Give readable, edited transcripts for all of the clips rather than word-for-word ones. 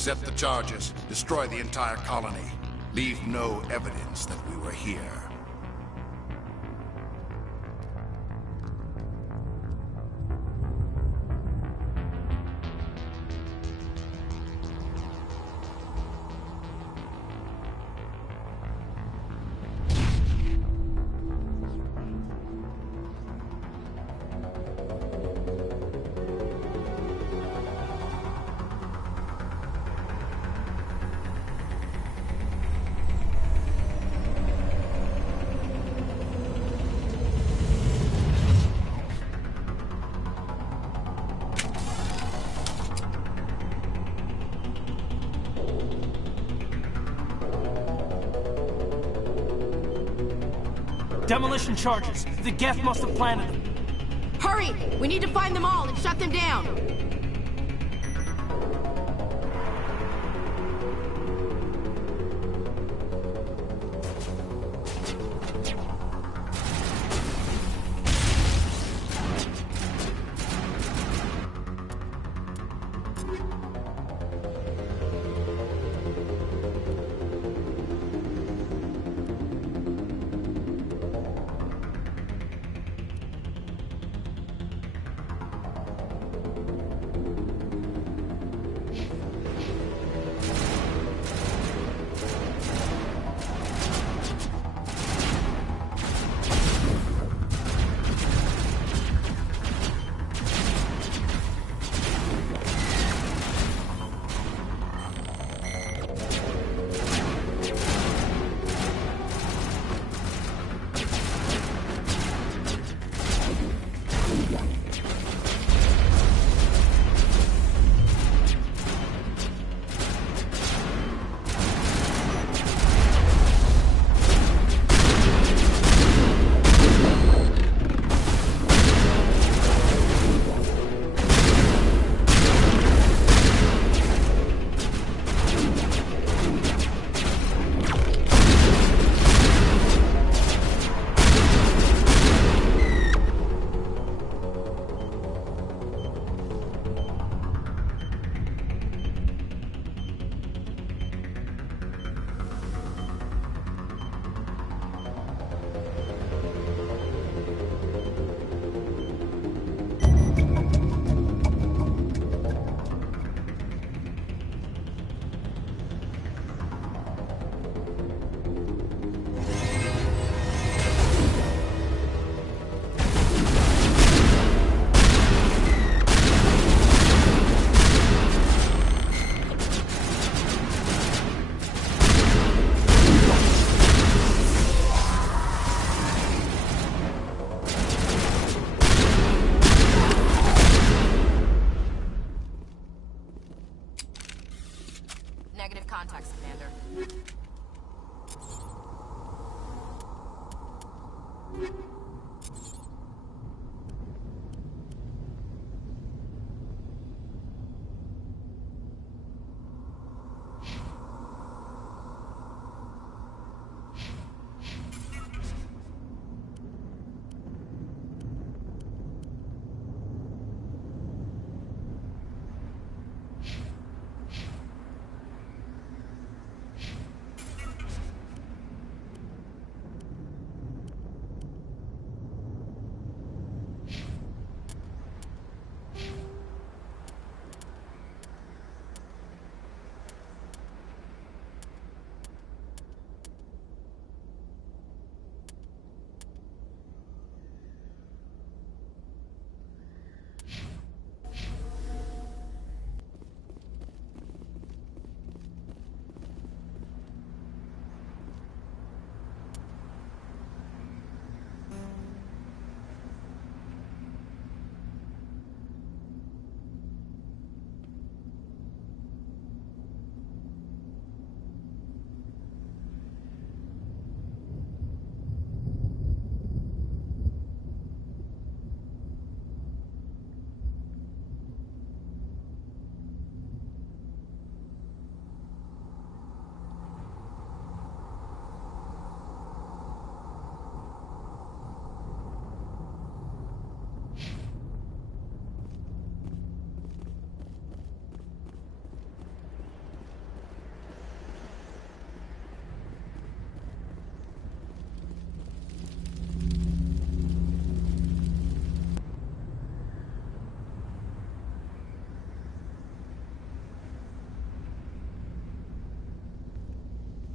Set the charges, destroy the entire colony. Leave no evidence that we were here. Demolition charges. The Geth must have planted them. Hurry! We need to find them all and shut them down! negative contacts, Commander.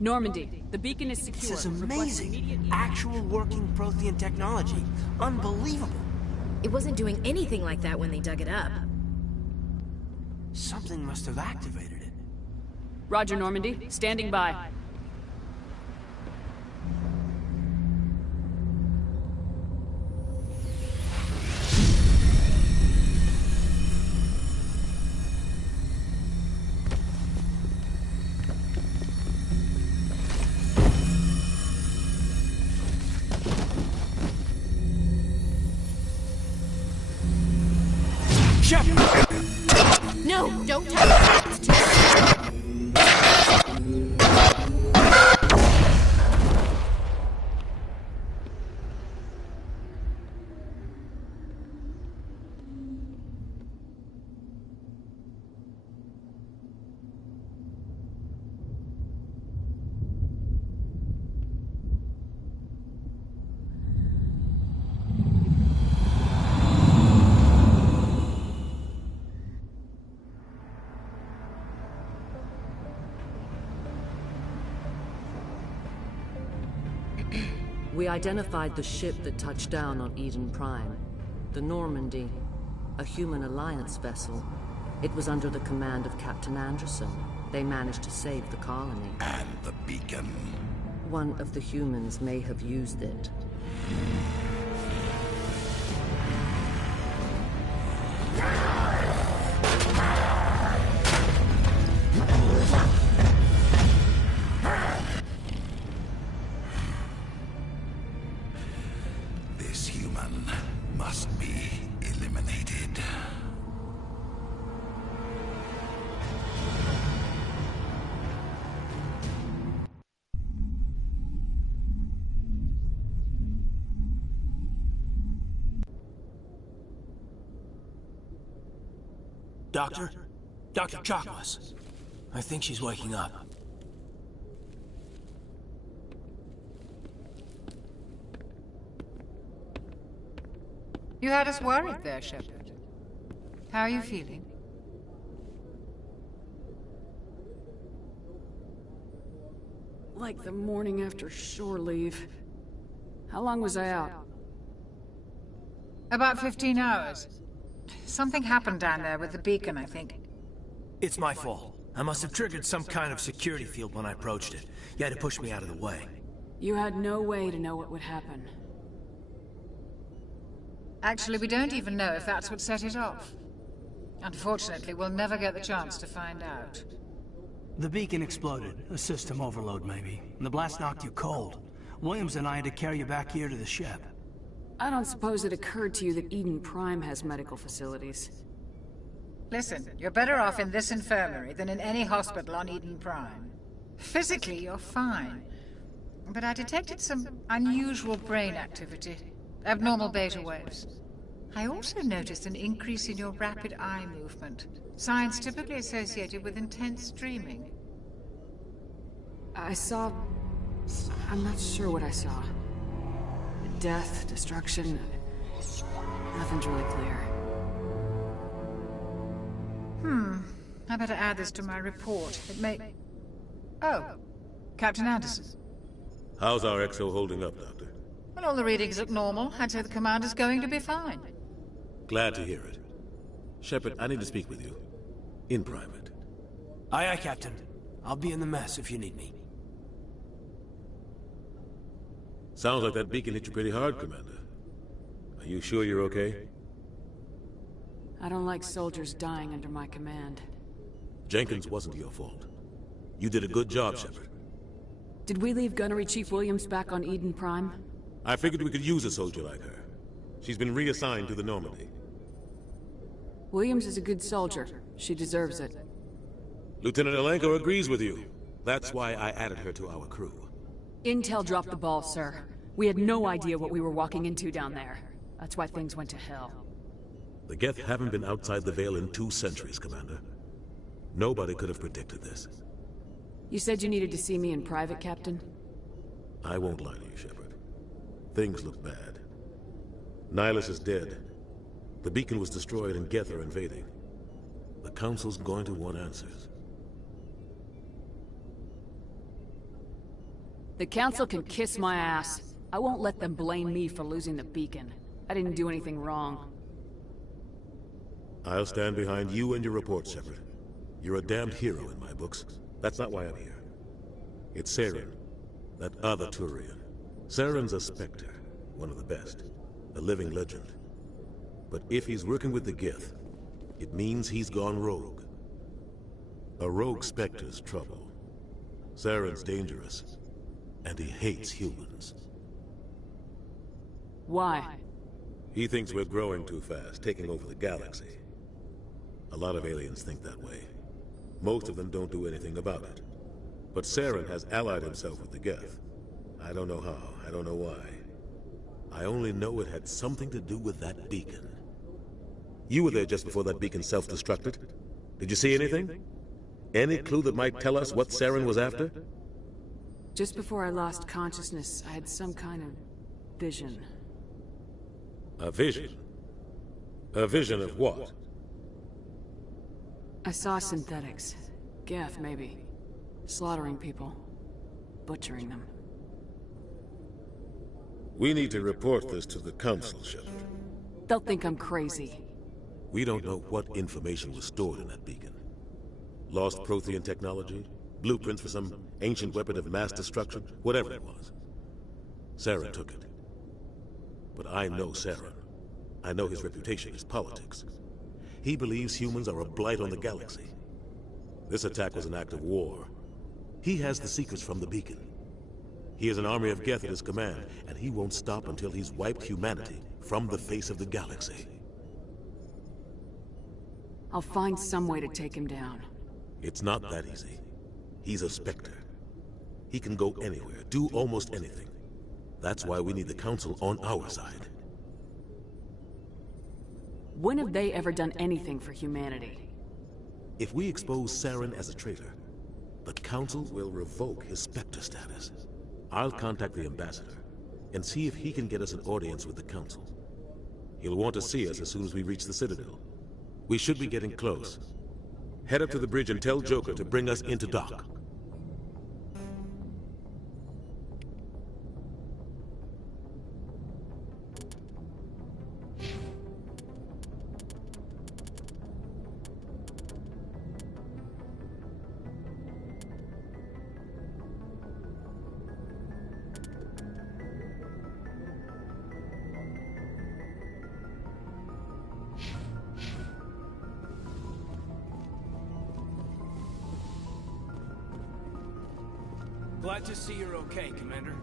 Normandy, the beacon is secure. This is amazing. Actual working Prothean technology. Unbelievable. It wasn't doing anything like that when they dug it up. Something must have activated it. Roger, Normandy. Standing by. No, don't touch it. It's too We identified the ship that touched down on Eden Prime. The Normandy, a human alliance vessel. It was under the command of Captain Anderson. They managed to save the colony. And the beacon. One of the humans may have used it. This human must be eliminated. Doctor? Dr. Chakwas. I think she's waking up. You had us worried there, Shepard. How are you feeling? Like the morning after shore leave. How long was I out? About 15 hours. Something happened down there with the beacon, I think. It's my fault. I must have triggered some kind of security field when I approached it. You had to push me out of the way. You had no way to know what would happen. Actually, we don't even know if that's what set it off. Unfortunately, we'll never get the chance to find out. The beacon exploded. A system overload, maybe. And the blast knocked you cold. Williams and I had to carry you back here to the ship. I don't suppose it occurred to you that Eden Prime has medical facilities. Listen, you're better off in this infirmary than in any hospital on Eden Prime. Physically, you're fine. But I detected some unusual brain activity. Abnormal beta waves. I also noticed an increase in your rapid eye movement. Signs typically associated with intense dreaming. I saw... I'm not sure what I saw. Death, destruction... Nothing's really clear. I better add this to my report. It may... Oh, Captain Anderson. How's our XO holding up, Doctor? Well, all the readings look normal. I'd say the commander's going to be fine. Glad to hear it. Shepard, I need to speak with you. In private. Aye, aye, Captain. I'll be in the mess if you need me. Sounds like that beacon hit you pretty hard, Commander. Are you sure you're okay? I don't like soldiers dying under my command. Jenkins wasn't your fault. You did a good job, Shepard. Did we leave Gunnery Chief Williams back on Eden Prime? I figured we could use a soldier like her. She's been reassigned to the Normandy. Williams is a good soldier. She deserves it. Lieutenant Alenko agrees with you. That's why I added her to our crew. Intel dropped the ball, sir. We had no idea what we were walking into down there. That's why things went to hell. The Geth haven't been outside the Veil in 2 centuries, Commander. Nobody could have predicted this. You said you needed to see me in private, Captain? I won't lie to you, Shepard. Things look bad. Nihilus is dead. The beacon was destroyed and Geth are invading. The Council's going to want answers. The Council can kiss my ass. I won't let them blame me for losing the beacon. I didn't do anything wrong. I'll stand behind you and your report, Shepard. You're a damned hero in my books. That's not why I'm here. It's Saren, that other Turian. Saren's a Spectre, one of the best, a living legend. But if he's working with the Geth, it means he's gone rogue. A rogue Spectre's trouble. Saren's dangerous, and he hates humans. Why? He thinks we're growing too fast, taking over the galaxy. A lot of aliens think that way. Most of them don't do anything about it. But Saren has allied himself with the Geth. I don't know how, I don't know why. I only know it had something to do with that beacon. You were there just before that beacon self-destructed. Did you see anything? Any clue that might tell us what Saren was after? Just before I lost consciousness, I had some kind of vision. A vision? A vision of what? I saw synthetics. Geth, maybe. Slaughtering people. Butchering them. We need to report this to the Council, Shepard. They'll think I'm crazy. We don't know what information was stored in that beacon. Lost Prothean technology? Blueprints for some ancient weapon of mass destruction? Whatever it was. Saren took it. But I know Saren. I know his reputation is politics. He believes humans are a blight on the galaxy. This attack was an act of war. He has the secrets from the beacon. He has an army of Geth at his command, and he won't stop until he's wiped humanity from the face of the galaxy. I'll find some way to take him down. It's not that easy. He's a Spectre. He can go anywhere, do almost anything. That's why we need the Council on our side. When have they ever done anything for humanity? If we expose Saren as a traitor, the Council will revoke his Spectre status. I'll contact the Ambassador and see if he can get us an audience with the Council. He'll want to see us as soon as we reach the Citadel. We should be getting close. Head up to the bridge and tell Joker to bring us into dock. Glad to see you're okay, Commander.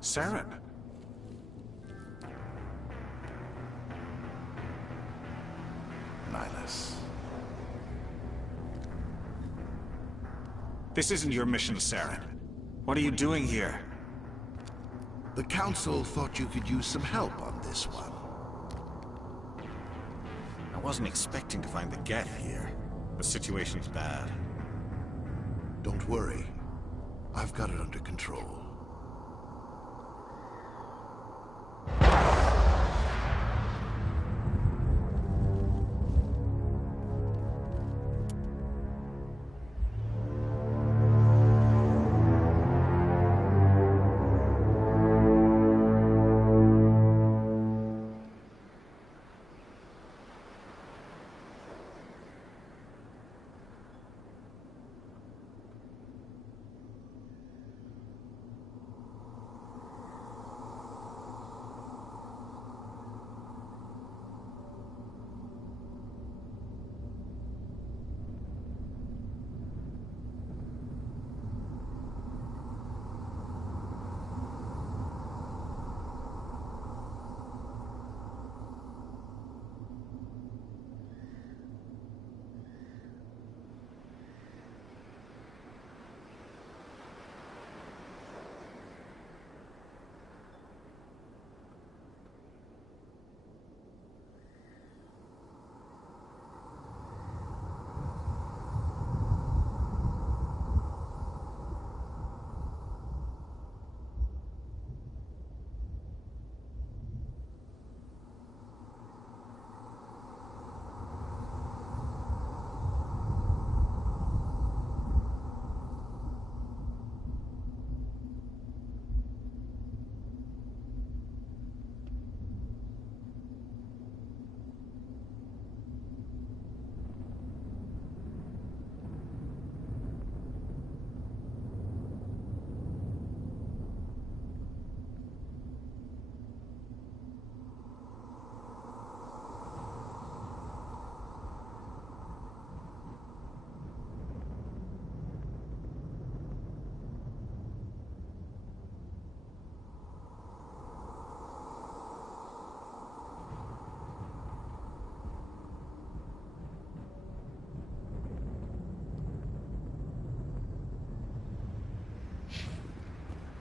Saren. Nihilus. This isn't your mission, Saren. What are you doing here? The Council thought you could use some help on this one. I wasn't expecting to find the Geth here. The situation's bad. Don't worry. I've got it under control.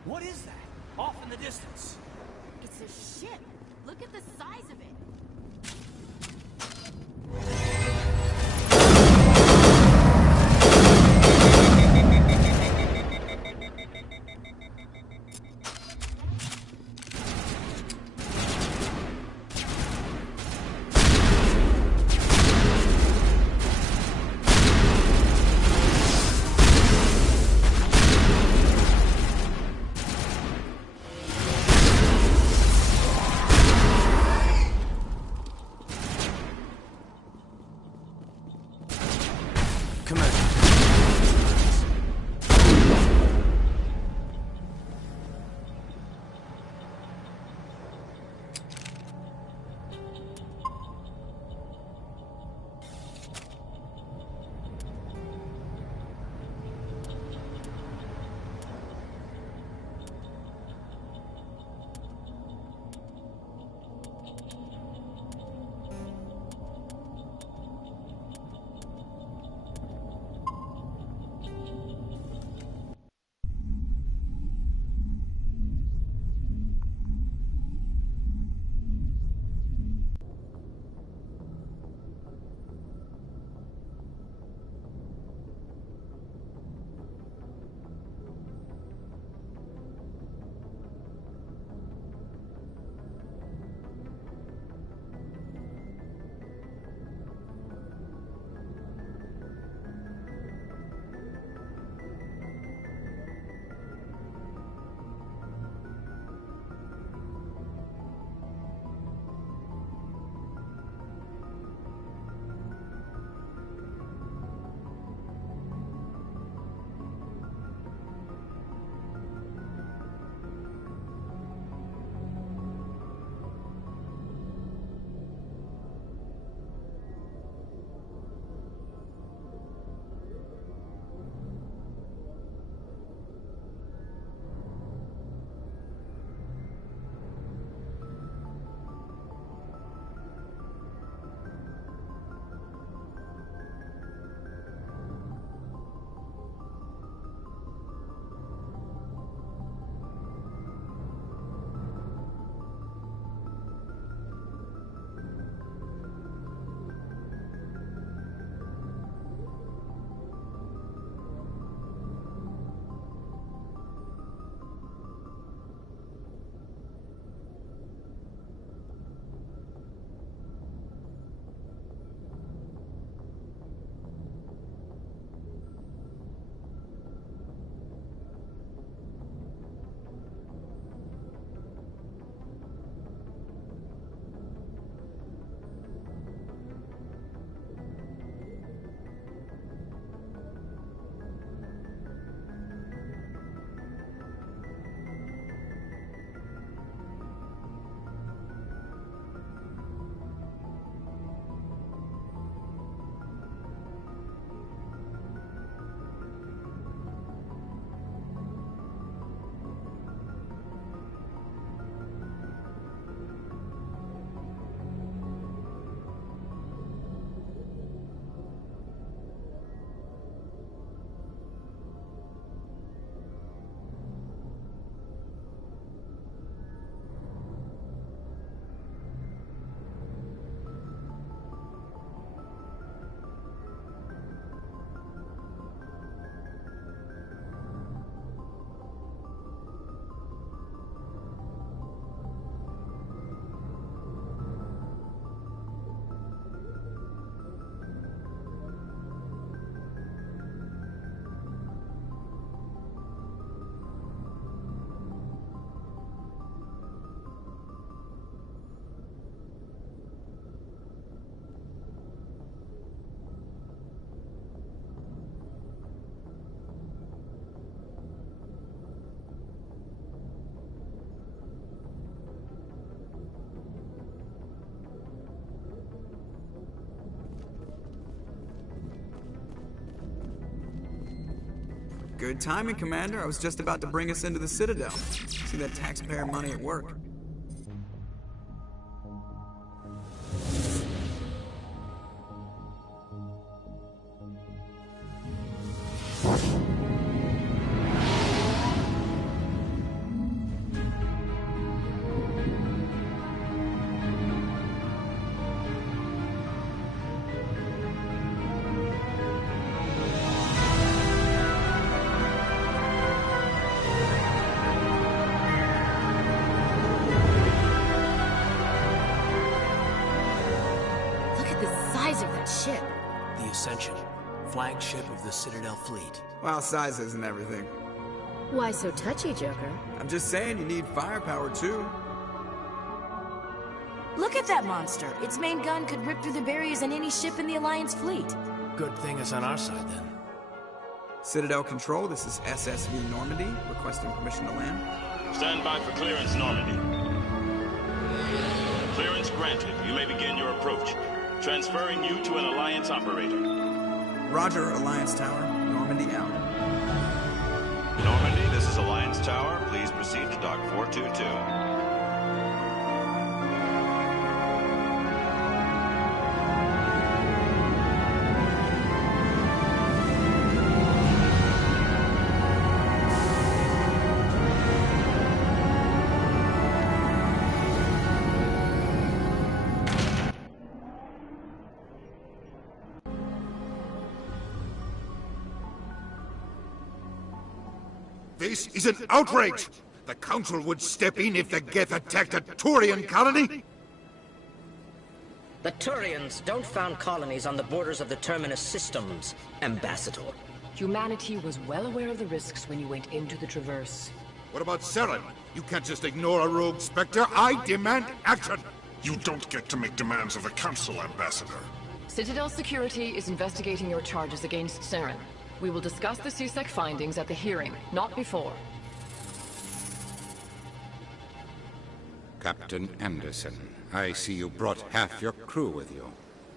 What is that? Off in the distance. It's a ship. Look at the size of it. Good timing, Commander. I was just about to bring us into the Citadel. See that taxpayer money at work. Ship. The Ascension, flagship of the Citadel fleet. Well, size isn't everything. Why so touchy, Joker? I'm just saying you need firepower, too. Look at that monster. Its main gun could rip through the barriers in any ship in the Alliance fleet. Good thing it's on our side, then. Citadel Control, this is SSV Normandy, requesting permission to land. Stand by for clearance, Normandy. Clearance granted. You may begin your approach. Transferring you to an Alliance operator. Roger, Alliance Tower. Normandy out. Normandy, this is Alliance Tower. Please proceed to Dock 422. This is an outrage! The Council would step in if the Geth attacked a Turian colony? The Turians don't found colonies on the borders of the Terminus systems, Ambassador. Humanity was well aware of the risks when you went into the Traverse. What about Saren? You can't just ignore a rogue Spectre. I demand action! You don't get to make demands of the Council, Ambassador. Citadel Security is investigating your charges against Saren. We will discuss the CSEC findings at the hearing, not before. Captain Anderson, I see you brought half your crew with you.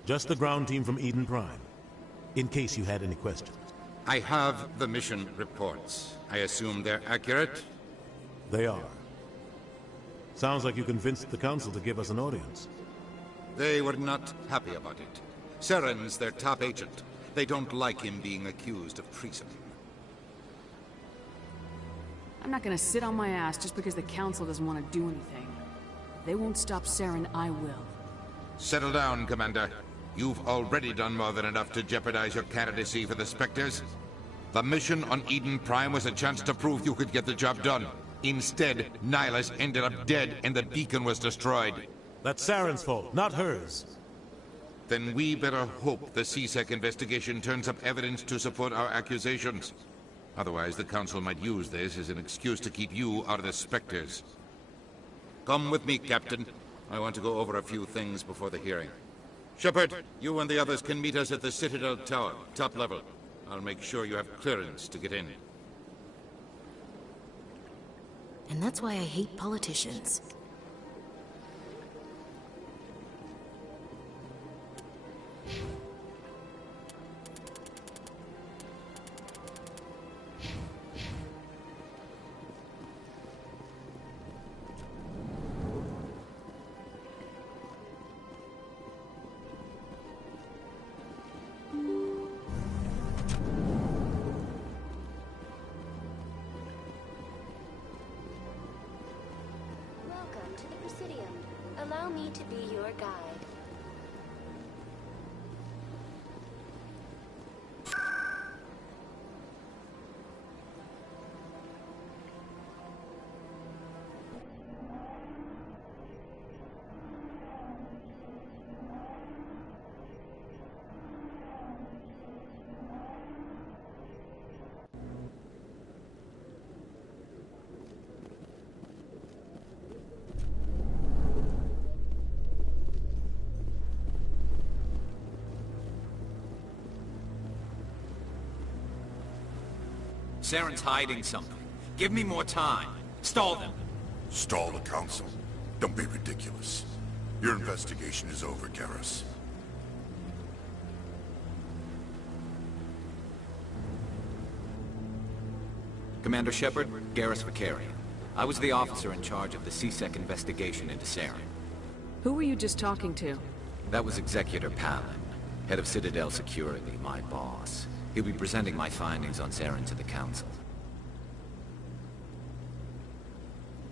Just the ground team from Eden Prime, in case you had any questions. I have the mission reports. I assume they're accurate? They are. Sounds like you convinced the Council to give us an audience. They were not happy about it. Saren's their top agent. They don't like him being accused of treason. I'm not gonna sit on my ass just because the Council doesn't want to do anything. They won't stop Saren, I will. Settle down, Commander. You've already done more than enough to jeopardize your candidacy for the Spectres. The mission on Eden Prime was a chance to prove you could get the job done. Instead, Nihilus ended up dead and the beacon was destroyed. That's Saren's fault, not hers. Then we better hope the CSEC investigation turns up evidence to support our accusations. Otherwise, the Council might use this as an excuse to keep you out of the Spectres. Come with me, Captain. I want to go over a few things before the hearing. Shepard, you and the others can meet us at the Citadel Tower, top level. I'll make sure you have clearance to get in. And that's why I hate politicians. Allow me to be your guide. Saren's hiding something. Give me more time. Stall them. Stall the Council? Don't be ridiculous. Your investigation is over, Garrus. Commander Shepard, Garrus Vakarian. I was the officer in charge of the C-Sec investigation into Saren. Who were you just talking to? That was Executor Palin, head of Citadel Security, my boss. He'll be presenting my findings on Saren to the Council.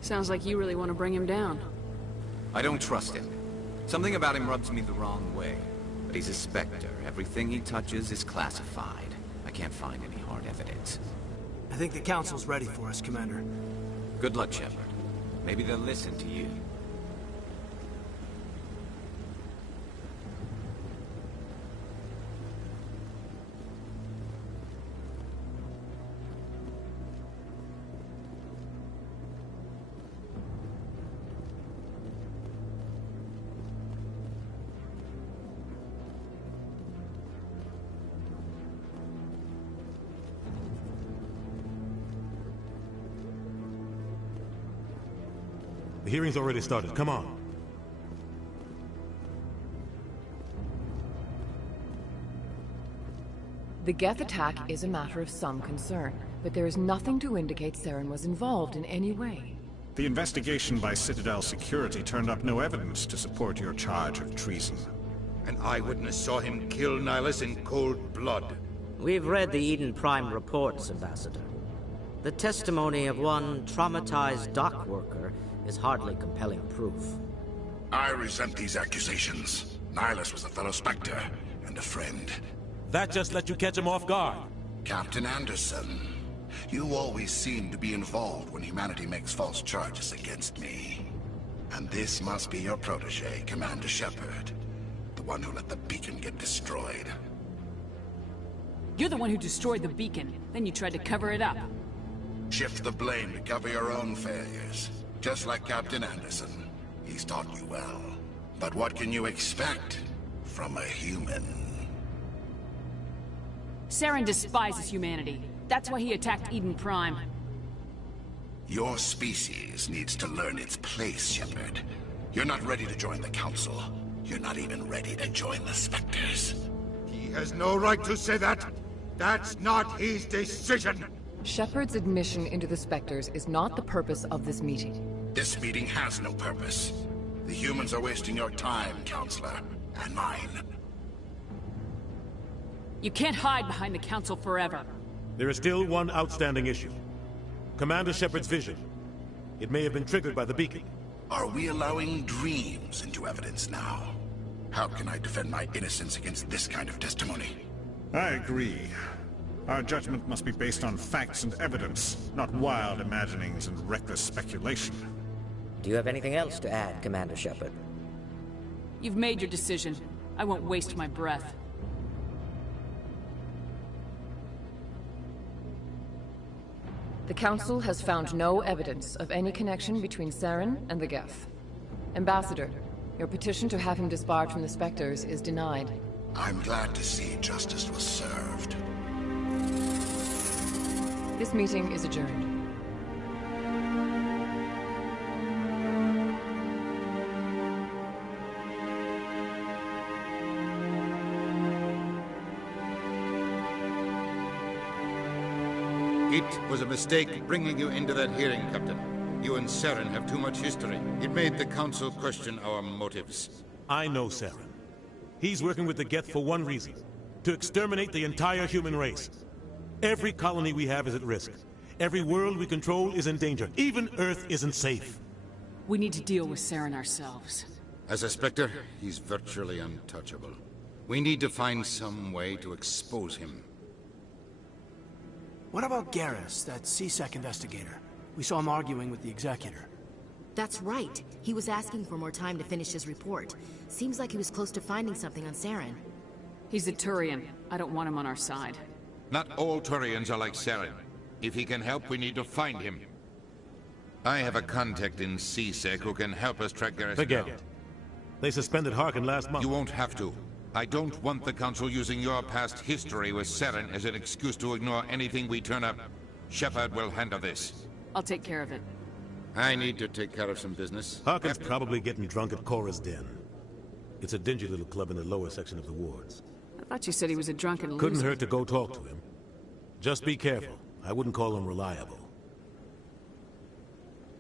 Sounds like you really want to bring him down. I don't trust him. Something about him rubs me the wrong way. But he's a Spectre. Everything he touches is classified. I can't find any hard evidence. I think the Council's ready for us, Commander. Good luck, Shepard. Maybe they'll listen to you. The hearing's already started. Come on. The Geth attack is a matter of some concern, but there is nothing to indicate Saren was involved in any way. The investigation by Citadel Security turned up no evidence to support your charge of treason. An eyewitness saw him kill Nihilus in cold blood. We've read the Eden Prime reports, Ambassador. The testimony of one traumatized dock worker is hardly compelling proof. I resent these accusations. Nihilus was a fellow Spectre and a friend. That just let you catch him off guard. Captain Anderson, you always seem to be involved when humanity makes false charges against me. And this must be your protege, Commander Shepard. The one who let the beacon get destroyed. You're the one who destroyed the beacon. Then you tried to cover it up. Shift the blame to cover your own failures. Just like Captain Anderson. He's taught you well. But what can you expect from a human? Saren despises humanity. That's why he attacked Eden Prime. Your species needs to learn its place, Shepard. You're not ready to join the Council. You're not even ready to join the Spectres. He has no right to say that. That's not his decision. Shepard's admission into the Spectres is not the purpose of this meeting. This meeting has no purpose. The humans are wasting your time, Counselor, and mine. You can't hide behind the Council forever. There is still one outstanding issue. Commander Shepard's vision. It may have been triggered by the beacon. Are we allowing dreams into evidence now? How can I defend my innocence against this kind of testimony? I agree. Our judgment must be based on facts and evidence, not wild imaginings and reckless speculation. Do you have anything else to add, Commander Shepard? You've made your decision. I won't waste my breath. The Council has found no evidence of any connection between Saren and the Geth. Ambassador, your petition to have him disbarred from the Spectres is denied. I'm glad to see justice was served. This meeting is adjourned. It was a mistake bringing you into that hearing, Captain. You and Saren have too much history. It made the Council question our motives. I know Saren. He's working with the Geth for one reason. To exterminate the entire human race. Every colony we have is at risk. Every world we control is in danger. Even Earth isn't safe. We need to deal with Saren ourselves. As a Spectre, he's virtually untouchable. We need to find some way to expose him. What about Garrus, that C-Sec investigator? We saw him arguing with the Executor. That's right. He was asking for more time to finish his report. Seems like he was close to finding something on Saren. He's a Turian. I don't want him on our side. Not all Turians are like Saren. If he can help, we need to find him. I have a contact in C-Sec who can help us track Garrus Forget down. it. They suspended Harkin last month. You won't have to. I don't want the Council using your past history with Saren as an excuse to ignore anything we turn up. Shepard will handle this. I'll take care of it. I need to take care of some business. Harkin's probably getting drunk at Cora's Den. It's a dingy little club in the lower section of the wards. I thought you said he was a drunken loser. Couldn't hurt to go talk to him. Just be careful. I wouldn't call him reliable.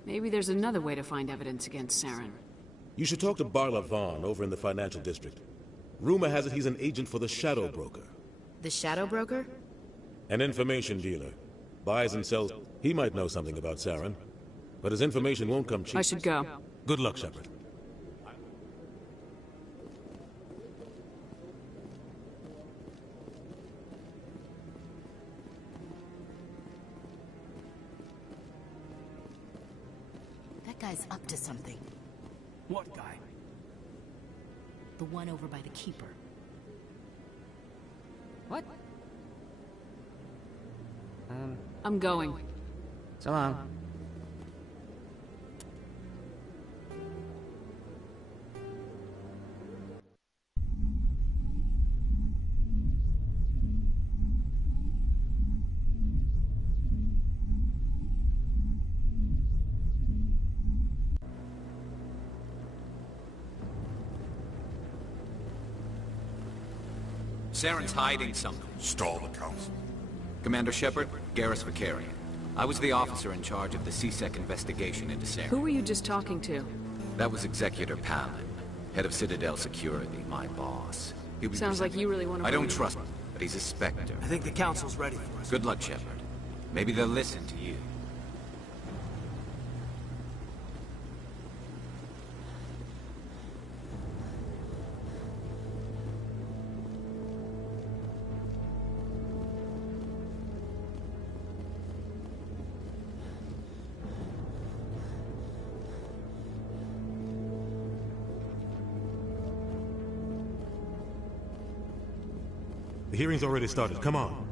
Maybe there's another way to find evidence against Saren. You should talk to Barla Vaughn over in the financial district. Rumor has it he's an agent for the Shadow Broker. The Shadow Broker? An information dealer. Buys and sells. He might know something about Saren, but his information won't come cheap. I should go. Good luck, Shepard. That guy's up to something. What guy? The one over by the Keeper. What? I'm going. So long. Saren's hiding something. Stall the council. Commander Shepard, Garrus Vakarian. I was the officer in charge of the C-Sec investigation into Saren. Who were you just talking to? That was Executor Palin, head of Citadel Security, my boss. Sounds like you really want to... I don't trust him, but he's a Spectre. I think the Council's ready for us. Good luck, Shepard. Maybe they'll listen to you. The hearing's already started. Come on.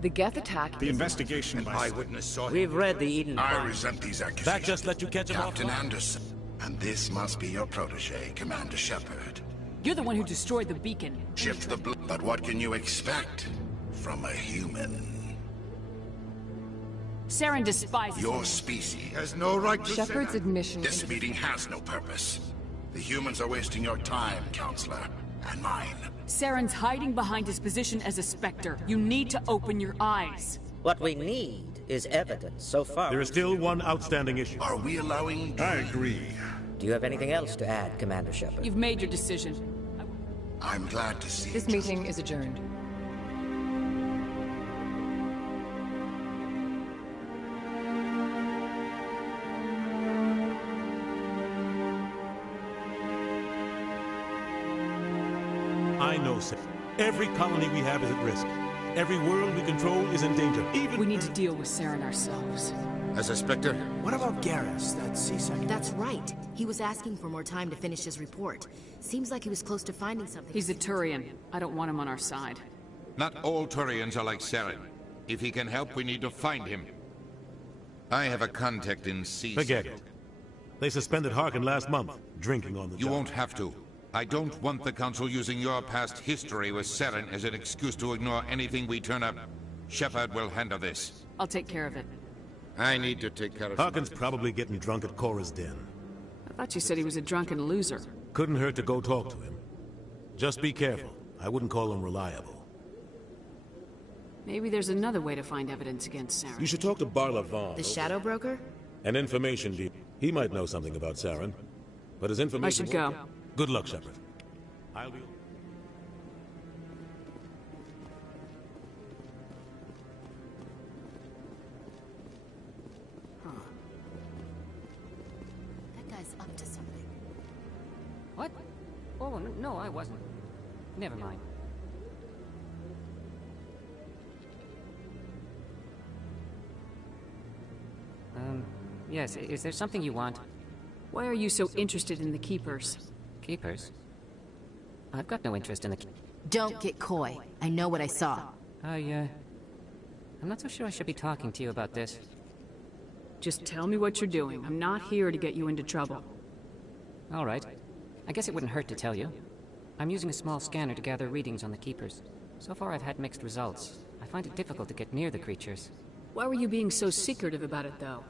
The Geth attack. The investigation by eyewitness saw him. We've read the Eden I Prime. resent these accusations. That just let you catch him off Captain guard? Anderson. And this must be your protege, Commander Shepard. You're the one who destroyed the beacon. Shift the blue. But what can you expect from a human? Saren despises Your species has no right to Shepard's say that. admission. This meeting has no purpose. The humans are wasting your time, Counselor, and mine. Saren's hiding behind his position as a Spectre. You need to open your eyes. What we need is evidence. So far, There is still one outstanding issue. Are we allowing... I agree. Do you have anything else to add, Commander Shepard? You've made your decision. I'm glad to see This it. meeting is adjourned. I know, sir. Every colony we have is at risk. Every world we control is in danger. Even... We need to deal with Saren ourselves. As a Spectre? What about Garrus, that C-Sec? That's right. He was asking for more time to finish his report. Seems like he was close to finding something. He's a Turian. I don't want him on our side. Not all Turians are like Saren. If he can help, we need to find him. I have a contact in C. Forget it. They suspended Harkin last month, drinking on the You job. won't have to. I don't want the Council using your past history with Saren as an excuse to ignore anything we turn up. Shepard will handle this. I'll take care of it. I need to take care of... Harkin's probably getting drunk at Cora's den. I thought you said he was a drunken loser. Couldn't hurt to go talk to him. Just be careful. I wouldn't call him reliable. Maybe there's another way to find evidence against Saren. You should talk to Barla Vaughn. The Shadow Broker? An information deal. He might know something about Saren, but his information... I should go. Good luck, Shepard. I'll be... That guy's up to something. What? Oh, no, I wasn't. Never mind. Yes, is there something you want? Why are you so interested in the Keepers? Keepers? I've got no interest in the... Don't get coy. I know what I saw. I'm not so sure I should be talking to you about this. Just tell me what you're doing. I'm not here to get you into trouble. All right. I guess it wouldn't hurt to tell you. I'm using a small scanner to gather readings on the Keepers. So far I've had mixed results. I find it difficult to get near the creatures. Why were you being so secretive about it, though?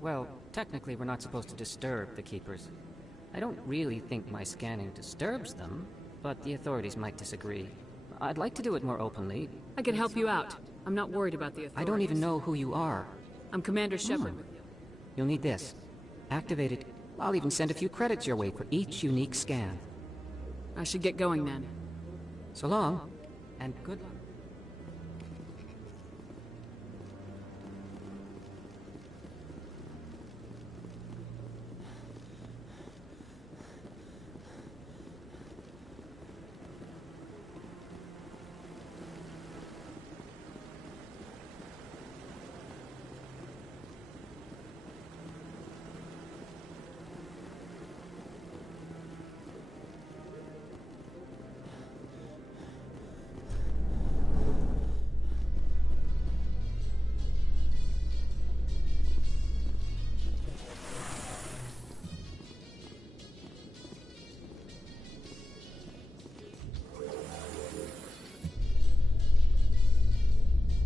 Well, technically we're not supposed to disturb the Keepers. I don't really think my scanning disturbs them, but the authorities might disagree. I'd like to do it more openly. I can help you out. I'm not worried about the authorities. I don't even know who you are. I'm Commander Shepard with you. You'll need this. Activate it. I'll even send a few credits your way for each unique scan. I should get going then. So long, and good luck.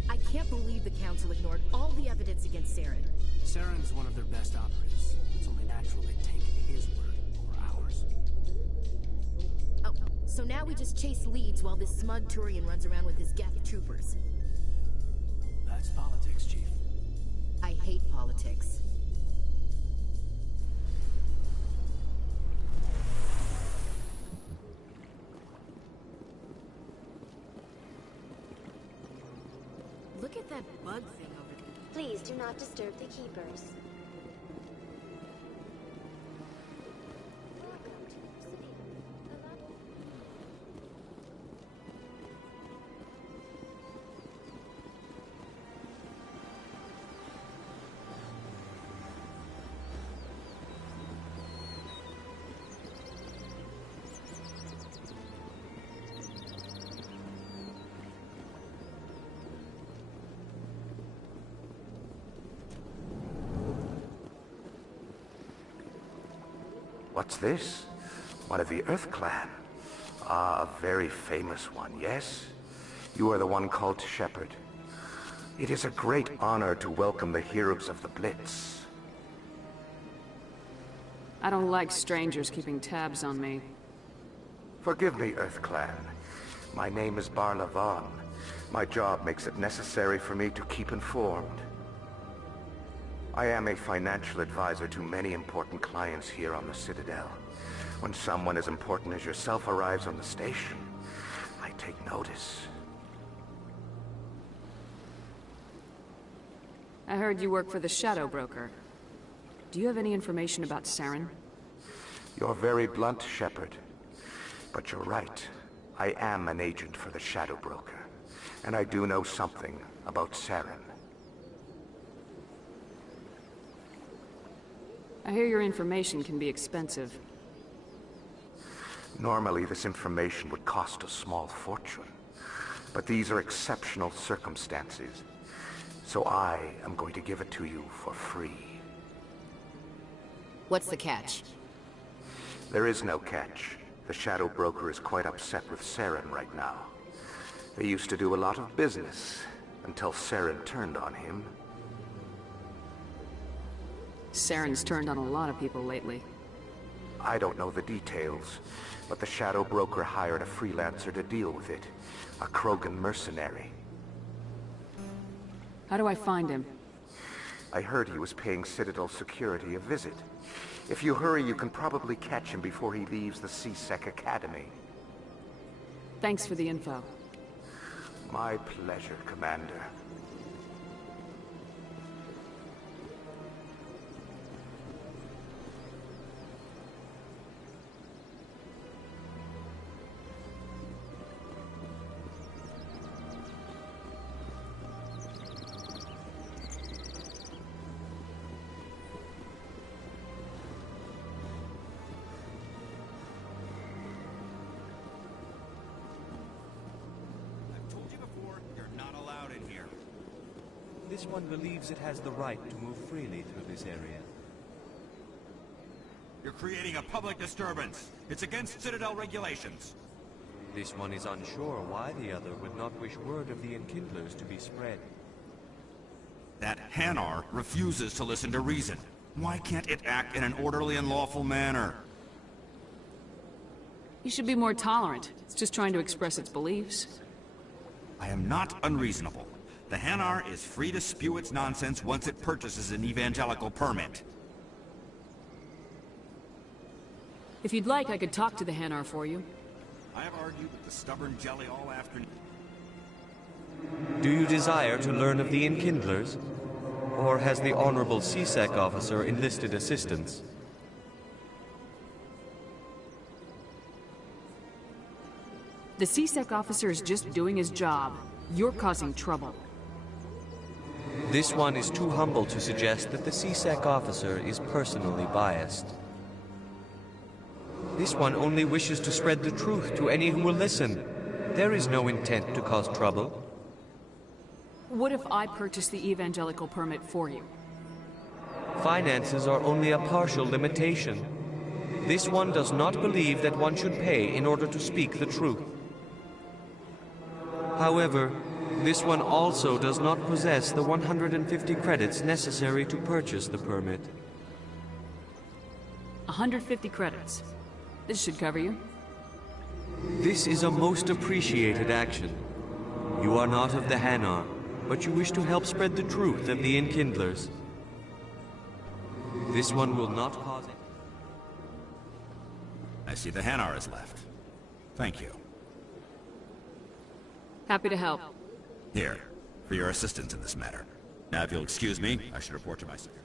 I can't believe the Council ignored all the evidence against Saren. Saren's one of their best operatives. It's only natural they take his word over ours. Oh, so now we just chase leads while this smug Turian runs around with his Geth troopers. That's politics, Chief. I hate politics. Look at that bug thing over there. Please do not disturb the keepers. What's this? One of the Earth Clan. Ah, a very famous one, yes? You are the one called Shepard. It is a great honor to welcome the heroes of the Blitz. I don't like strangers keeping tabs on me. Forgive me, Earth Clan. My name is Barla Vaughn. My job makes it necessary for me to keep informed. I am a financial advisor to many important clients here on the Citadel. When someone as important as yourself arrives on the station, I take notice. I heard you work for the Shadow Broker. Do you have any information about Saren? You're very blunt, Shepard. But you're right. I am an agent for the Shadow Broker. And I do know something about Saren. I hear your information can be expensive. Normally, this information would cost a small fortune. But these are exceptional circumstances. So I am going to give it to you for free. What's the catch? There is no catch. The Shadow Broker is quite upset with Saren right now. They used to do a lot of business, until Saren turned on him. Saren's turned on a lot of people lately. I don't know the details, but the Shadow Broker hired a freelancer to deal with it. A Krogan mercenary. How do I find him? I heard he was paying Citadel security a visit. If you hurry, you can probably catch him before he leaves the C-Sec Academy. Thanks for the info. My pleasure, Commander. This one believes it has the right to move freely through this area. You're creating a public disturbance. It's against Citadel regulations. This one is unsure why the other would not wish word of the Enkindlers to be spread. That Hanar refuses to listen to reason. Why can't it act in an orderly and lawful manner? You should be more tolerant. It's just trying to express its beliefs. I am not unreasonable. The Hanar is free to spew its nonsense once it purchases an evangelical permit. If you'd like, I could talk to the Hanar for you. I have argued with the stubborn jelly all afternoon. Do you desire to learn of the Enkindlers? Or has the Honorable C-Sec officer enlisted assistance? The C-Sec officer is just doing his job. You're causing trouble. This one is too humble to suggest that the C-Sec officer is personally biased. This one only wishes to spread the truth to any who will listen. There is no intent to cause trouble. What if I purchase the evangelical permit for you? Finances are only a partial limitation. This one does not believe that one should pay in order to speak the truth. However, this one also does not possess the 150 credits necessary to purchase the permit. 150 credits. This should cover you. This is a most appreciated action. You are not of the Hanar, but you wish to help spread the truth of the Enkindlers. This one will not cause it. I see the Hanar is left. Thank you. Happy to help. Here, for your assistance in this matter. Now, if you'll excuse me, I should report to my secretary.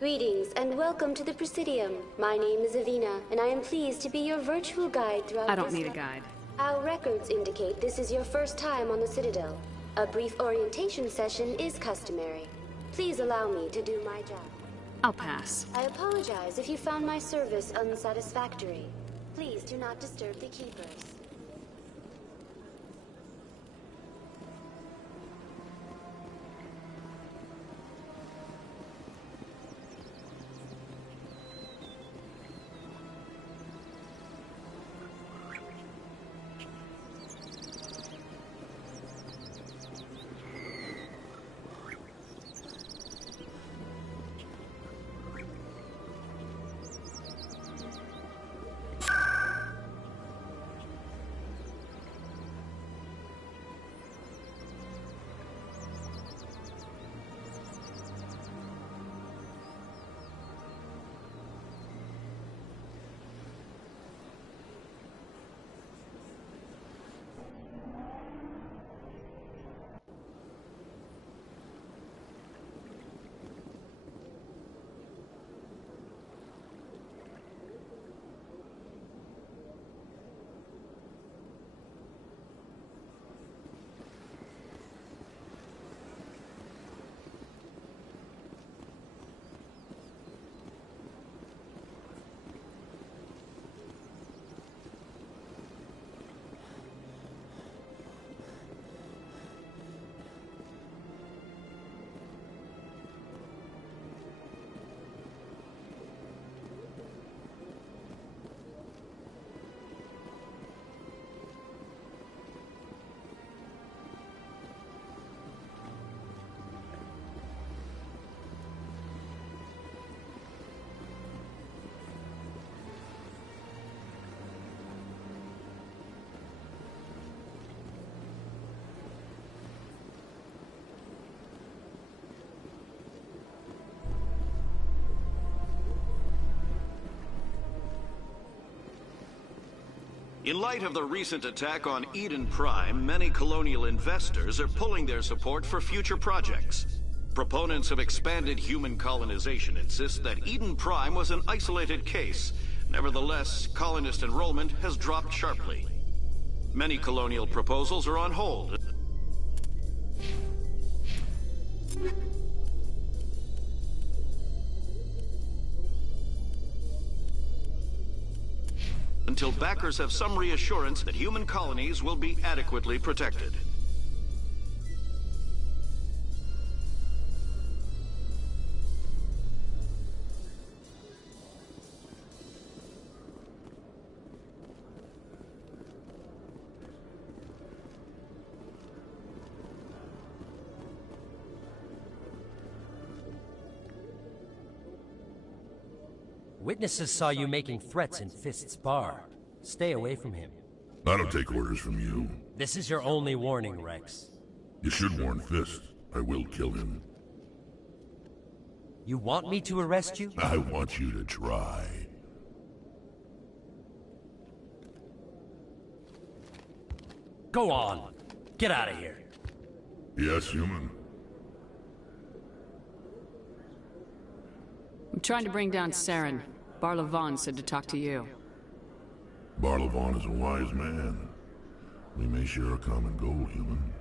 Greetings and welcome to the Presidium. My name is Avina, and I am pleased to be your virtual guide throughout I don't need a guide. Our records indicate this is your first time on the Citadel. A brief orientation session is customary. Please allow me to do my job. I'll pass. I apologize if you found my service unsatisfactory. Please do not disturb the Keepers. In light of the recent attack on Eden Prime, many colonial investors are pulling their support for future projects. Proponents of expanded human colonization insist that Eden Prime was an isolated case. Nevertheless, colonist enrollment has dropped sharply. Many colonial proposals are on hold. until backers have some reassurance that human colonies will be adequately protected. Witnesses saw you making threats in Fist's bar. Stay away from him. I don't take orders from you. This is your only warning, Rex. You should warn Fist. I will kill him. You want me to arrest you? I want you to try. Go on. Get out of here. Yes, human. I'm trying to bring down Saren. Barlavon said to talk to you. Barlavon is a wise man. We may share a common goal, human.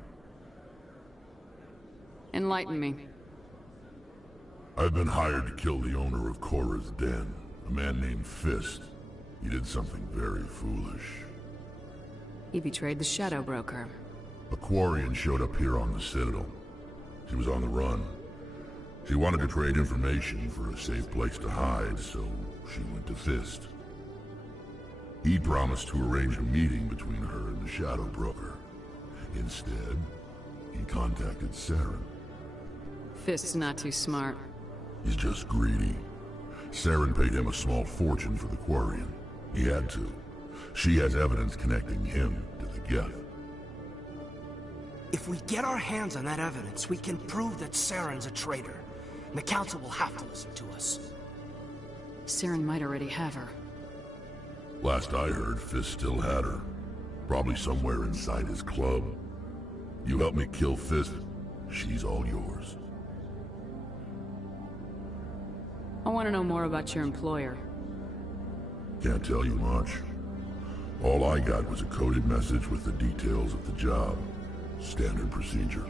Enlighten me. I've been hired to kill the owner of Korra's Den, a man named Fist. He did something very foolish. He betrayed the Shadow Broker. A Quarian showed up here on the Citadel. She was on the run. She wanted to trade information for a safe place to hide, so she went to Fist. He promised to arrange a meeting between her and the Shadow Broker. Instead, he contacted Saren. Fist's not too smart. He's just greedy. Saren paid him a small fortune for the Quarian. He had to. She has evidence connecting him to the Geth. If we get our hands on that evidence, we can prove that Saren's a traitor. And the Council will have to listen to us. Saren might already have her. Last I heard, Fist still had her. Probably somewhere inside his club. You help me kill Fist, she's all yours. I want to know more about your employer. Can't tell you much. All I got was a coded message with the details of the job. Standard procedure.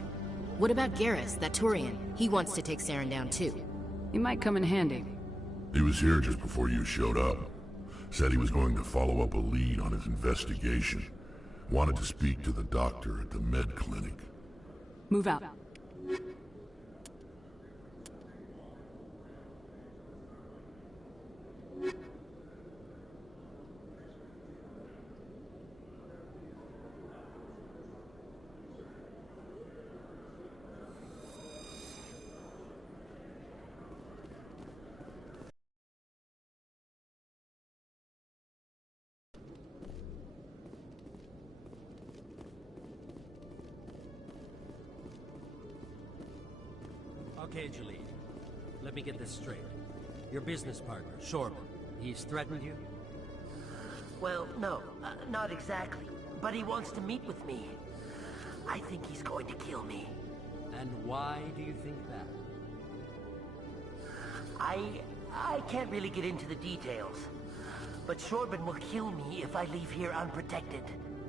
What about Garrus, that Turian? He wants to take Saren down too. He might come in handy. He was here just before you showed up. Said he was going to follow up a lead on his investigation. Wanted to speak to the doctor at the med clinic. Move out. Okay, Jalid. Let me get this straight. Your business partner, Shorban, he's threatened you? Well, no, not exactly. But he wants to meet with me. I think he's going to kill me. And why do you think that? I can't really get into the details. But Shorban will kill me if I leave here unprotected.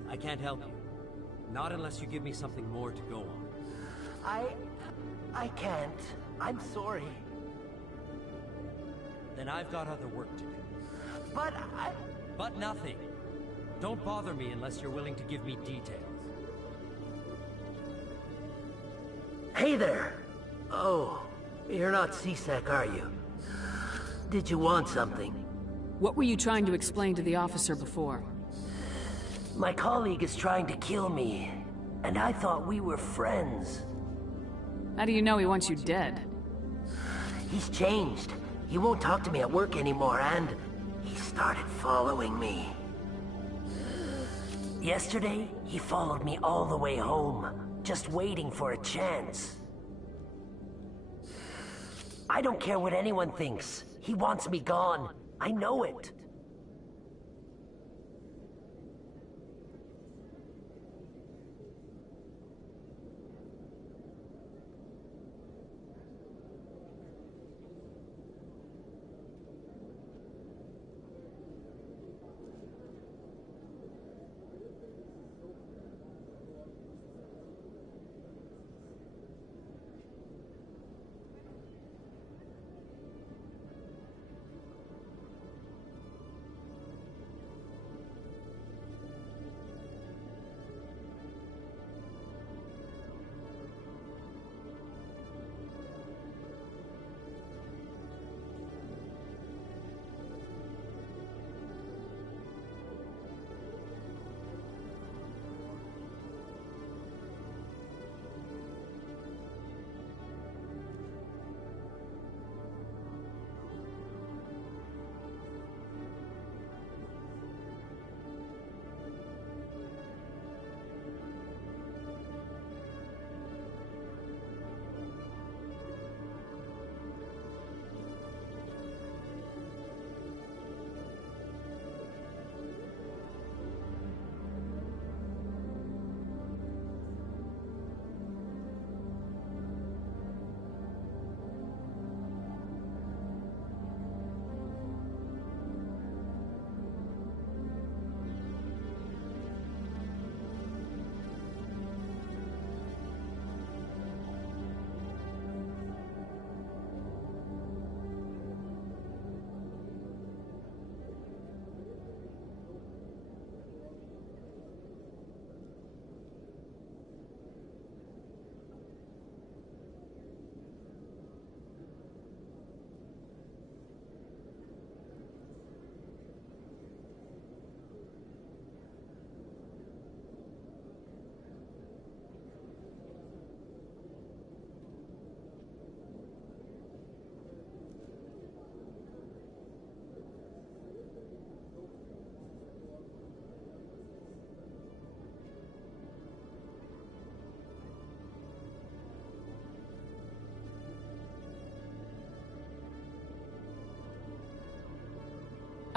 I can't help you. Not unless you give me something more to go on. I can't. I'm sorry. Then I've got other work to do. But But nothing. Don't bother me unless you're willing to give me details. Hey there! Oh, you're not C-Sec, are you? Did you want something? What were you trying to explain to the officer before? My colleague is trying to kill me, and I thought we were friends. How do you know he wants you dead? He's changed. He won't talk to me at work anymore, and he started following me. Yesterday, he followed me all the way home, just waiting for a chance. I don't care what anyone thinks. He wants me gone. I know it.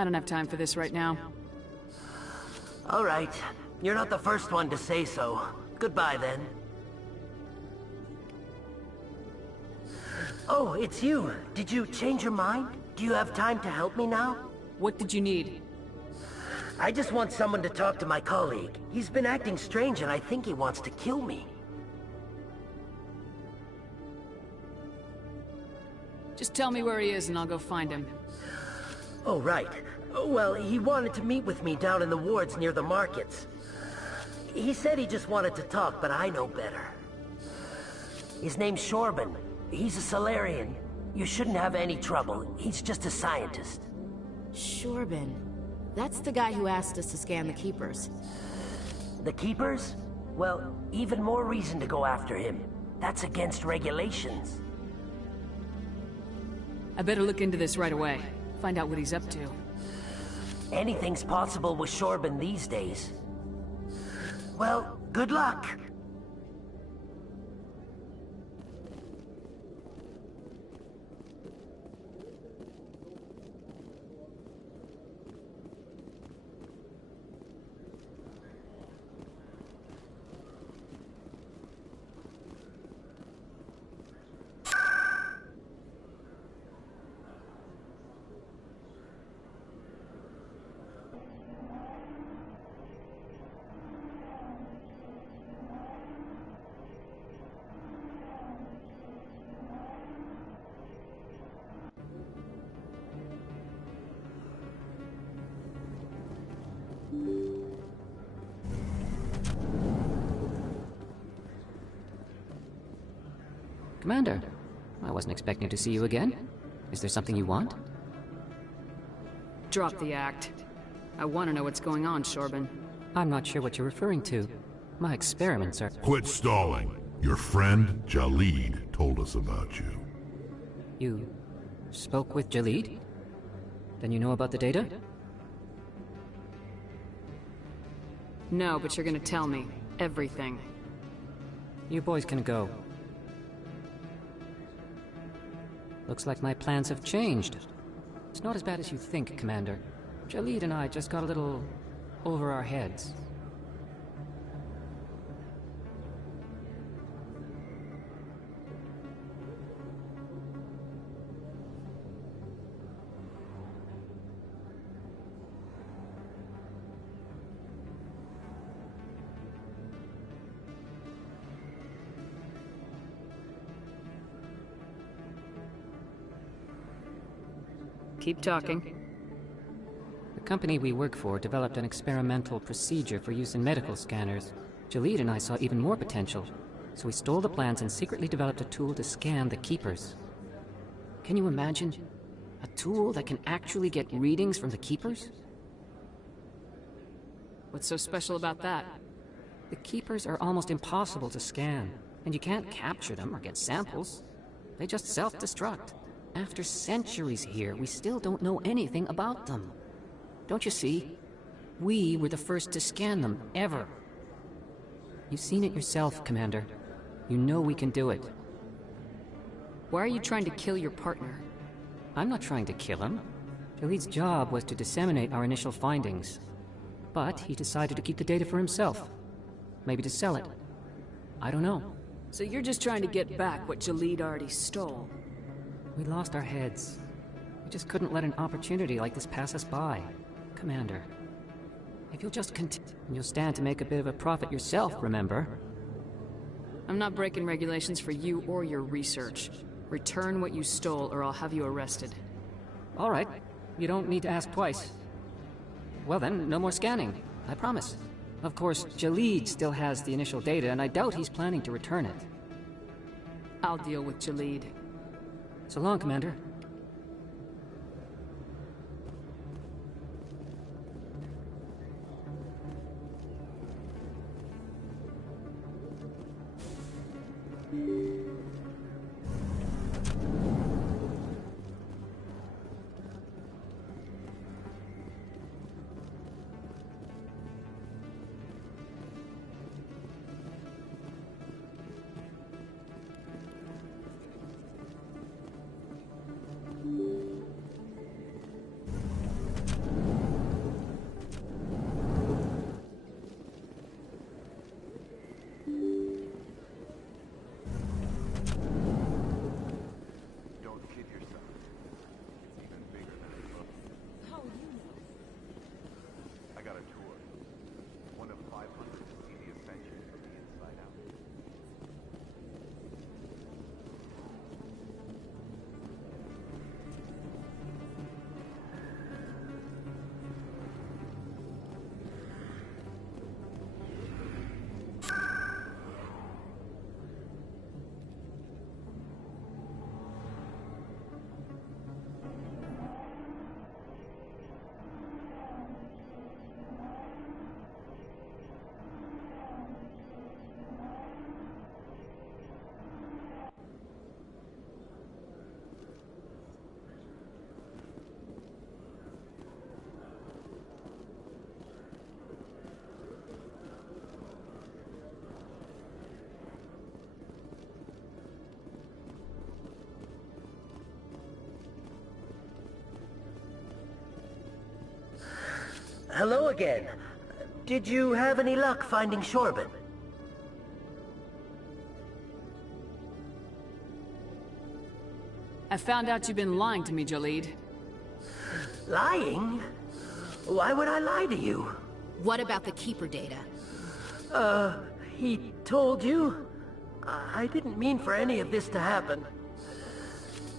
I don't have time for this right now. All right. You're not the first one to say so. Goodbye, then. Oh, it's you. Did you change your mind? Do you have time to help me now? What did you need? I just want someone to talk to my colleague. He's been acting strange and I think he wants to kill me. Just tell me where he is and I'll go find him. Oh, right. Well, he wanted to meet with me down in the wards near the markets. He said he just wanted to talk, but I know better. His name's Shorban. He's a Solarian. You shouldn't have any trouble. He's just a scientist. Shorban. That's the guy who asked us to scan the Keepers. The Keepers? Well, even more reason to go after him. That's against regulations. I better look into this right away. Find out what he's up to. Anything's possible with Shorban these days. Well, good luck! Commander, I wasn't expecting to see you again. Is there something you want? Drop the act. I want to know what's going on, Shorban. I'm not sure what you're referring to. My experiments are... Quit stalling. Your friend, Jalid, told us about you. You spoke with Jalid? Then you know about the data? No, but you're gonna tell me. Everything. You boys can go. Looks like my plans have changed. It's not as bad as you think, Commander. Jalid and I just got a little over our heads. Keep talking. The company we work for developed an experimental procedure for use in medical scanners. Jalid and I saw even more potential, so we stole the plans and secretly developed a tool to scan the Keepers. Can you imagine? A tool that can actually get readings from the Keepers? What's so special about that? The Keepers are almost impossible to scan, and you can't capture them or get samples. They just self-destruct. After centuries here, we still don't know anything about them. Don't you see? We were the first to scan them, ever. You've seen it yourself, Commander. You know we can do it. Why are you trying to kill your partner? I'm not trying to kill him. Jalid's job was to disseminate our initial findings. But he decided to keep the data for himself. Maybe to sell it. I don't know. So you're just trying to get back what Jalid already stole? We lost our heads. We just couldn't let an opportunity like this pass us by. Commander, if you'll just continue, you'll stand to make a bit of a profit yourself, remember? I'm not breaking regulations for you or your research. Return what you stole or I'll have you arrested. All right. You don't need to ask twice. Well then, no more scanning. I promise. Of course, Jalid still has the initial data, and I doubt he's planning to return it. I'll deal with Jalid. So long, Commander. hello again. Did you have any luck finding Shorbin? I found out you've been lying to me, Jalid. Lying? Why would I lie to you? What about the Keeper data? He told you? I didn't mean for any of this to happen.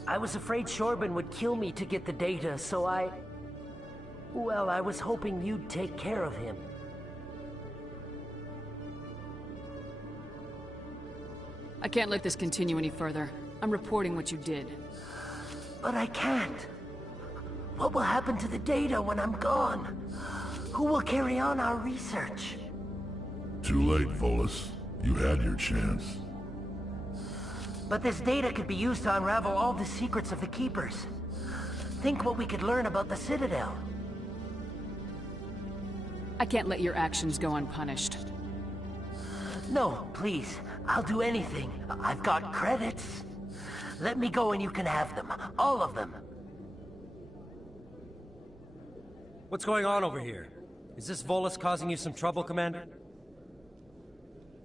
I was afraid Shorbin would kill me to get the data, so well, I was hoping you'd take care of him. I can't let this continue any further. I'm reporting what you did. But I can't. What will happen to the data when I'm gone? Who will carry on our research? Too late, Volus. You had your chance. But this data could be used to unravel all the secrets of the Keepers. Think what we could learn about the Citadel. I can't let your actions go unpunished. No, please. I'll do anything. I've got credits. Let me go and you can have them. All of them. What's going on over here? Is this Volus causing you some trouble, Commander?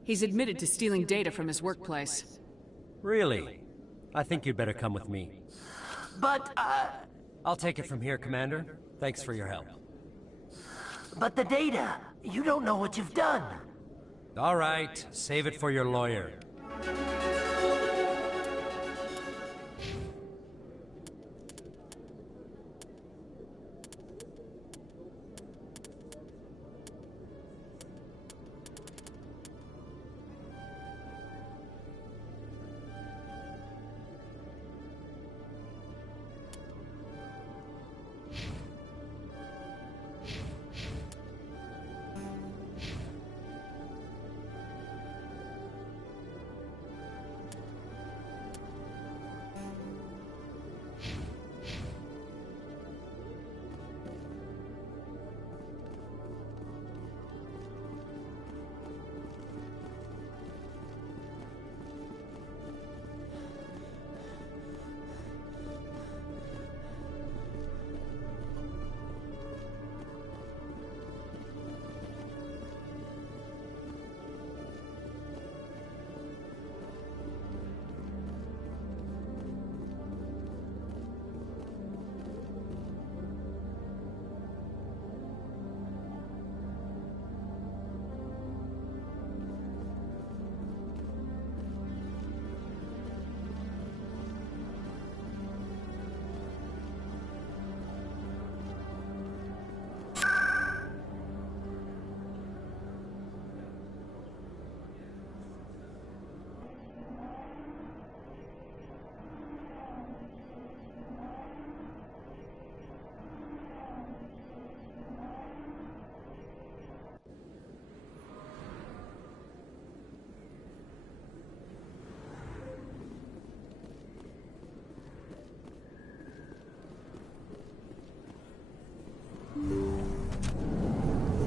He's admitted to stealing data from his workplace. Really? I think you'd better come with me. But, I'll take it from here, Commander. Thanks for your help. But the data! You don't know what you've done! All right, save it for your lawyer.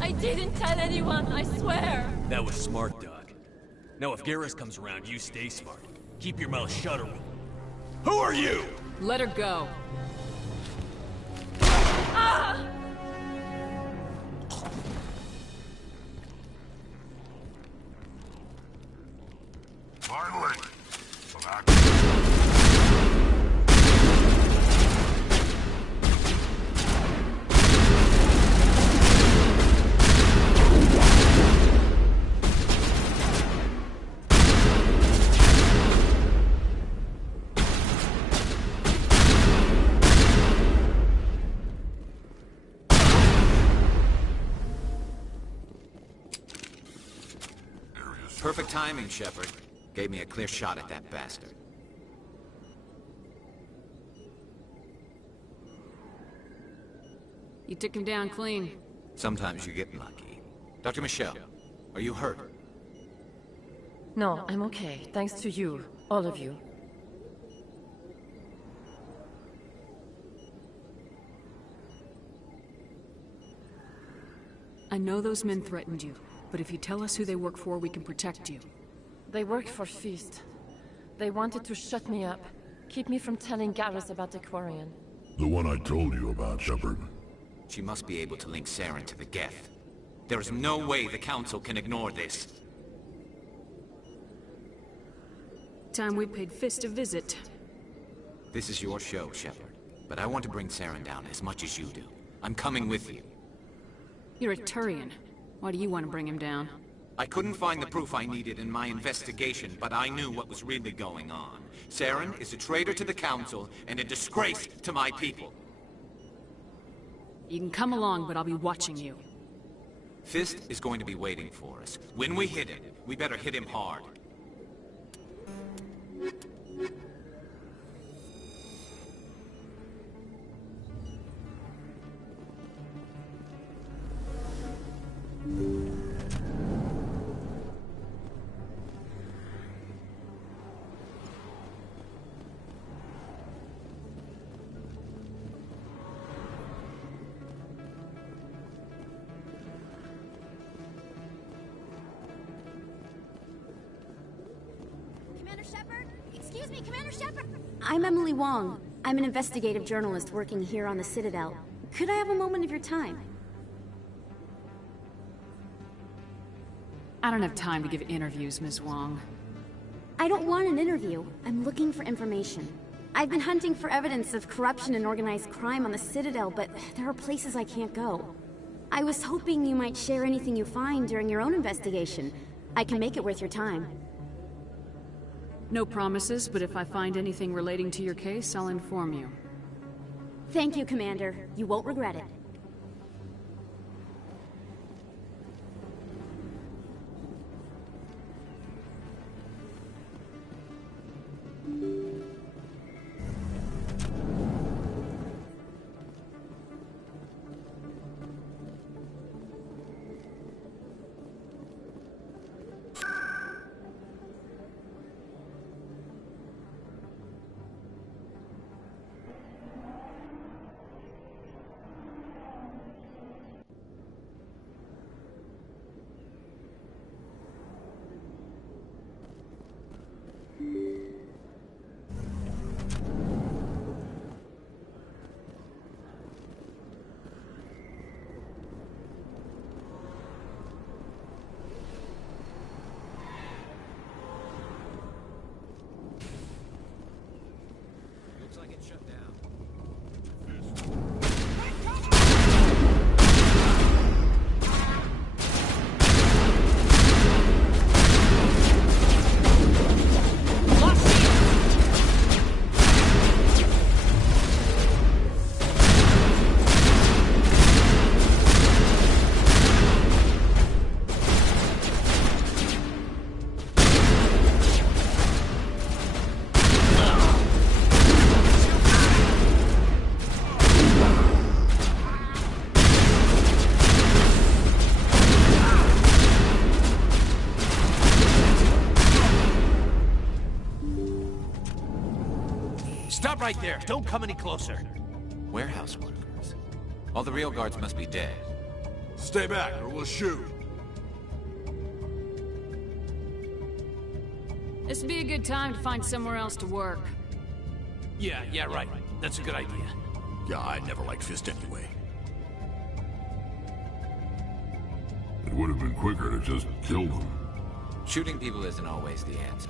I didn't tell anyone, I swear! That was smart, Doc. Now if Garrus comes around, you stay smart. Keep your mouth shut or... Who are you? Let her go. Ah! Finally! Perfect timing, Shepard. Gave me a clear shot at that bastard. You took him down clean. Sometimes you get lucky. Dr. Michelle, are you hurt? No, I'm okay. Thanks to you. All of you. I know those men threatened you, but if you tell us who they work for, we can protect you. They worked for Feast. They wanted to shut me up. Keep me from telling Garrus about the Quarian. The one I told you about, Shepard. She must be able to link Saren to the Geth. There is no way the Council can ignore this. Time we paid Fist a visit. This is your show, Shepard. But I want to bring Saren down as much as you do. I'm coming with you. You're a Turian. Why do you want to bring him down? I couldn't find the proof I needed in my investigation, but I knew what was really going on. Saren is a traitor to the Council and a disgrace to my people. You can come along, but I'll be watching you. Fist is going to be waiting for us. When we hit him, we better hit him hard. Commander Shepard? Excuse me, Commander Shepard! I'm Emily Wong. I'm an investigative journalist working here on the Citadel. Could I have a moment of your time? I don't have time to give interviews, Ms. Wong. I don't want an interview. I'm looking for information. I've been hunting for evidence of corruption and organized crime on the Citadel, but there are places I can't go. I was hoping you might share anything you find during your own investigation. I can make it worth your time. No promises, but if I find anything relating to your case, I'll inform you. Thank you, Commander. You won't regret it. Looks like it's shut down. Stop right there. Don't come any closer. Warehouse workers. All the real guards must be dead. Stay back or we'll shoot. This'd be a good time to find somewhere else to work. Yeah, right. That's a good idea. Yeah, I never liked Fist anyway. It would have been quicker to just kill them. Shooting people isn't always the answer.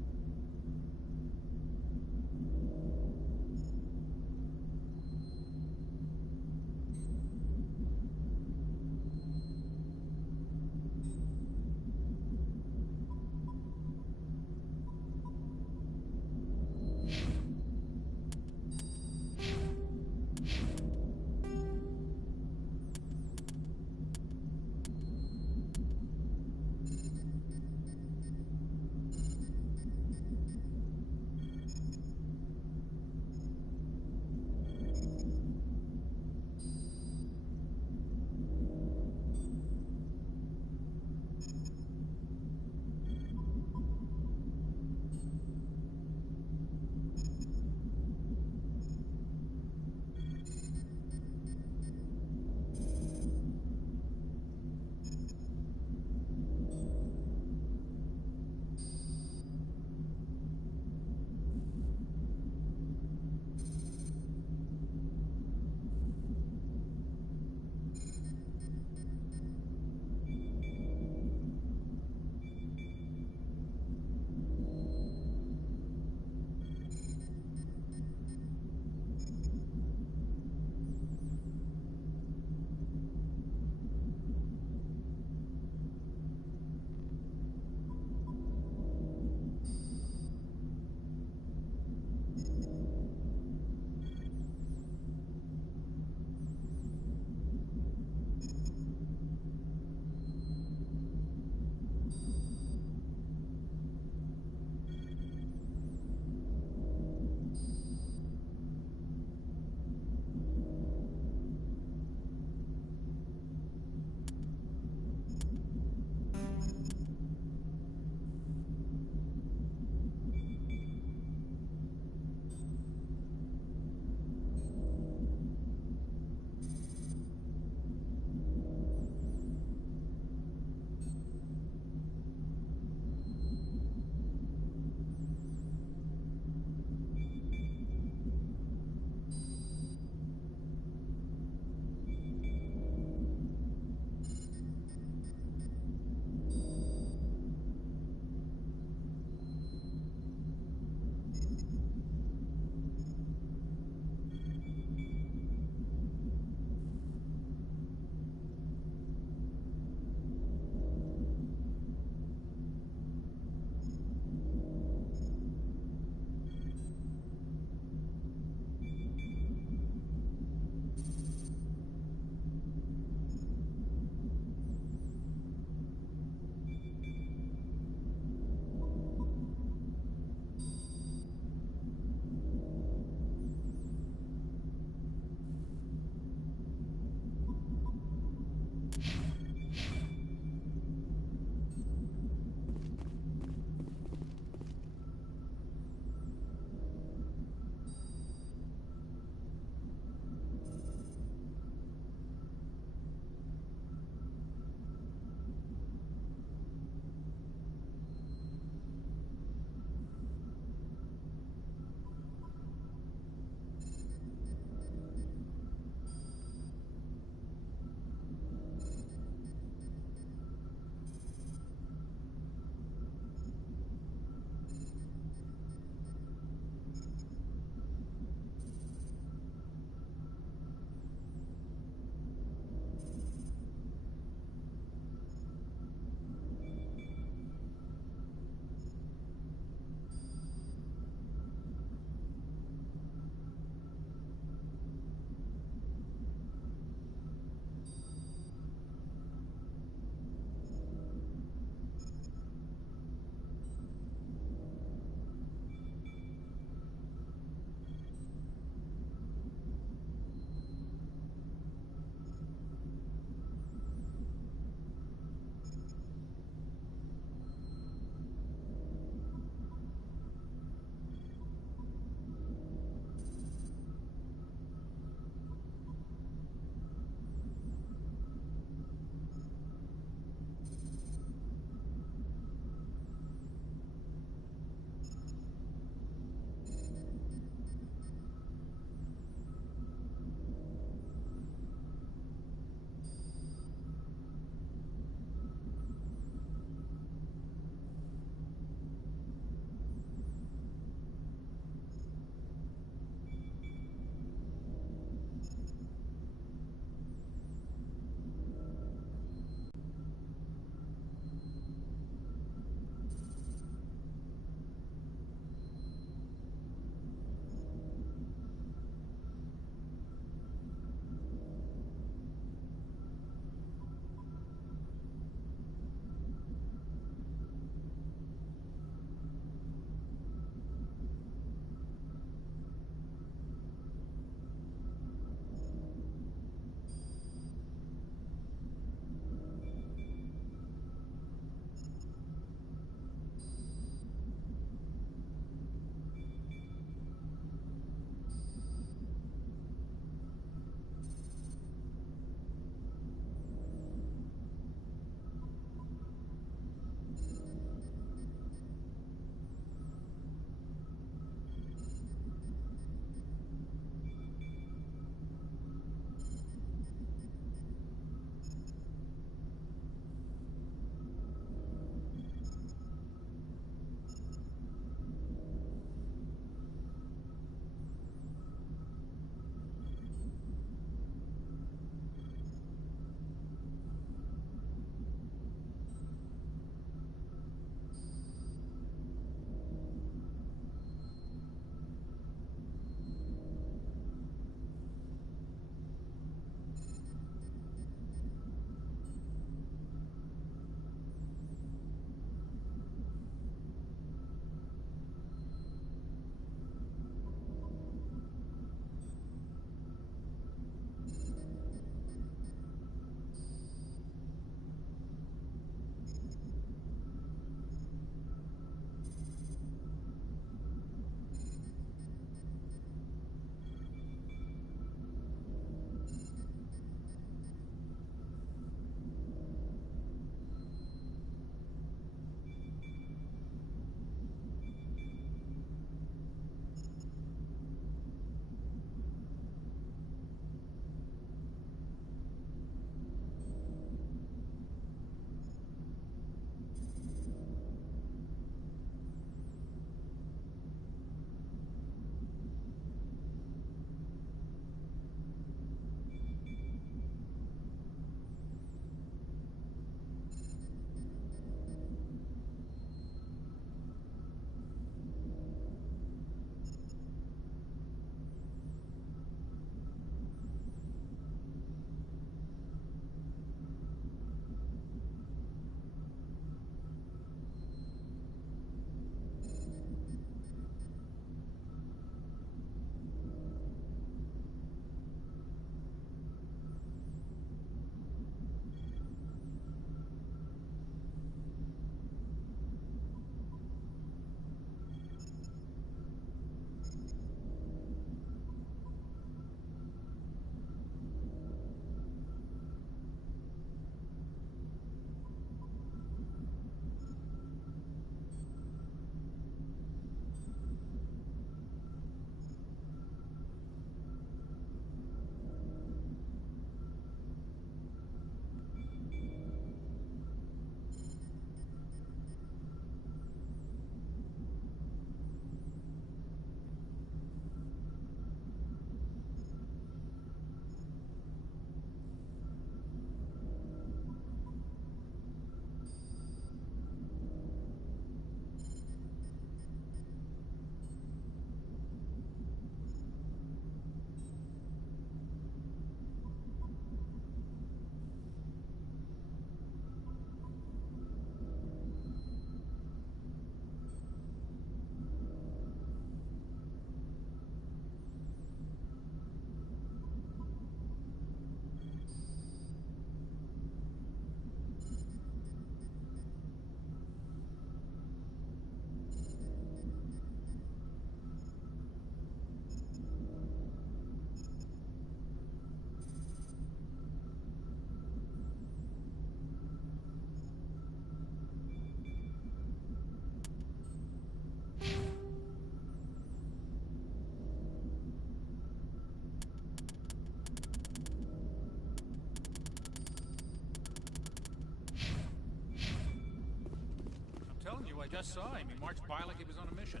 I just saw him. He marched by like he was on a mission.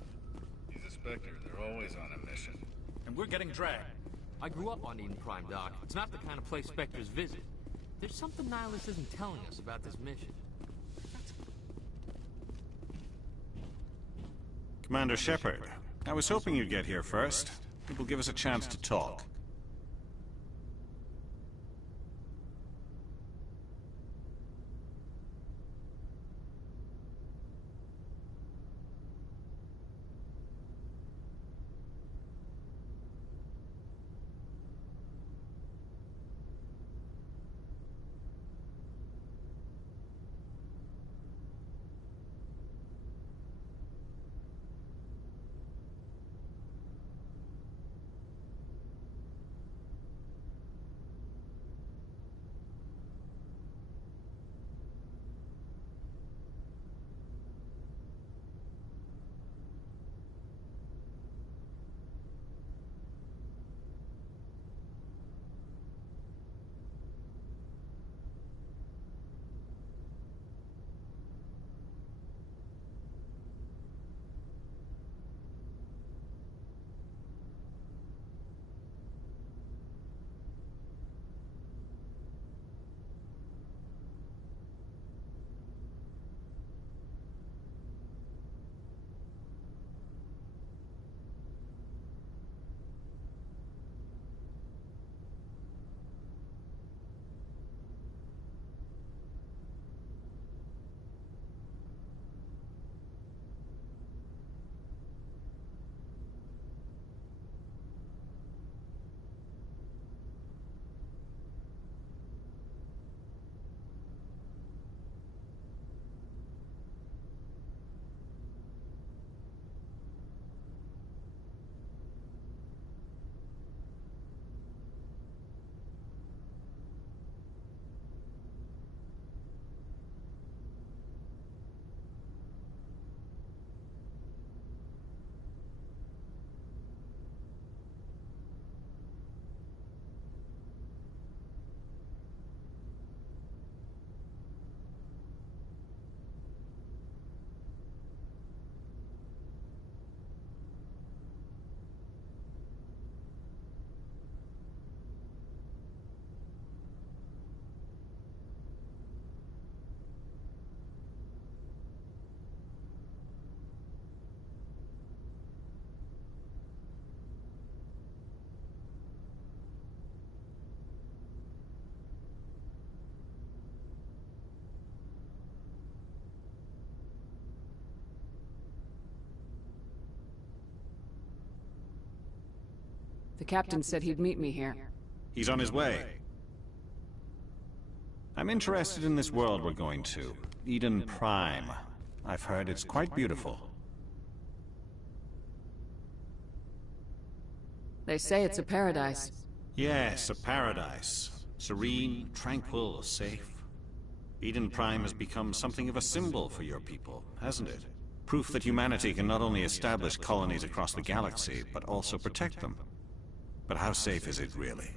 He's a Spectre. They're always on a mission. And we're getting dragged. I grew up on Eden Prime, Doc. It's not the kind of place Spectres visit. There's something Nihilus isn't telling us about this mission. Commander Shepard, I was hoping you'd get here first. It will give us a chance to talk. The captain said he'd meet me here. He's on his way. I'm interested in this world we're going to. Eden Prime. I've heard it's quite beautiful. They say it's a paradise. Yes, a paradise. Serene, tranquil, safe. Eden Prime has become something of a symbol for your people, hasn't it? Proof that humanity can not only establish colonies across the galaxy, but also protect them. But how safe is it really?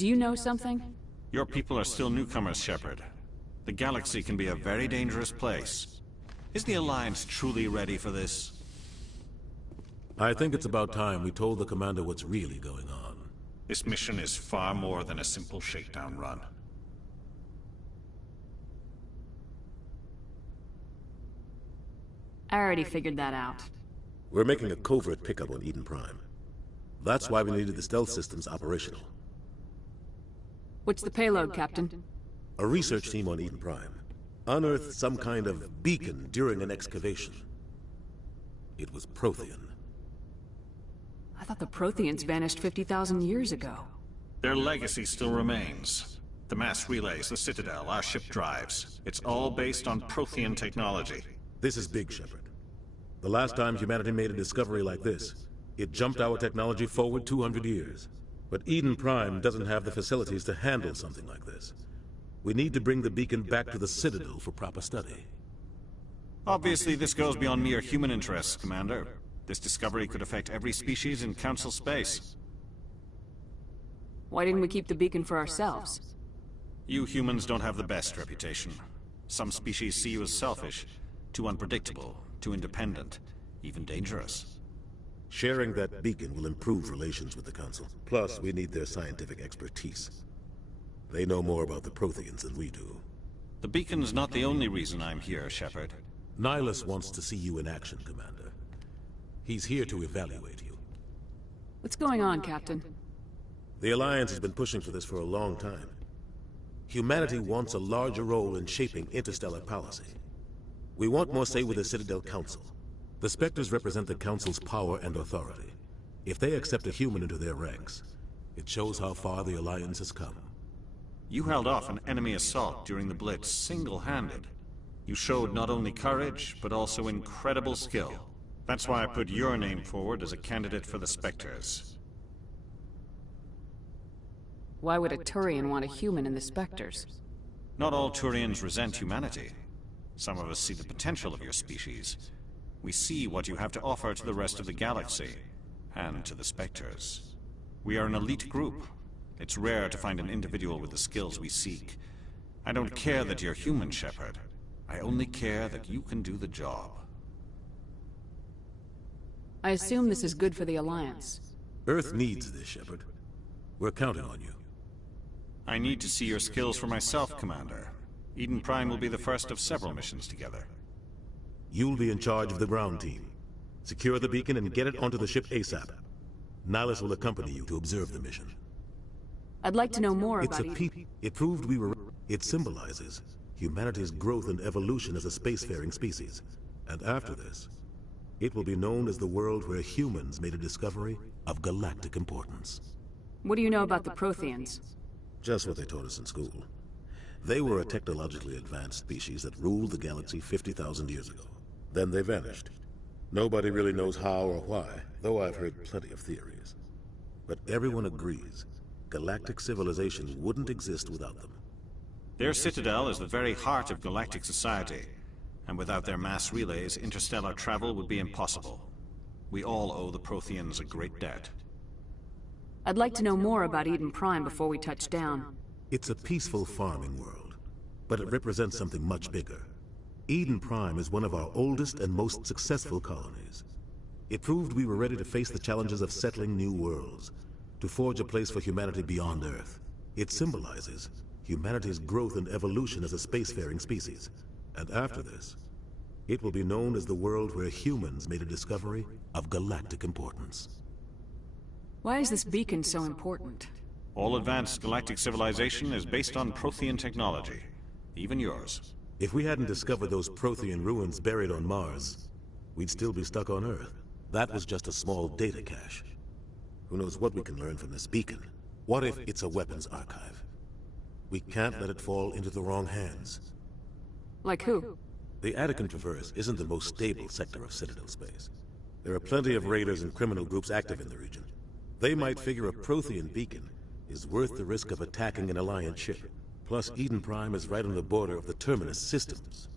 Do you know something? Your people are still newcomers, Shepard. The galaxy can be a very dangerous place. Is the Alliance truly ready for this? I think it's about time we told the Commander what's really going on. This mission is far more than a simple shakedown run. I already figured that out. We're making a covert pickup on Eden Prime. That's why we needed the stealth systems operational. What's the payload, Captain? A research team on Eden Prime unearthed some kind of beacon during an excavation. It was Prothean. I thought the Protheans vanished 50,000 years ago. Their legacy still remains. The mass relays, the Citadel, our ship drives. It's all based on Prothean technology. This is big, Shepard. The last time humanity made a discovery like this, it jumped our technology forward 200 years. But Eden Prime doesn't have the facilities to handle something like this. We need to bring the beacon back to the Citadel for proper study. Obviously, this goes beyond mere human interests, Commander. This discovery could affect every species in Council space. Why didn't we keep the beacon for ourselves? You humans don't have the best reputation. Some species see you as selfish, too unpredictable, too independent, even dangerous. Sharing that beacon will improve relations with the Council. Plus, we need their scientific expertise. They know more about the Protheans than we do. The beacon's not the only reason I'm here, Shepard. Nihilus wants to see you in action, Commander. He's here to evaluate you. What's going on, Captain? The Alliance has been pushing for this for a long time. Humanity wants a larger role in shaping interstellar policy. We want more say with the Citadel Council. The Spectres represent the Council's power and authority. If they accept a human into their ranks, it shows how far the Alliance has come. You held off an enemy assault during the Blitz single-handed. You showed not only courage, but also incredible skill. That's why I put your name forward as a candidate for the Spectres. Why would a Turian want a human in the Spectres? Not all Turians resent humanity. Some of us see the potential of your species. We see what you have to offer to the rest of the galaxy, and to the Spectres. We are an elite group. It's rare to find an individual with the skills we seek. I don't care that you're human, Shepard. I only care that you can do the job. I assume this is good for the Alliance. Earth needs this, Shepard. We're counting on you. I need to see your skills for myself, Commander. Eden Prime will be the first of several missions together. You'll be in charge of the ground team. Secure the beacon and get it onto the ship ASAP. Nihilus will accompany you to observe the mission. I'd like to know more about It proved we were... It symbolizes humanity's growth and evolution as a spacefaring species. And after this, it will be known as the world where humans made a discovery of galactic importance. What do you know about the Protheans? Just what they taught us in school. They were a technologically advanced species that ruled the galaxy 50,000 years ago. Then they vanished. Nobody really knows how or why, though I've heard plenty of theories. But everyone agrees galactic civilization wouldn't exist without them. Their citadel is the very heart of galactic society, and without their mass relays, interstellar travel would be impossible. We all owe the Protheans a great debt. I'd like to know more about Eden Prime before we touch down. It's a peaceful farming world, but it represents something much bigger. Eden Prime is one of our oldest and most successful colonies. It proved we were ready to face the challenges of settling new worlds, to forge a place for humanity beyond Earth. It symbolizes humanity's growth and evolution as a spacefaring species. And after this, it will be known as the world where humans made a discovery of galactic importance. Why is this beacon so important? All advanced galactic civilization is based on Prothean technology, even yours. If we hadn't discovered those Prothean ruins buried on Mars, we'd still be stuck on Earth. That was just a small data cache. Who knows what we can learn from this beacon? What if it's a weapons archive? We can't let it fall into the wrong hands. Like who? The Attican Traverse isn't the most stable sector of Citadel space. There are plenty of raiders and criminal groups active in the region. They might figure a Prothean beacon is worth the risk of attacking an Alliance ship. Plus, Eden Prime is right on the border of the Terminus systems.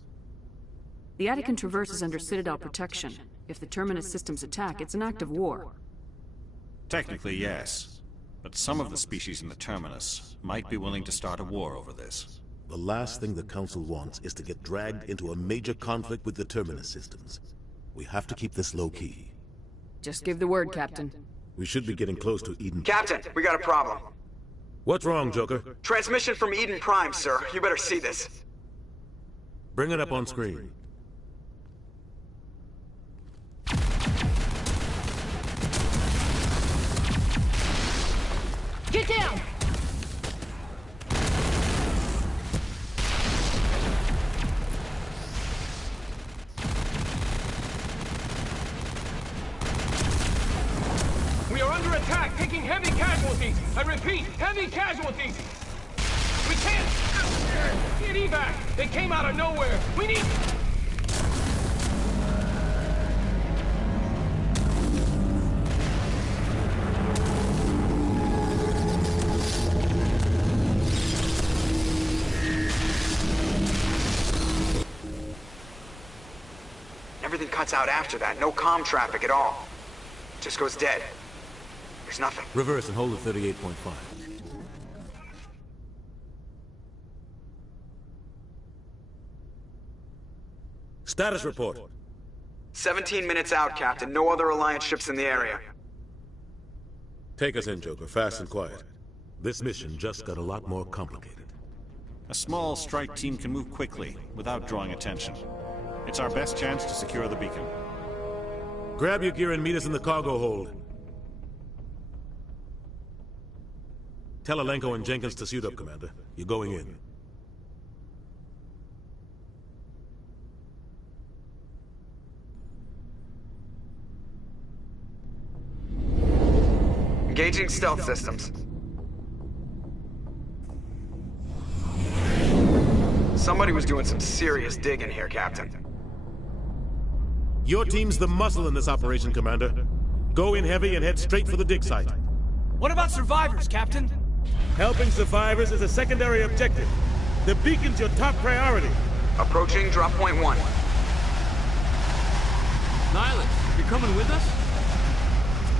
The Attican Traverse is under Citadel protection. If the Terminus systems attack, it's an act of war. Technically, yes. But some of the species in the Terminus might be willing to start a war over this. The last thing the Council wants is to get dragged into a major conflict with the Terminus systems. We have to keep this low-key. Just give the word, Captain. We should be getting close to Eden. Captain, we got a problem. What's wrong, Joker? Transmission from Eden Prime, sir. You better see this. Bring it up on screen. Get down! We are under attack, taking heavy casualties. I repeat, heavy casualties. We can't get evac. They came out of nowhere. We need... Everything cuts out after that. No comm traffic at all. Just goes dead. There's nothing. Reverse and hold at 38.5. Status report. 17 minutes out, Captain. No other Alliance ships in the area. Take us in, Joker. Fast and quiet. This mission just got a lot more complicated. A small strike team can move quickly, without drawing attention. It's our best chance to secure the beacon. Grab your gear and meet us in the cargo hold. Tell Alenko and Jenkins to suit up, Commander. You're going in. Engaging stealth systems. Somebody was doing some serious digging here, Captain. Your team's the muscle in this operation, Commander. Go in heavy and head straight for the dig site. What about survivors, Captain? Helping survivors is a secondary objective. The beacon's your top priority. Approaching drop point 1. Nihilus, you're coming with us?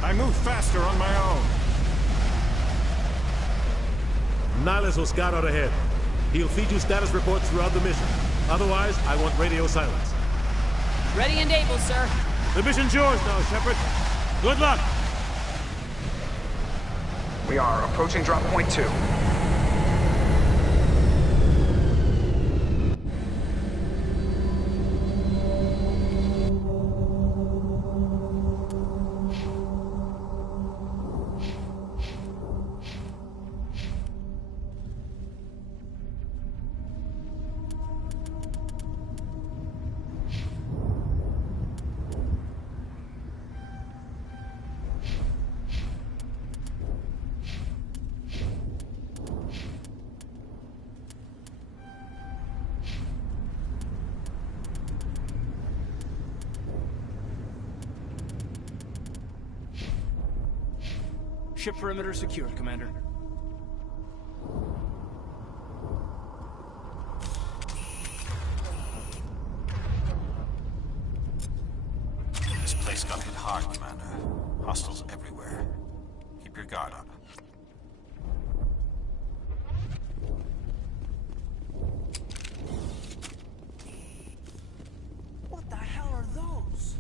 I move faster on my own. Nihilus will scout out ahead. He'll feed you status reports throughout the mission. Otherwise, I want radio silence. Ready and able, sir. The mission's yours now, Shepard. Good luck! We are approaching drop point 2. Ship perimeter secured, Commander. This place got hit hard, Commander. Hostiles everywhere. Keep your guard up. What the hell are those?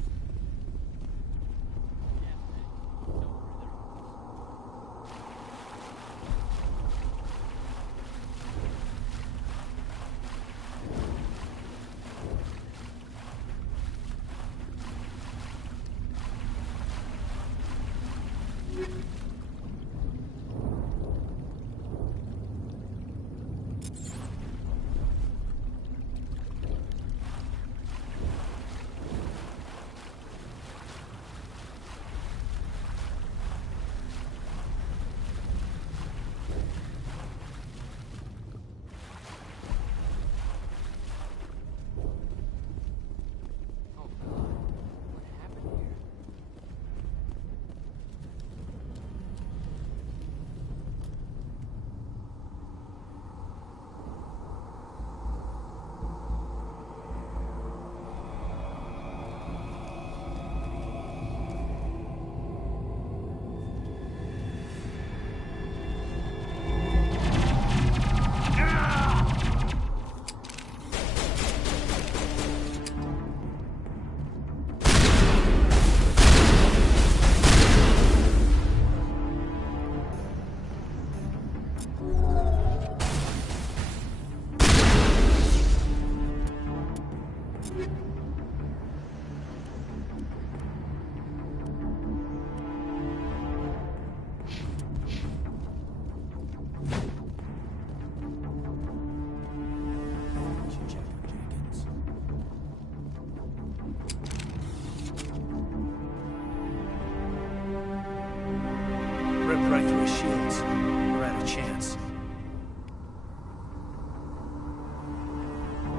Rip right through his shields. We're out of chance.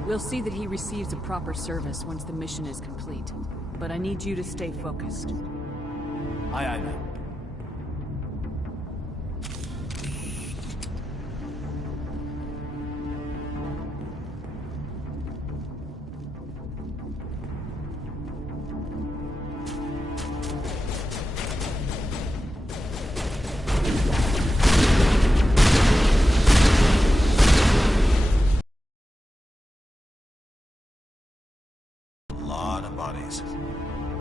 We'll see that he receives a proper service once the mission is complete. But I need you to stay focused. Aye, aye, ma'am. Lot of bodies.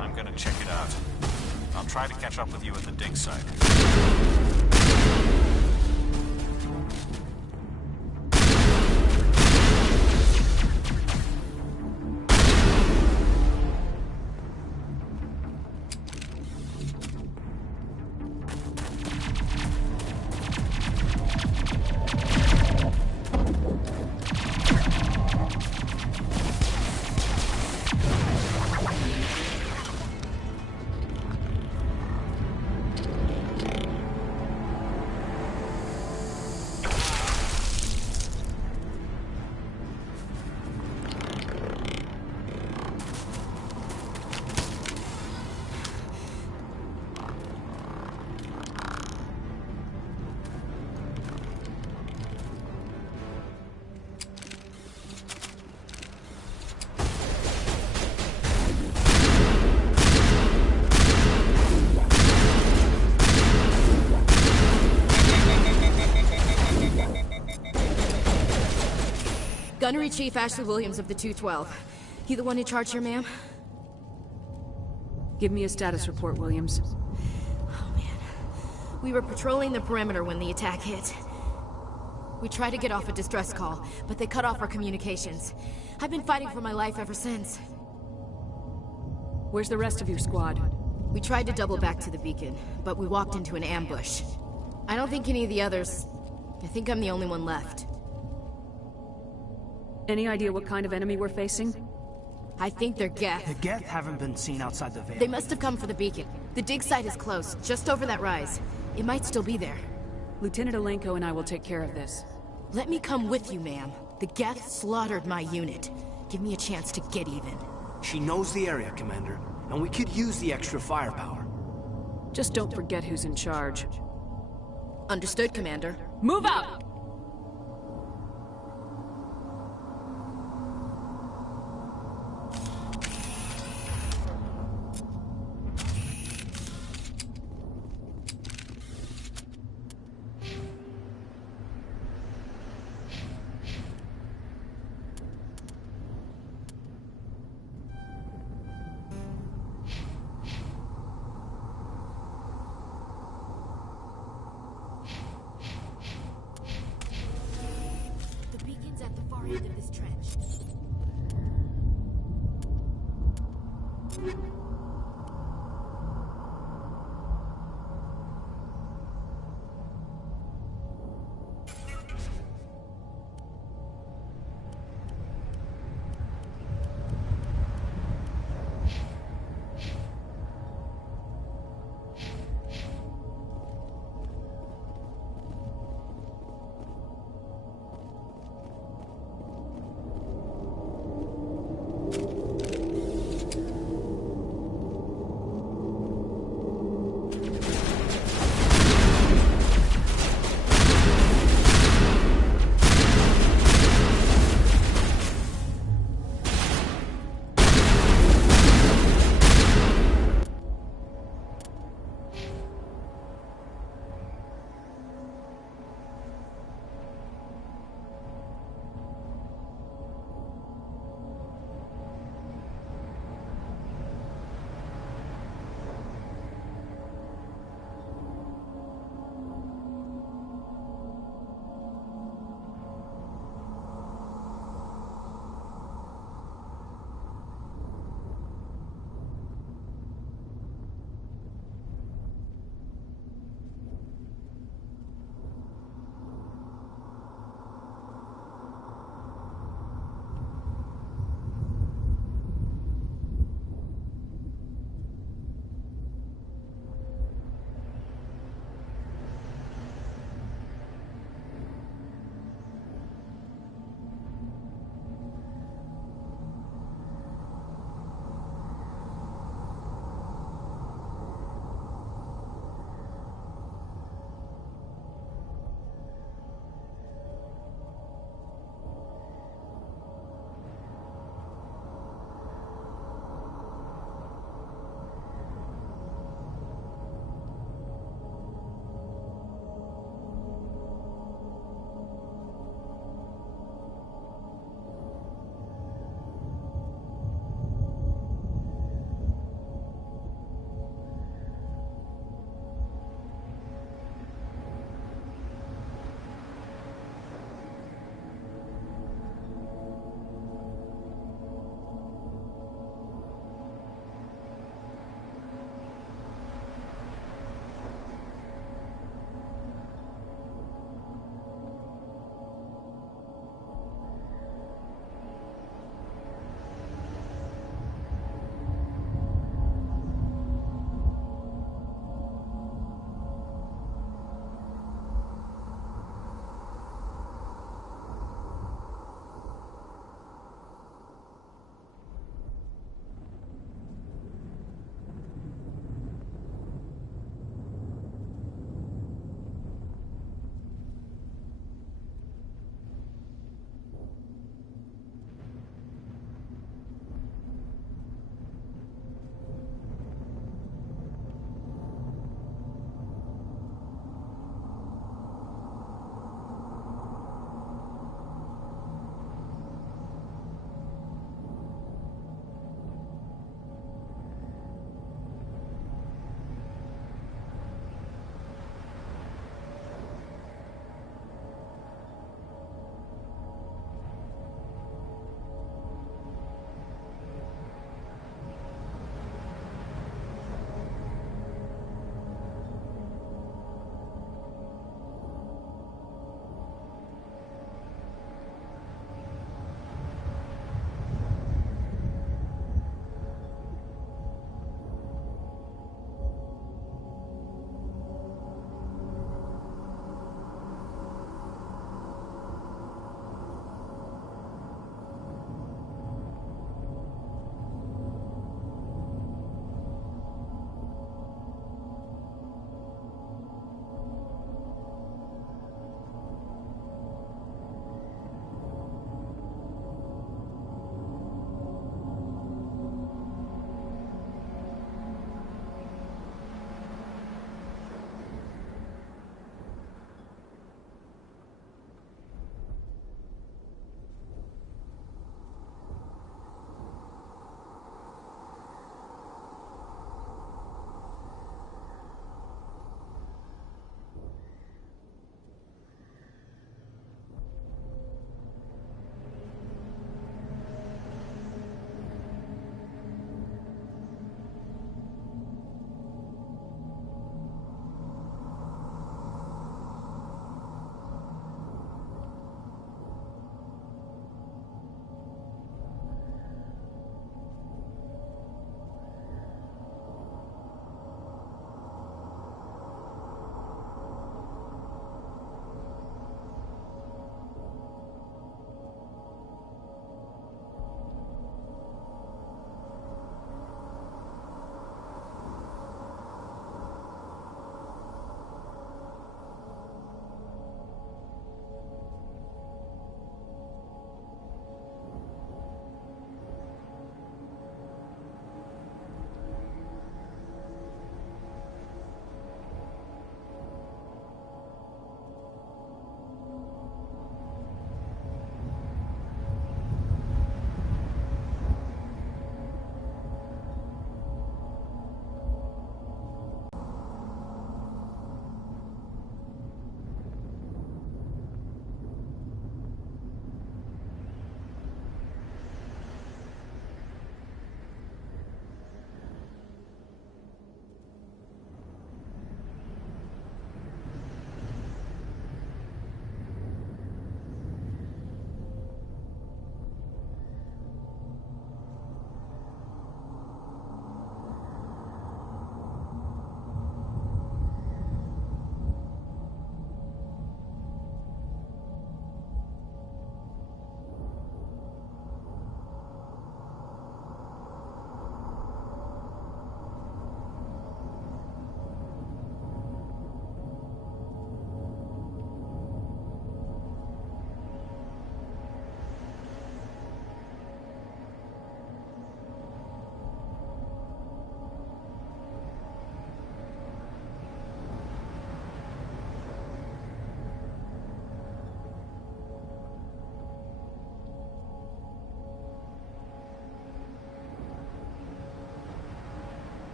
I'm gonna check it out. I'll try to catch up with you at the dig site. Gunnery Chief Ashley Williams of the 212. He the one in charge here, ma'am? Give me a status report, Williams. Oh, man. We were patrolling the perimeter when the attack hit. We tried to get off a distress call, but they cut off our communications. I've been fighting for my life ever since. Where's the rest of your squad? We tried to double back to the beacon, but we walked into an ambush. I don't think any of the others... I think I'm the only one left. Any idea what kind of enemy we're facing? I think they're Geth. The Geth haven't been seen outside the Veil. They must have come for the beacon. The dig site is close, just over that rise. It might still be there. Lieutenant Alenko and I will take care of this. Let me come with you, ma'am. The Geth slaughtered my unit. Give me a chance to get even. She knows the area, Commander, and we could use the extra firepower. Just don't forget who's in charge. Understood, Commander. Move out! End of this trench.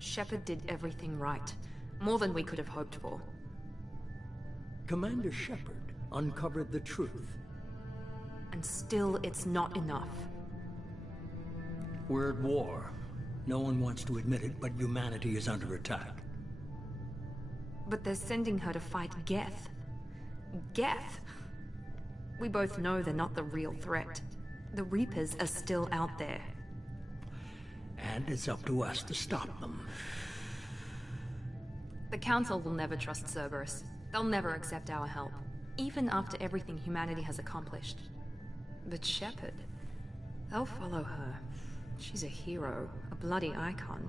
Shepard did everything right. More than we could have hoped for. Commander Shepard uncovered the truth. And still, it's not enough. We're at war. No one wants to admit it, but humanity is under attack. But they're sending her to fight Geth. Geth? We both know they're not the real threat. The Reapers are still out there. And it's up to us to stop them. The Council will never trust Cerberus. They'll never accept our help, even after everything humanity has accomplished. But Shepard, they'll follow her. She's a hero, a bloody icon.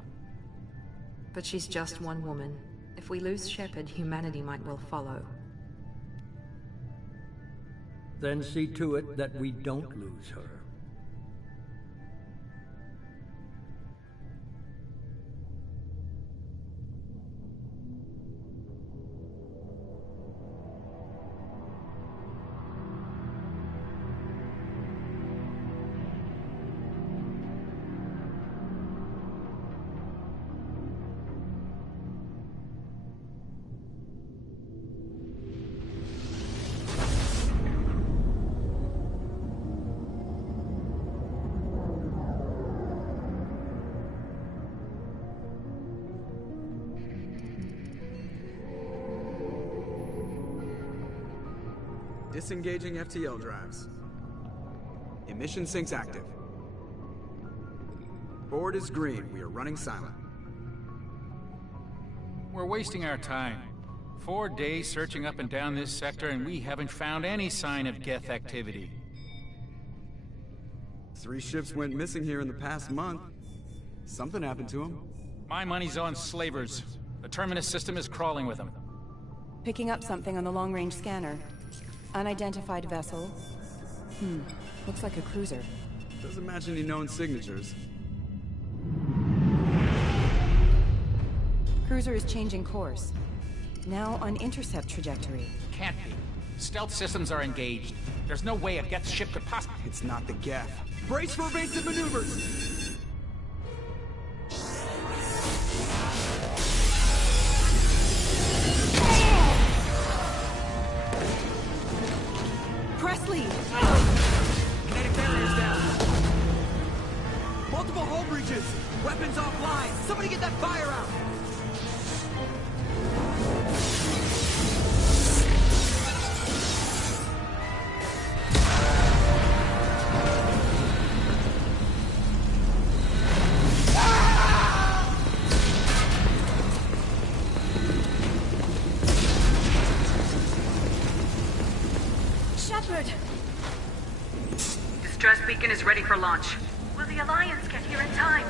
But she's just one woman. If we lose Shepard, humanity might well follow. Then see to it that we don't lose her. Disengaging FTL drives. Emission sinks active. Board is green. We are running silent. We're wasting our time. 4 days searching up and down this sector, and we haven't found any sign of Geth activity. 3 ships went missing here in the past month. Something happened to them. My money's on slavers. The Terminus system is crawling with them. Picking up something on the long-range scanner. Unidentified vessel. Looks like a cruiser. Doesn't match any known signatures. Cruiser is changing course. Now on intercept trajectory. Can't be. Stealth systems are engaged. There's no way a Geth ship could possibly... It's not the Geth. Brace for evasive maneuvers! Presley! Kinetic barriers down. Multiple hull breaches. Weapons offline. Somebody get that fire out. Distress beacon is ready for launch. Will the Alliance get here in time?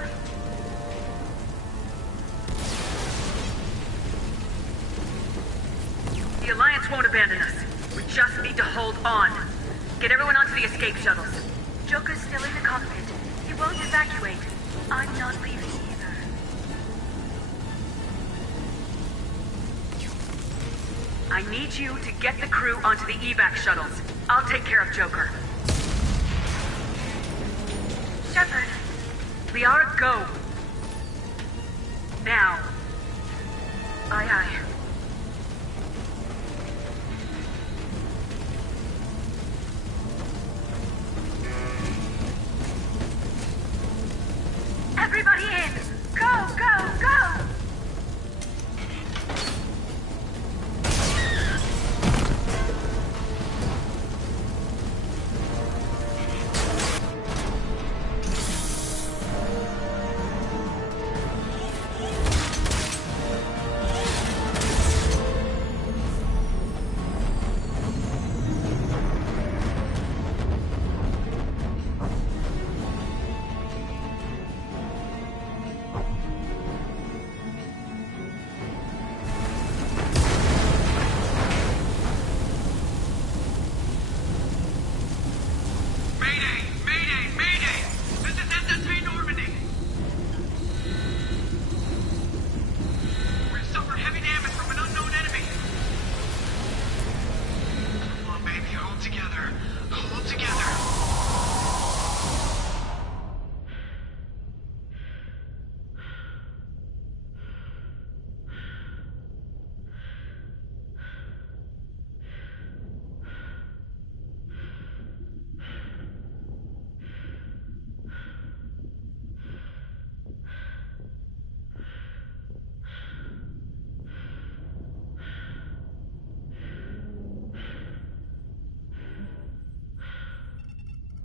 The Alliance won't abandon us. We just need to hold on. Get everyone onto the escape shuttles. Joker's still in the cockpit. He won't evacuate. I'm not leaving either. I need you to get the crew onto the evac shuttles. I'll take care of Joker. Shepard, Liara, go. Now. Aye, aye. Everybody in! Go, go, go!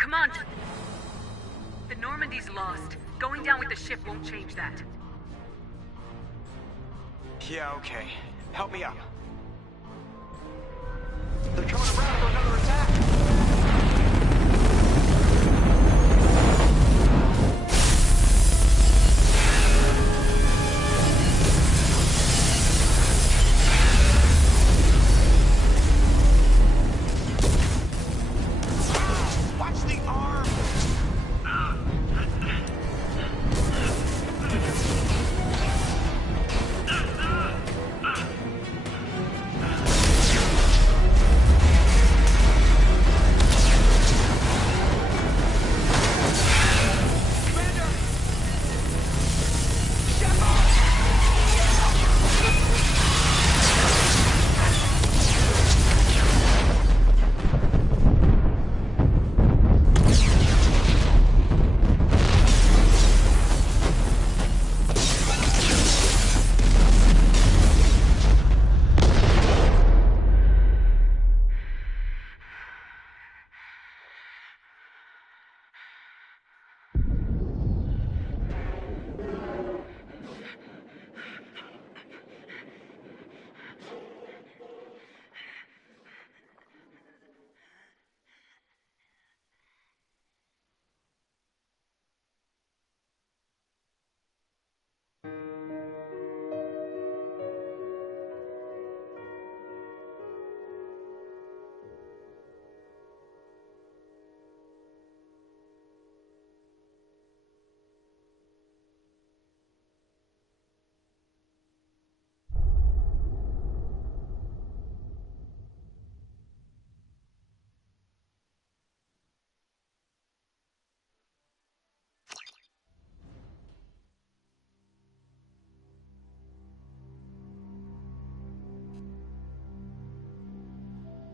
Come on! The Normandy's lost. Going down with the ship won't change that. Yeah, okay. Help me up. They're coming around for another attack! Watch the arm!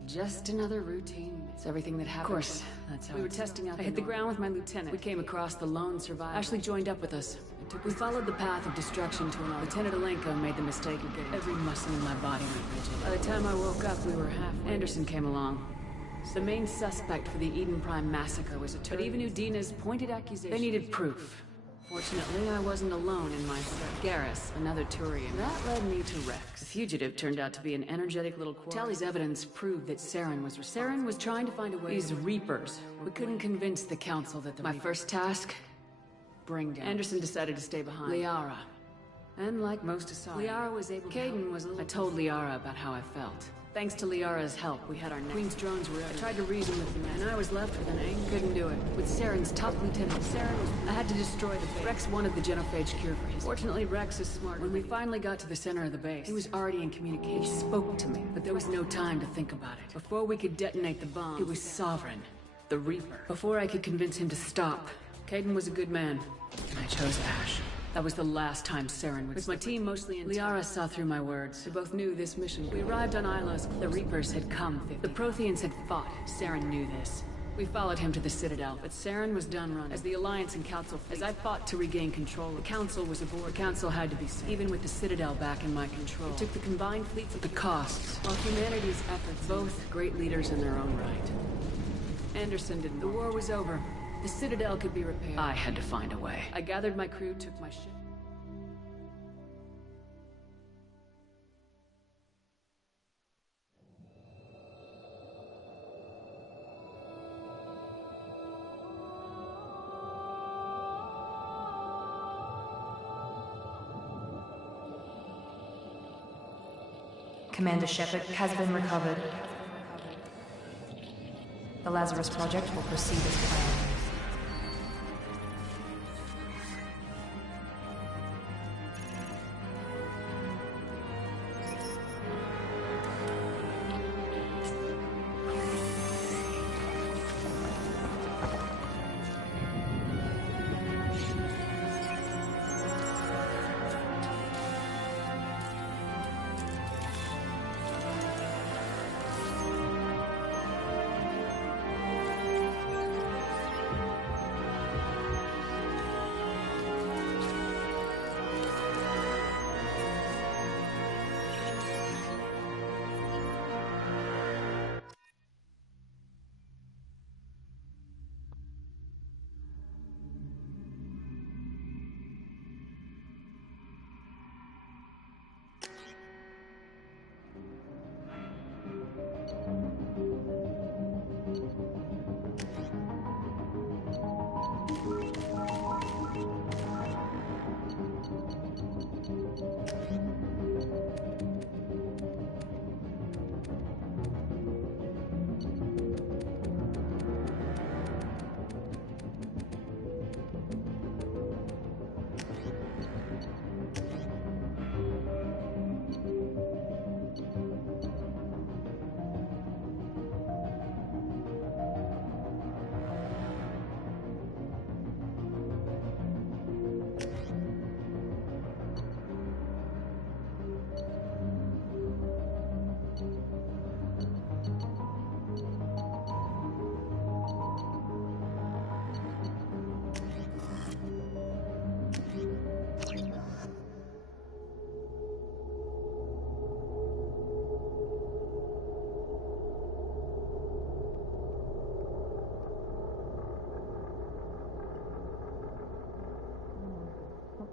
Just another routine. It's everything that happened. Of course, that's how we were testing out. I hit the ground with my lieutenant. We came across the lone survivor. Ashley joined up with us. We followed the path of destruction to an Lieutenant Alenko made the mistake of getting every muscle in my body went rigid. By the time I woke up, we were halfway. Anderson came along. The main suspect for the Eden Prime massacre was a Turian. But even Udina's pointed accusation. They needed proof. Fortunately, I wasn't alone in my search. Garrus, another Turian. That led me to Rex. The fugitive turned out to be an energetic little quarry. Tally's evidence proved that Saren was responsible. Saren was trying to find a way. These Reapers. We couldn't convince the Council that my first task? Bring down. Anderson decided to stay behind. Liara. And like most assaults, Liara was able to Caden was a little... I told Liara about how I felt. Thanks to Liara's help, we had our Queen's drones were out. I tried to reason with them, and I was left with an anger. Couldn't do it. With Saren's top lieutenant, Saren was... I had to destroy the base. Rex wanted the genophage cure for his... Fortunately, Rex is smart. When we finally got to the center of the base, he was already in communication. He spoke to me, but there was no time to think about it. Before we could detonate the bomb, it was Sovereign, the Reaper. Before I could convince him to stop, Caden was a good man, and I chose Ash. That was the last time Saren would... With my team mostly in... Liara saw through my words. We both knew this mission. We arrived on Ilos. The Reapers had come. The Protheans had fought. Saren knew this. We followed him to the Citadel, but Saren was done running. As the Alliance and Council... As I fought to regain control, the Council was aboard. The Council had to be saved. Even with the Citadel back in my control. It took the combined fleets of the costs. While humanity's efforts, both great leaders in their own right. Anderson didn't. The war was over. The Citadel could be repaired. I had to find a way. I gathered my crew, took my ship. Commander Shepard has been recovered. The Lazarus Project will proceed as planned.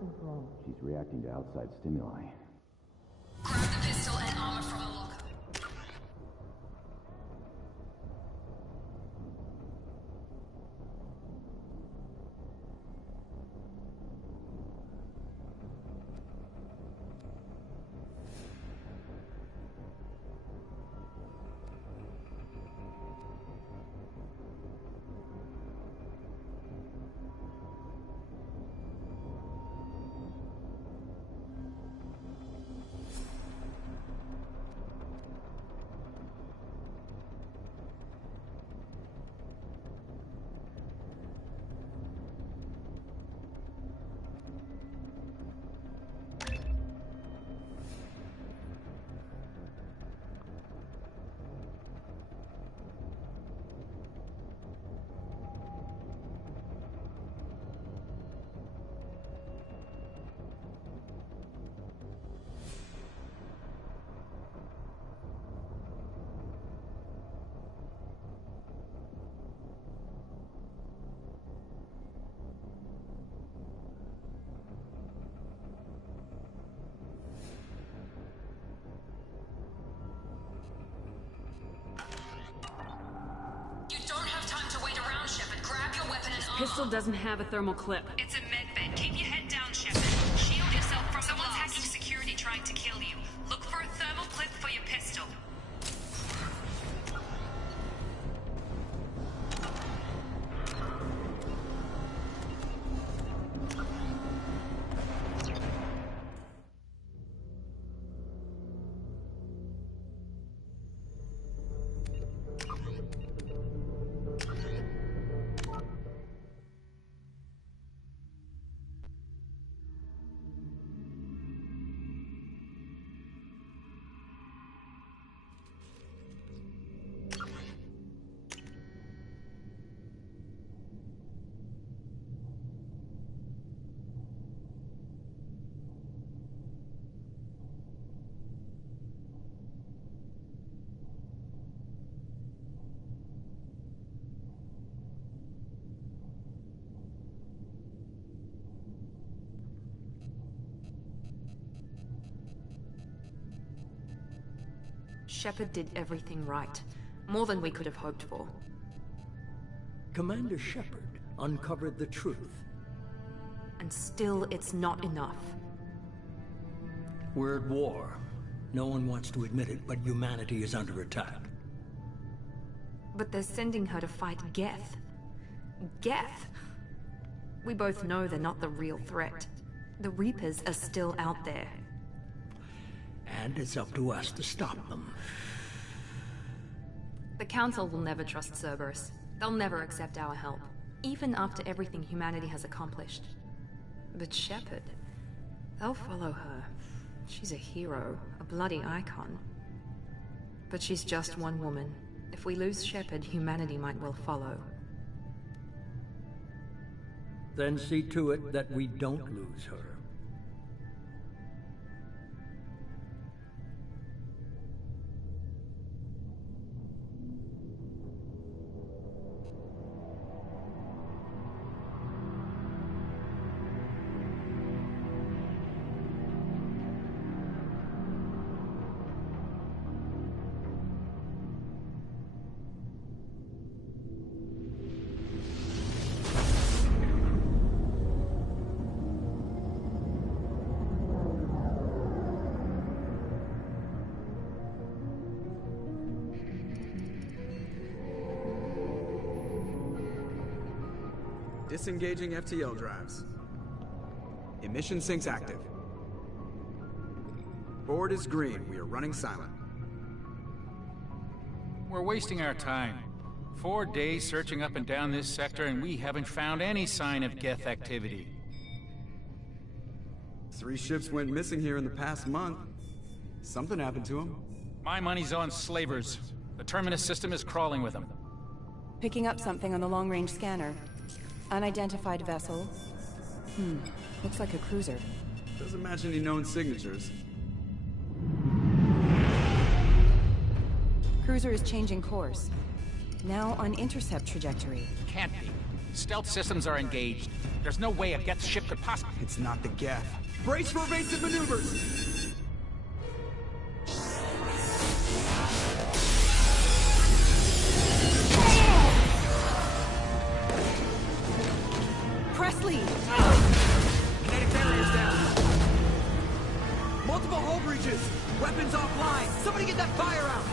Something's wrong. She's reacting to outside stimuli. Grab the pistol and armor from the locker. Pistol doesn't have a thermal clip. It's a med bed. Keep your head down, Shepard. Shield yourself from someone's hacking security trying to kill you. Look for a thermal clip for your pistol. Shepard did everything right. More than we could have hoped for. Commander Shepard uncovered the truth. And still, it's not enough. We're at war. No one wants to admit it, but humanity is under attack. But they're sending her to fight Geth. Geth! We both know they're not the real threat. The Reapers are still out there. And it's up to us to stop them. The Council will never trust Cerberus. They'll never accept our help, even after everything humanity has accomplished. But Shepard, they'll follow her. She's a hero, a bloody icon. But she's just one woman. If we lose Shepard, humanity might well follow. Then see to it that we don't lose her. Disengaging FTL drives. Emission sinks active. Board is green. We are running silent. We're wasting our time. 4 days searching up and down this sector, and we haven't found any sign of Geth activity. 3 ships went missing here in the past month. Something happened to them. My money's on slavers. The Terminus system is crawling with them. Picking up something on the long-range scanner. Unidentified vessel. Looks like a cruiser. Doesn't match any known signatures. Cruiser is changing course. Now on intercept trajectory. Can't be. Stealth systems are engaged. There's no way a Geth ship could possibly... It's not the Geth. Brace for evasive maneuvers! Presley! Kinetic barriers down. Multiple hull breaches. Weapons offline. Somebody get that fire out.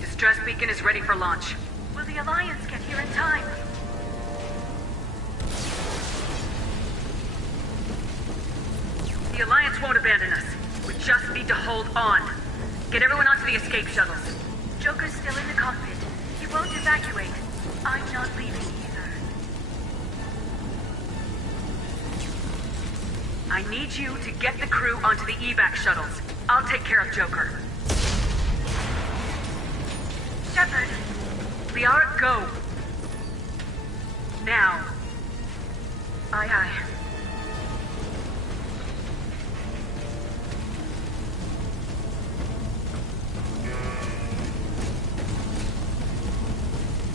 Distress beacon is ready for launch. Will the Alliance get here in time? The Alliance won't abandon us. We just need to hold on. Get everyone onto the escape shuttles. Joker's still in the cockpit. He won't evacuate. I'm not leaving either. I need you to get the crew onto the evac shuttles. I'll take care of Joker. Shepard, Liara, go. Now. Aye, aye.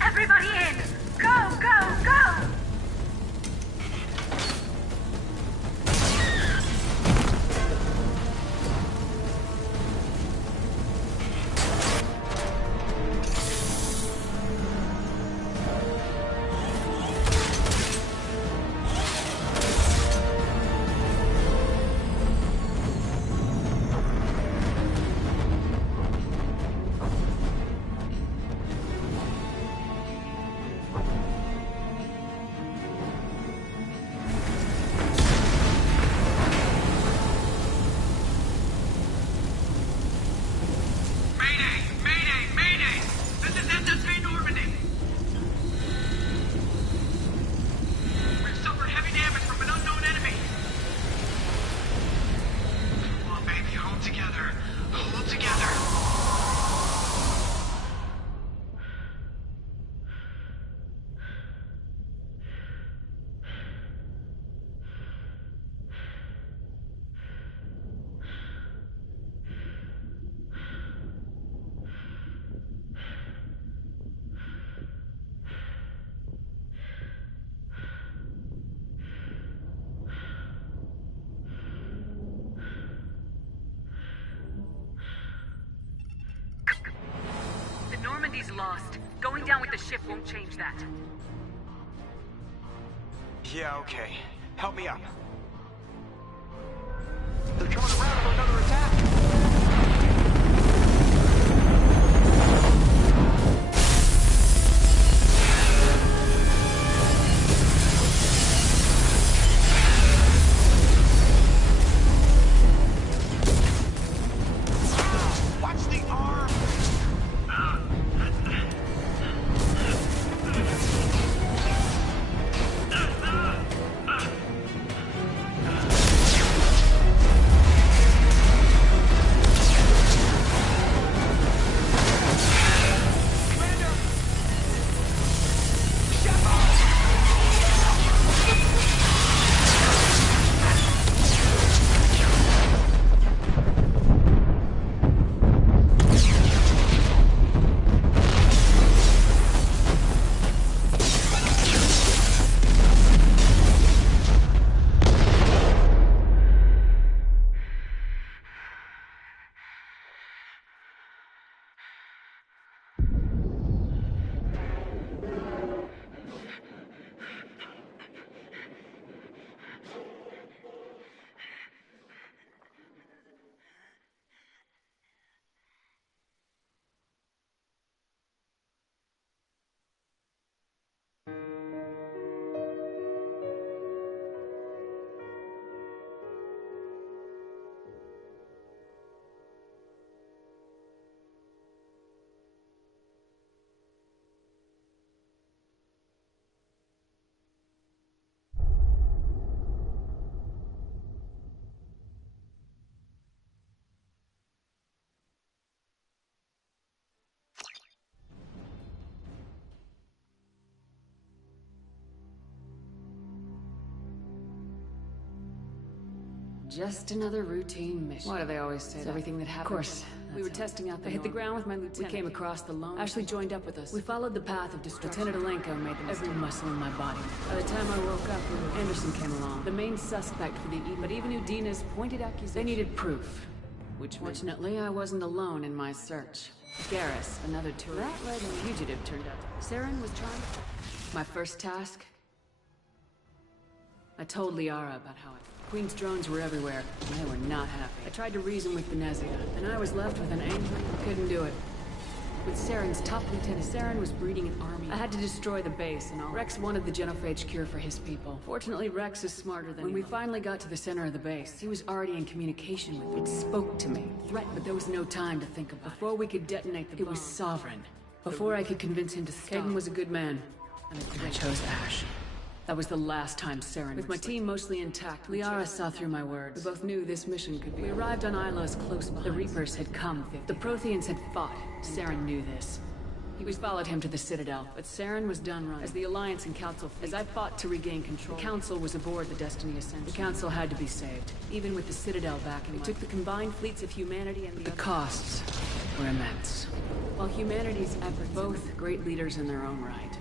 Everybody in! Go, go, go! Lost. Going down with the ship won't change that. Yeah, okay. Help me up. They're coming around for another attack! Just another routine mission. Why do they always say that? Everything that happened? Of course. We were testing out the I hit the ground with my lieutenant. We came across the lone. Ashley joined up with us. We followed the path of destruction. Lieutenant Alenko made every muscle in my body. By the time I woke up, Anderson came along. The main suspect for the evening. But even Udina's pointed accusation. They needed proof. Which, fortunately, I wasn't alone in my search. Garrus, another tourist. That red fugitive turned out. Saren was trying. My first task? I told Liara about how Queen's drones were everywhere, and they were not happy. I tried to reason with Venezia, and I was left with an angry... Couldn't do it. With Saren's top lieutenant, Saren was breeding an army. I had to destroy the base and all. Rex wanted the genophage cure for his people. Fortunately, Rex is smarter than When we finally got to the center of the base, he was already in communication with it. It spoke to me. Threat, but there was no time to think about it. Before we could detonate the bomb. It was sovereign. Before I could convince him to stop. Caden was a good man, and I chose Ash. That was the last time Saren... With my team mostly intact, Liara saw through my words. We both knew this mission could be... We arrived on Ilos close behind. The Reapers had come. The Protheans had fought. Saren knew this. We followed him to the Citadel, but Saren was done running. As the Alliance and Council... As I fought to regain control, the Council was aboard the Destiny Ascension. The Council had to be saved, even with the Citadel backing. It took the combined fleets of humanity and the costs were immense. While humanity's efforts... Both great leaders in their own right.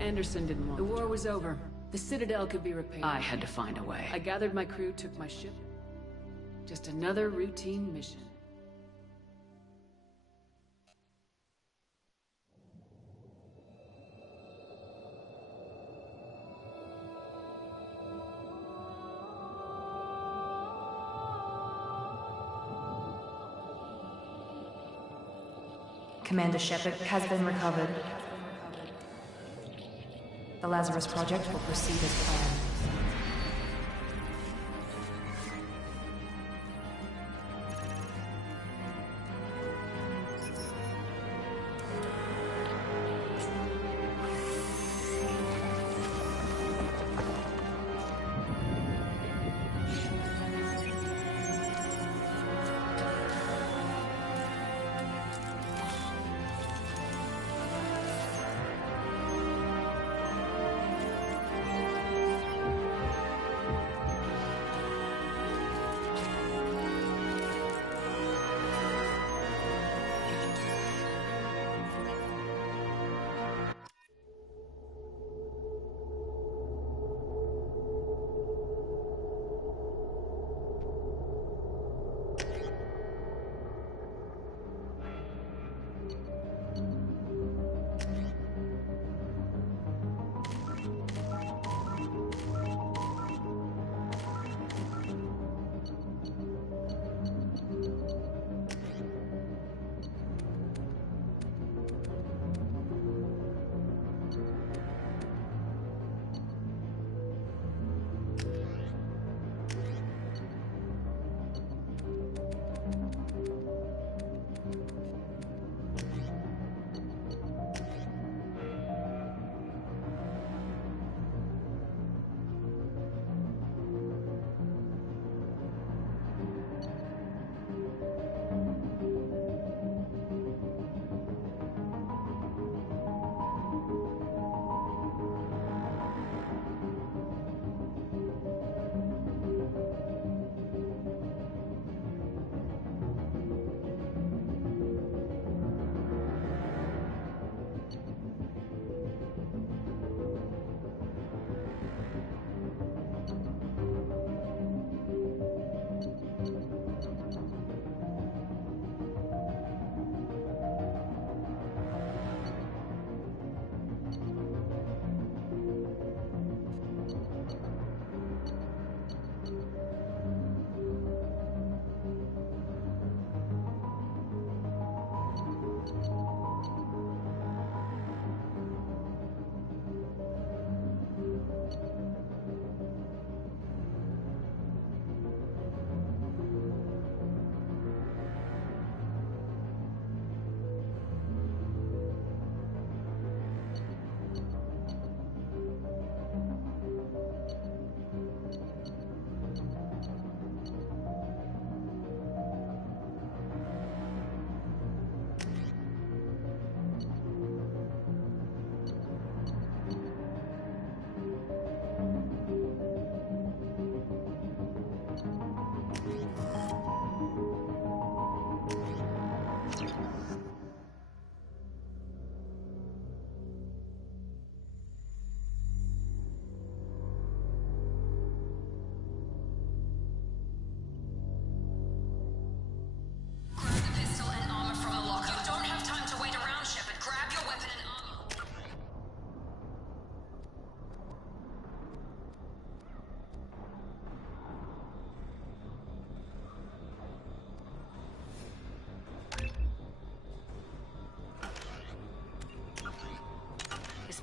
Anderson didn't want. The war was over. The Citadel could be repaired. I had to find a way. I gathered my crew, took my ship. Just another routine mission. Commander Shepard has been recovered. The Lazarus Project will proceed as planned.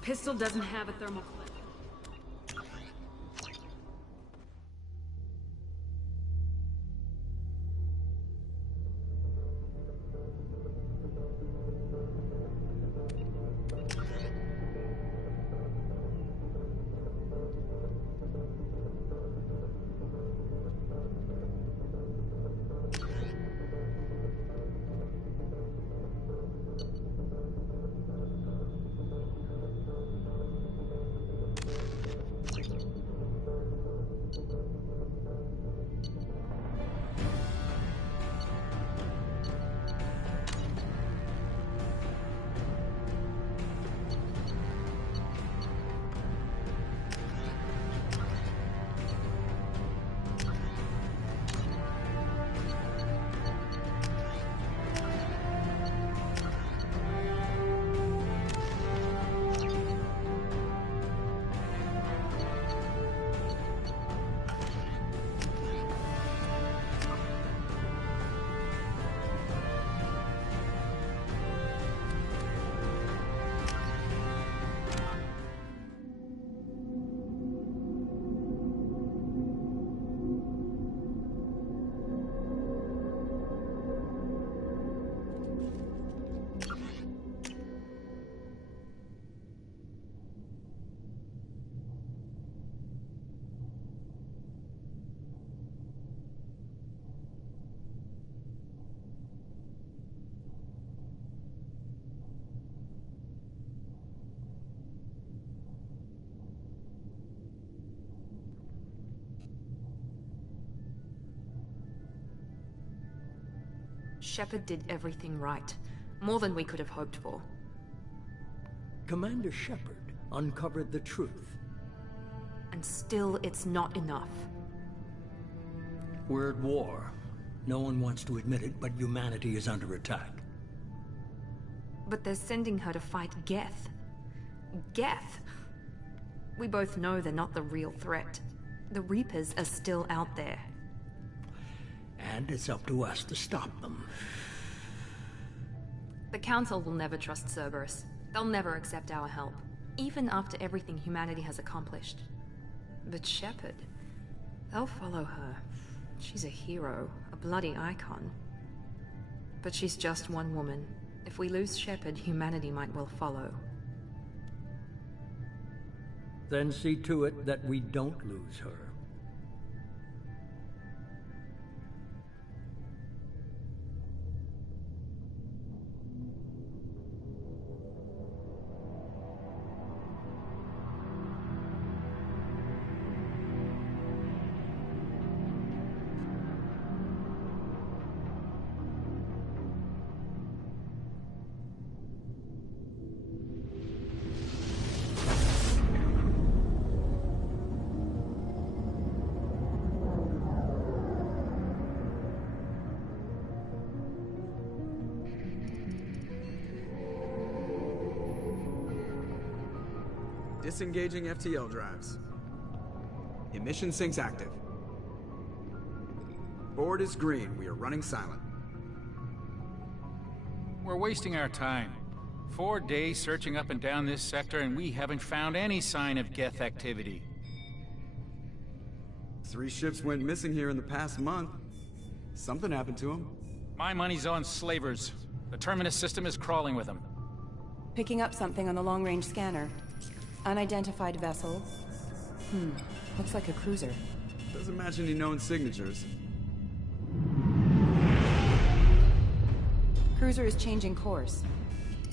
This pistol doesn't have a thermal clip. Shepard did everything right. More than we could have hoped for. Commander Shepard uncovered the truth. And still, it's not enough. We're at war. No one wants to admit it, but humanity is under attack. But they're sending her to fight Geth. Geth! We both know they're not the real threat. The Reapers are still out there. And it's up to us to stop them. The Council will never trust Cerberus. They'll never accept our help, even after everything humanity has accomplished. But Shepard, they'll follow her. She's a hero, a bloody icon. But she's just one woman. If we lose Shepard, humanity might well follow. Then see to it that we don't lose her. Disengaging FTL drives. Emission sinks active. Board is green. We are running silent. We're wasting our time. 4 days searching up and down this sector, and we haven't found any sign of Geth activity. 3 ships went missing here in the past month. Something happened to them. My money's on slavers. The Terminus system is crawling with them. Picking up something on the long-range scanner. Unidentified vessel. Looks like a cruiser. Doesn't match any known signatures. Cruiser is changing course.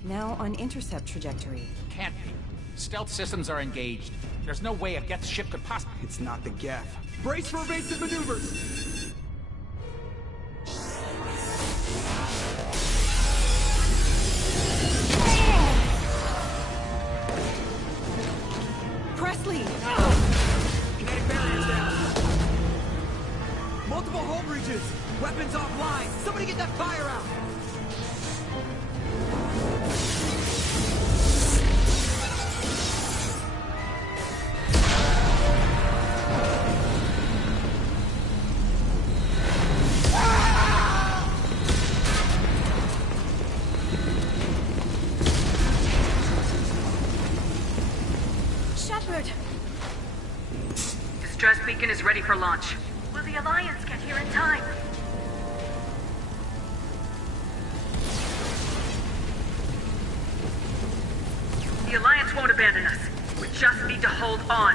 Now on intercept trajectory. Can't be. Stealth systems are engaged. There's no way a Geth ship could possibly... It's not the Geth. Brace for evasive maneuvers! Presley! Kinetic barriers down. Multiple hull breaches. Weapons offline. Somebody get that fire out. Shepard! Distress beacon is ready for launch. Will the Alliance get here in time? The Alliance won't abandon us. We just need to hold on.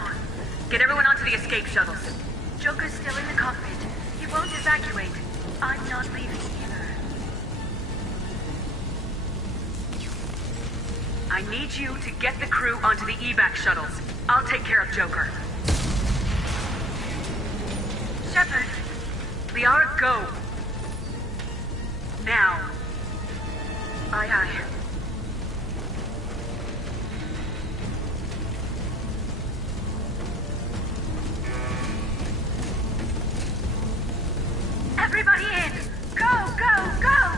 Get everyone onto the escape shuttles. Joker's still in the cockpit. He won't evacuate. I'm not leaving either. I need you to get the crew onto the evac shuttles. I'll take care of Joker. Shepard. Liara, go. Now. Aye, aye. Everybody in! Go, go, go!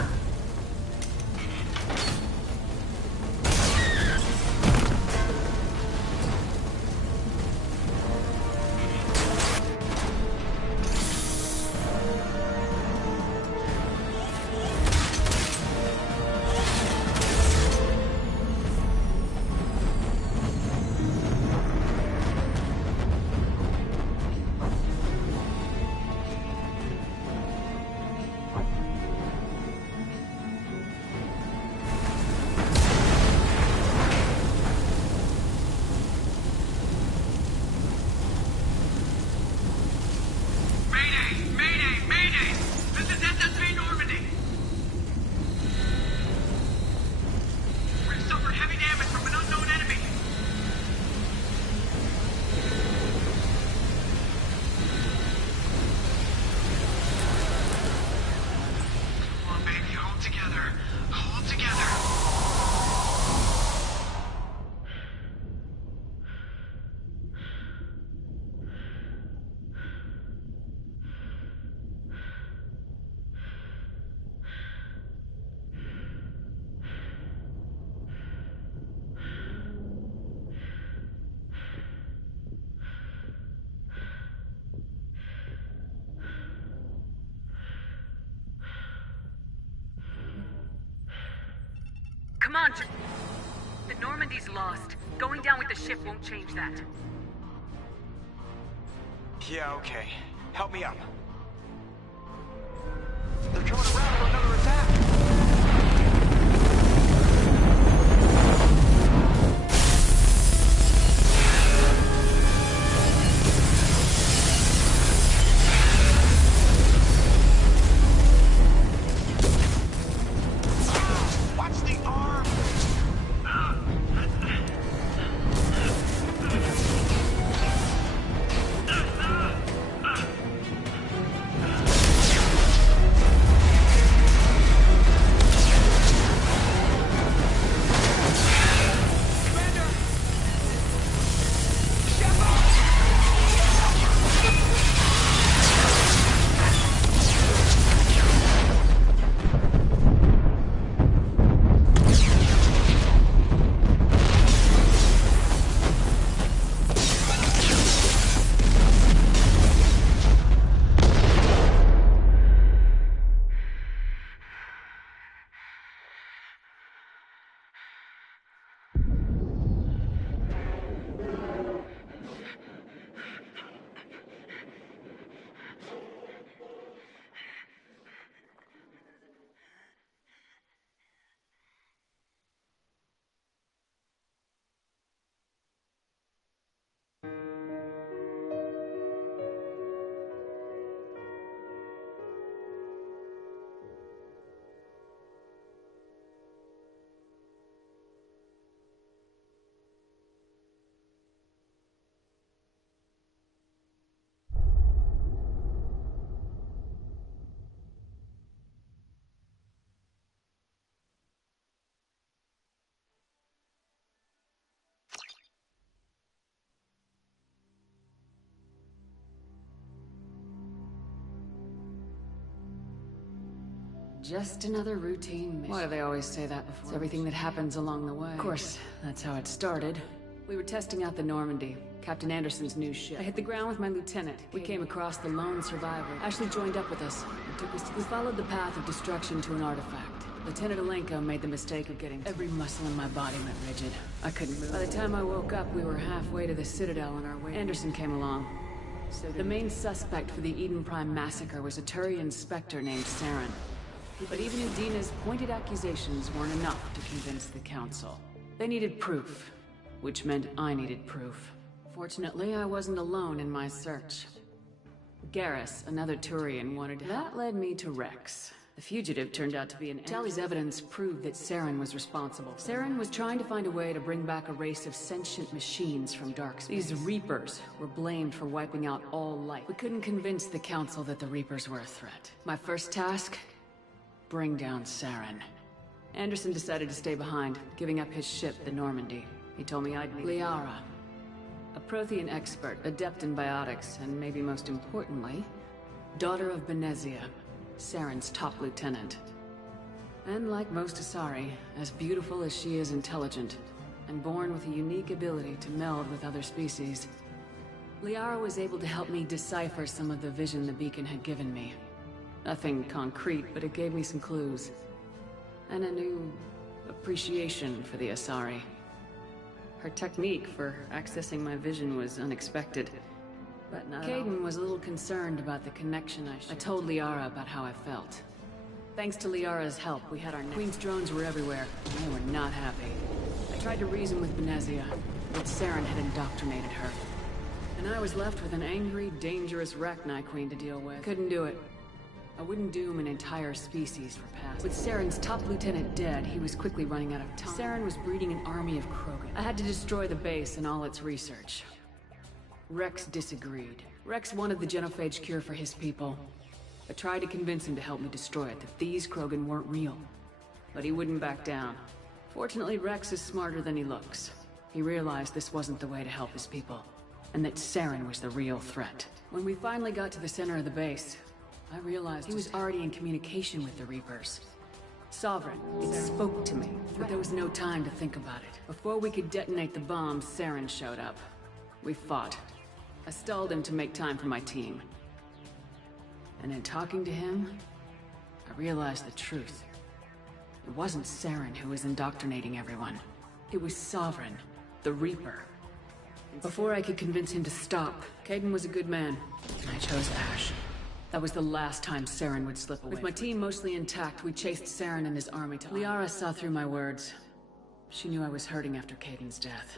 Come on, the Normandy's lost. Going down with the ship won't change that. Yeah, okay. Help me up. They're coming around for another attack! Just another routine mission. Why do they always say that before? It's everything that happens along the way. Of course, that's how it started. We were testing out the Normandy, Captain Anderson's new ship. I hit the ground with my lieutenant. We came across the lone survivor. Ashley joined up with us and took us to... We followed the path of destruction to an artifact. Lieutenant Alenko made the mistake of getting every muscle in my body went rigid. I couldn't move. By the time I woke up, we were halfway to the Citadel on our way. Anderson came along. So the main suspect for the Eden Prime massacre was a Turian Spectre named Saren. But even Udina's pointed accusations weren't enough to convince the Council. They needed proof, which meant I needed proof. Fortunately, I wasn't alone in my search. Garrus, another Turian, wanted to... That led me to Rex. The fugitive turned out to be an... Tally's evidence proved that Saren was responsible. Saren was trying to find a way to bring back a race of sentient machines from dark space. These Reapers were blamed for wiping out all life. We couldn't convince the Council that the Reapers were a threat. My first task? Bring down Saren. Anderson decided to stay behind, giving up his ship, the Normandy. He told me I'd need Liara, a Prothean expert, adept in biotics, and maybe most importantly, daughter of Benezia, Saren's top lieutenant. And like most Asari, as beautiful as she is intelligent, and born with a unique ability to meld with other species, Liara was able to help me decipher some of the vision the beacon had given me. Nothing concrete, but it gave me some clues. And a new appreciation for the Asari. Her technique for accessing my vision was unexpected. But Kaidan was a little concerned about the connection I told Liara about how I felt. Thanks to Liara's help, we had our Queen's drones were everywhere, and they were not happy. I tried to reason with Benezia, but Saren had indoctrinated her. And I was left with an angry, dangerous Rachni Queen to deal with. Couldn't do it. I wouldn't doom an entire species for past. With Saren's top lieutenant dead, he was quickly running out of time. Saren was breeding an army of Krogan. I had to destroy the base and all its research. Rex disagreed. Rex wanted the genophage cure for his people. I tried to convince him to help me destroy it, that these Krogan weren't real. But he wouldn't back down. Fortunately, Rex is smarter than he looks. He realized this wasn't the way to help his people, and that Saren was the real threat. When we finally got to the center of the base, I realized he was already in communication with the Reapers. Sovereign, it spoke to me, but there was no time to think about it. Before we could detonate the bombs, Saren showed up. We fought. I stalled him to make time for my team. And in talking to him, I realized the truth. It wasn't Saren who was indoctrinating everyone. It was Sovereign, the Reaper. Before I could convince him to stop, Kaidan was a good man, and I chose Ash. That was the last time Saren would slip away. With my team mostly intact, we chased Saren and his army to... Liara saw through my words. She knew I was hurting after Kaidan's death.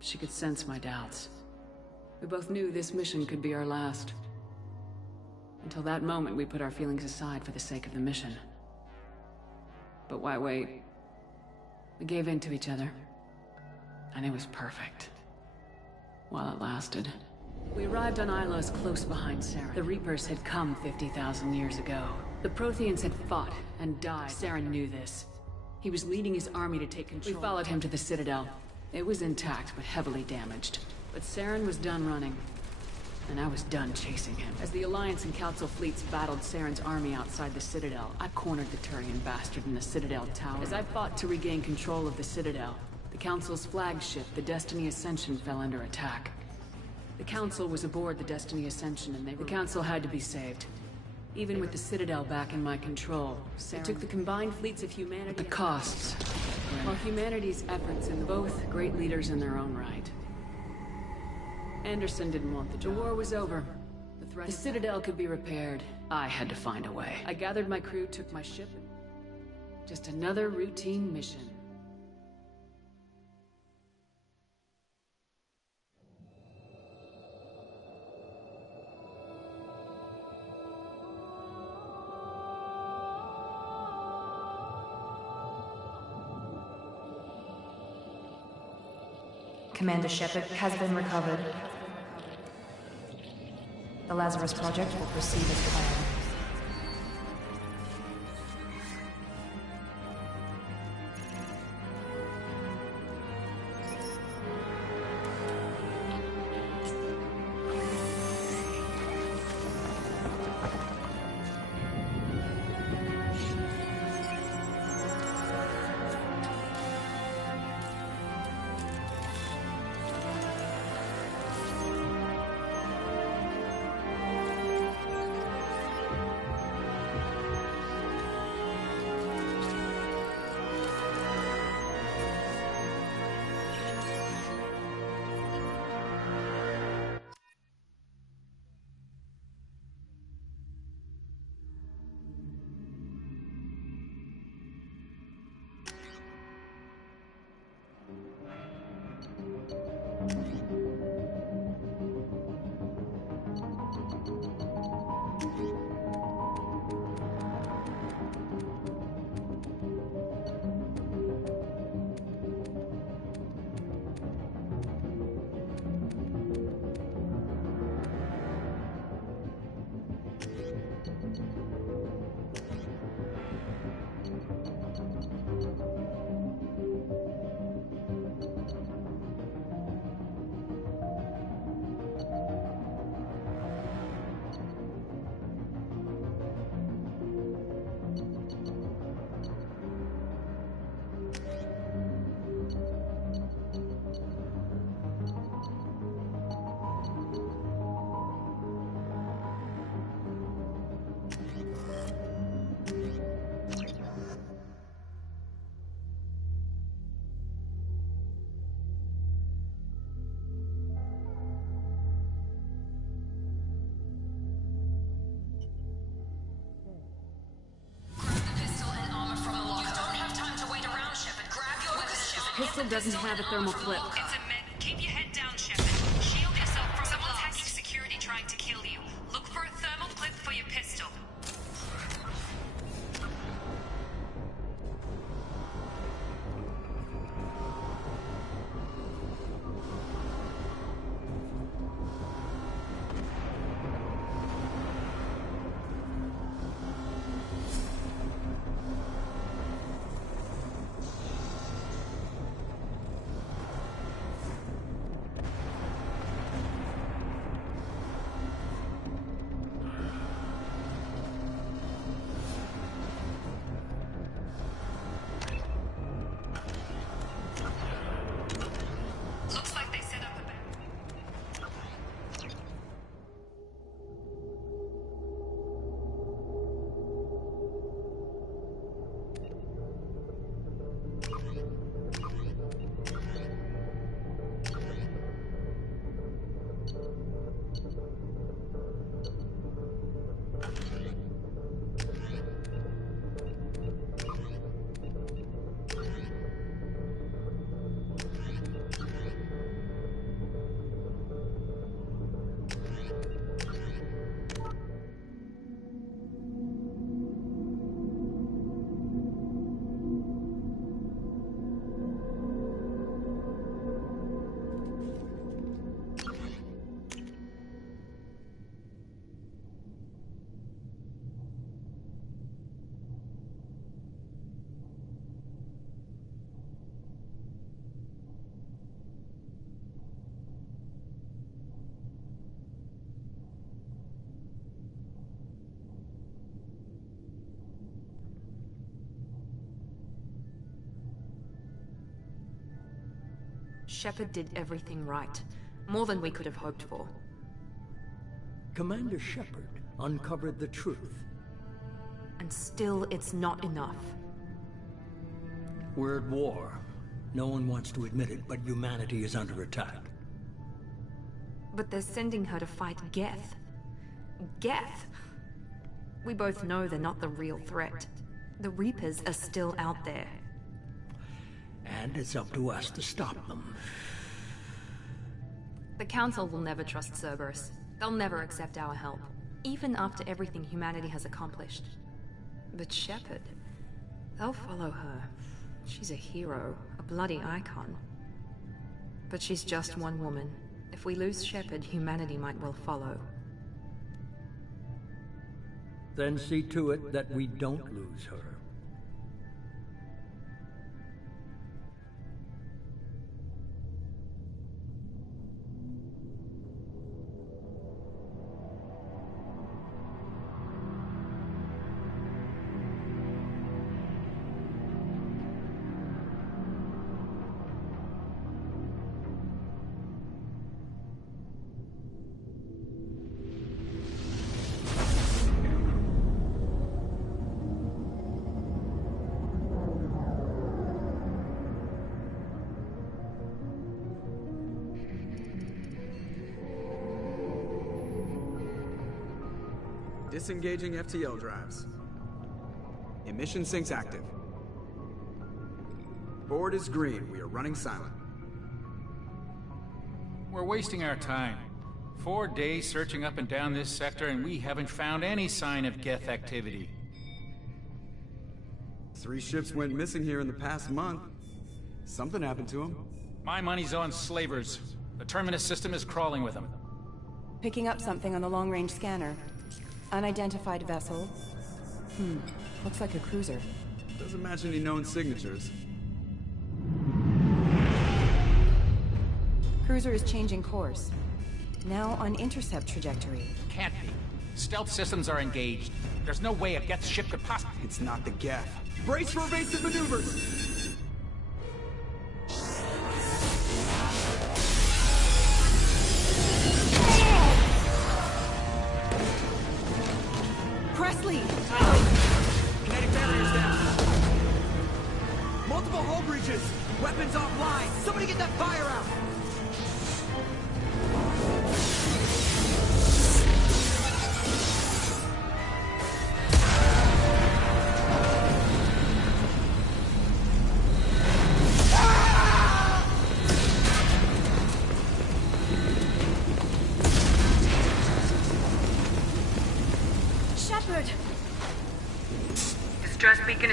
She could sense my doubts. We both knew this mission could be our last. Until that moment, we put our feelings aside for the sake of the mission. But why wait? We gave in to each other. And it was perfect. While it lasted. We arrived on Ilos close behind Saren. The Reapers had come 50,000 years ago. The Protheans had fought and died. Saren knew this. He was leading his army to take control. We followed him to the Citadel. It was intact, but heavily damaged. But Saren was done running. And I was done chasing him. As the Alliance and Council fleets battled Saren's army outside the Citadel, I cornered the Turian bastard in the Citadel tower. As I fought to regain control of the Citadel, the Council's flagship, the Destiny Ascension, fell under attack. The Council was aboard the Destiny Ascension, and the Council had to be saved. Even with the Citadel back in my control, it took the combined fleets of humanity... But the costs... While humanity's efforts in both great leaders in their own right. Anderson didn't want the job. The war was over. The Citadel could be repaired. I had to find a way. I gathered my crew, took my ship, and... just another routine mission. Commander Shepard has been recovered. The Lazarus Project will proceed as planned. pistol doesn't have a thermal clip. It's a med. Keep your head down, Shepard. Shield yourself from someone's hacking security trying to kill you. Look for a thermal clip for your pistol. Shepard did everything right. More than we could have hoped for. Commander Shepard uncovered the truth. And still, it's not enough. We're at war. No one wants to admit it, but humanity is under attack. But they're sending her to fight Geth. Geth! We both know they're not the real threat. The Reapers are still out there. And it's up to us to stop them. The Council will never trust Cerberus. They'll never accept our help, even after everything humanity has accomplished. But Shepard, they'll follow her. She's a hero, a bloody icon. But she's just one woman. If we lose Shepard, humanity might well follow. Then see to it that we don't lose her. Disengaging FTL drives. Emission sinks active. Board is green. We are running silent. We're wasting our time. 4 days searching up and down this sector, and we haven't found any sign of Geth activity. 3 ships went missing here in the past month. Something happened to them. My money's on slavers. The Terminus system is crawling with them. Picking up something on the long-range scanner. Unidentified vessel. Looks like a cruiser. Doesn't match any known signatures. Cruiser is changing course. Now on intercept trajectory. Can't be. Stealth systems are engaged. There's no way a Geth ship could possibly... It's not the Geth. Brace for evasive maneuvers! Presley! Kinetic barriers down. Multiple hull breaches. Weapons offline. Somebody get that fire out. Ah!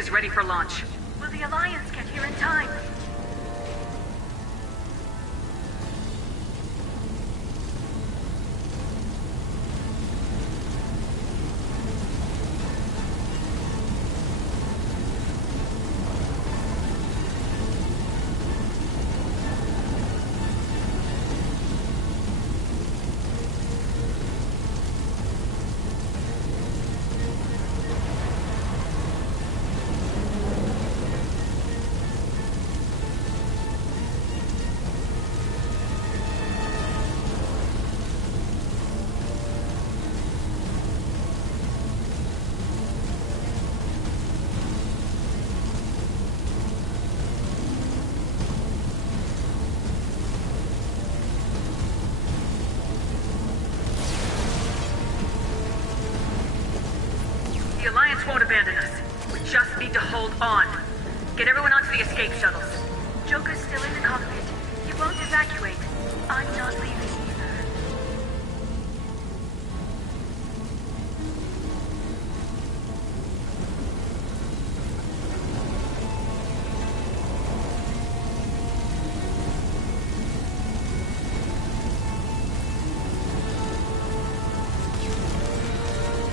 is ready for launch. Will the Alliance get here in time? The Alliance won't abandon us. We just need to hold on. Get everyone onto the escape shuttles. Joker's still in the cockpit. He won't evacuate. I'm not leaving either.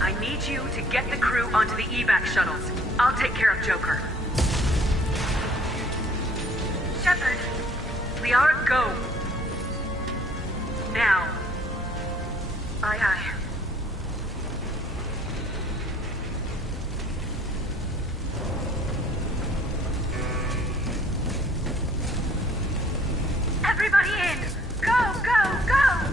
I need you to get the crew onto the evac shuttles. I'll take care of Joker. Shepard. Liara, go. Now. Aye, aye. Everybody in! Go, go, go!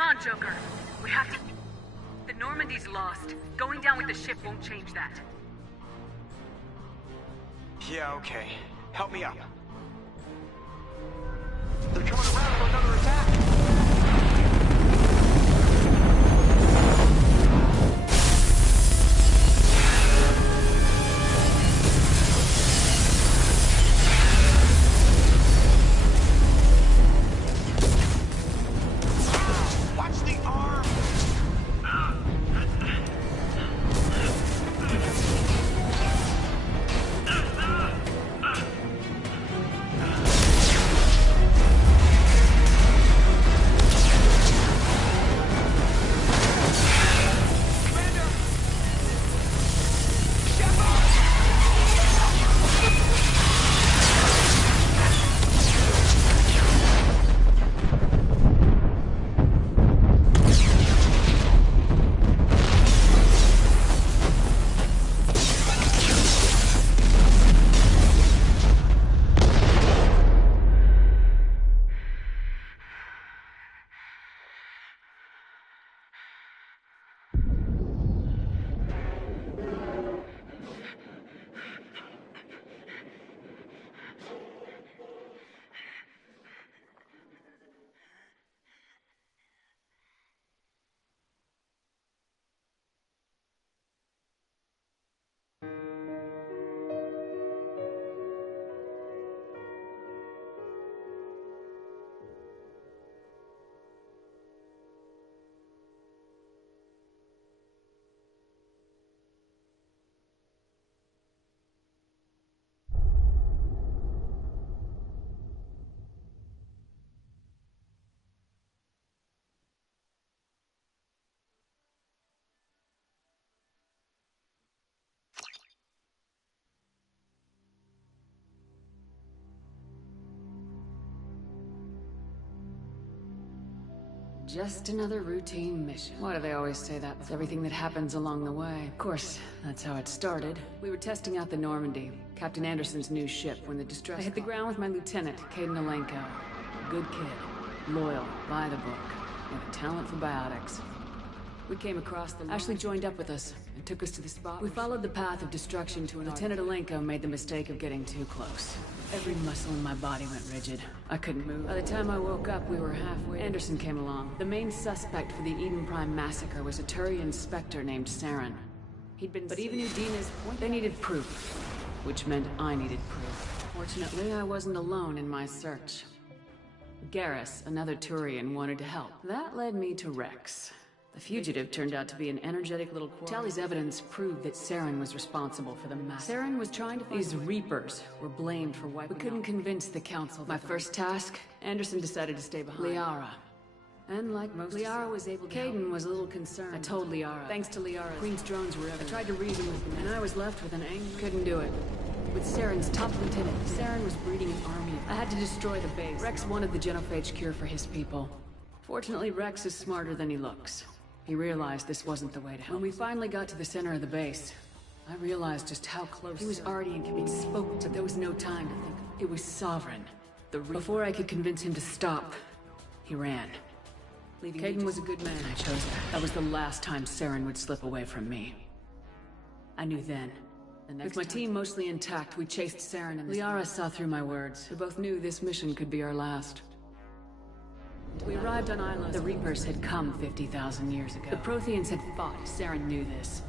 Come on, Joker. We have to... The Normandy's lost. Going down with the ship won't change that. Yeah, okay. Help me up. They're coming around for another attack! Just another routine mission. Why do they always say that? It's everything that happens along the way. Of course, that's how it started. We were testing out the Normandy, Captain Anderson's new ship, when the distress I hit the ground with my lieutenant, Caden Alenko. A good kid, loyal, by the book, with a talent for biotics. We came across the... Ashley joined up with us and took us to the spot. We followed the path of destruction to an... Lieutenant Alenko made the mistake of getting too close. Every muscle in my body went rigid. I couldn't move. By the time I woke up, we were halfway. Anderson came along. The main suspect for the Eden Prime massacre was a Turian Spectre named Saren. He'd been... But even Udina's point... They needed proof, which meant I needed proof. Fortunately, I wasn't alone in my search. Garrus, another Turian, wanted to help. That led me to Rex. The fugitive turned out to be an energetic little quarry. Tally's evidence proved that Saren was responsible for the massacre. Saren was trying to find... These Reapers were blamed for wiping... We couldn't convince the Council. My first task, Anderson decided to stay behind. Liara. And like most... Liara was able to... Caden was a little concerned. I told Liara. Thanks to Liara, Queen's drones were everywhere. I tried to reason with them, and I was left with an anger... Couldn't do it. With Saren's top lieutenant, Saren was breeding an army. I had to destroy the base. Rex wanted the genophage cure for his people. Fortunately, Rex is smarter than he looks. He realized this wasn't the way to help. When we finally got to the center of the base, I realized just how close... He was already in command. Spoke to... There was no time to think. It was Sovereign. Before I could convince him to stop, he ran. Caden was a good man. I chose that. That was the last time Saren would slip away from me. I knew then. With my team mostly intact, we chased Saren and... Liara saw through my words. We both knew this mission could be our last. We arrived on Isla. The Reapers had come 50,000 years ago. The Protheans had fought. Saren knew this.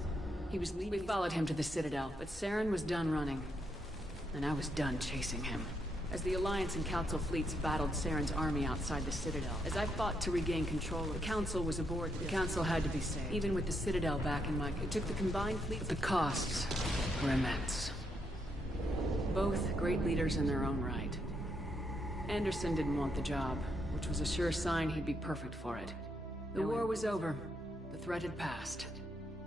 He was leaving. We followed him to the Citadel, but Saren was done running. And I was done chasing him. As the Alliance and Council fleets battled Saren's army outside the Citadel, as I fought to regain control, the Council was aboard. The Council had to be saved. Even with the Citadel back in my... It took the combined fleets... But the costs were immense. Both great leaders in their own right. Anderson didn't want the job, which was a sure sign he'd be perfect for it. The war was over. The threat had passed.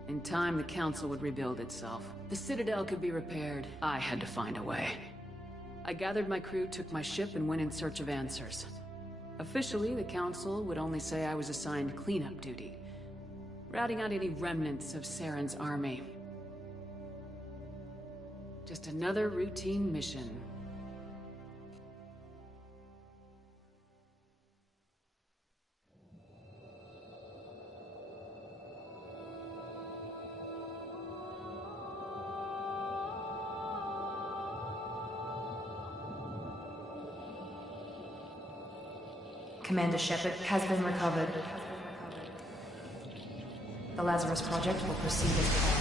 In time, the Council would rebuild itself. The Citadel could be repaired. I had to find a way. I gathered my crew, took my ship, and went in search of answers. Officially, the Council would only say I was assigned cleanup duty, routing out any remnants of Saren's army. Just another routine mission. Commander Shepard has been recovered. The Lazarus Project will proceed as planned.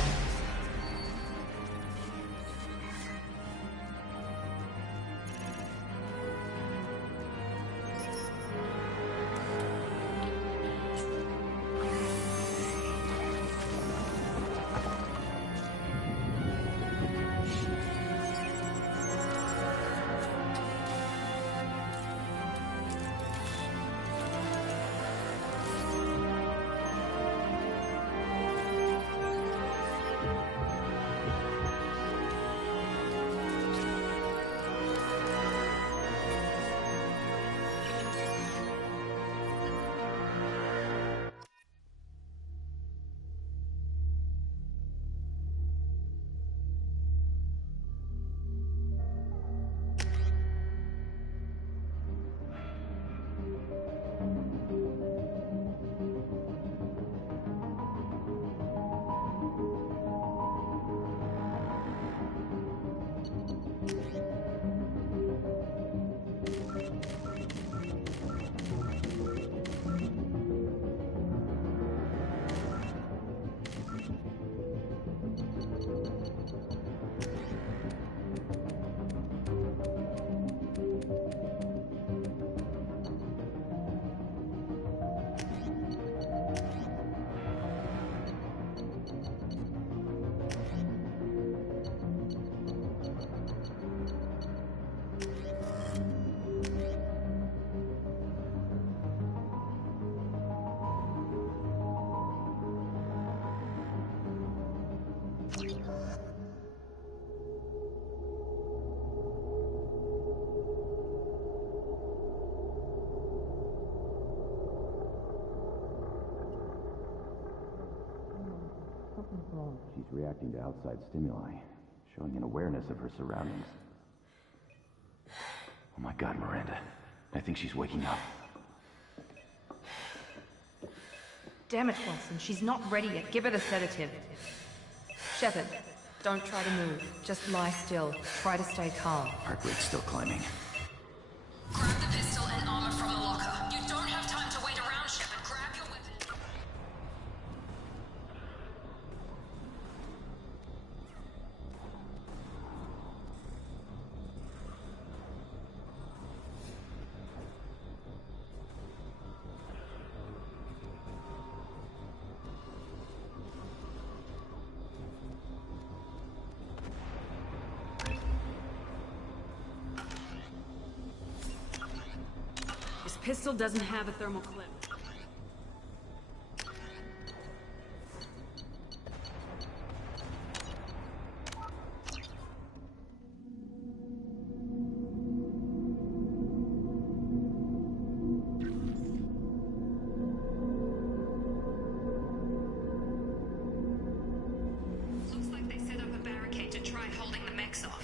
She's reacting to outside stimuli, showing an awareness of her surroundings. Oh my god, Miranda. I think she's waking up. Damn it, Wilson. She's not ready yet. Give her the sedative. Shepard, don't try to move. Just lie still. Try to stay calm. Heart rate's still climbing. Grab the pistol and armor from the locker. You don't have time to wait around, Shepard. Grab your weapon. This pistol doesn't have a thermal clip. Looks like they set up a barricade to try holding the mechs off.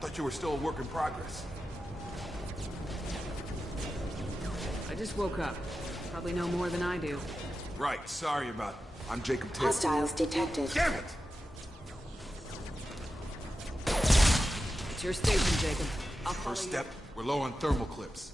Thought you were still a work in progress. I just woke up. Probably know more than I do. Right, sorry about it. I'm Jacob Taylor. Hostiles detected. Damn it! It's your station, Jacob. I'll follow First step, we're low on thermal clips.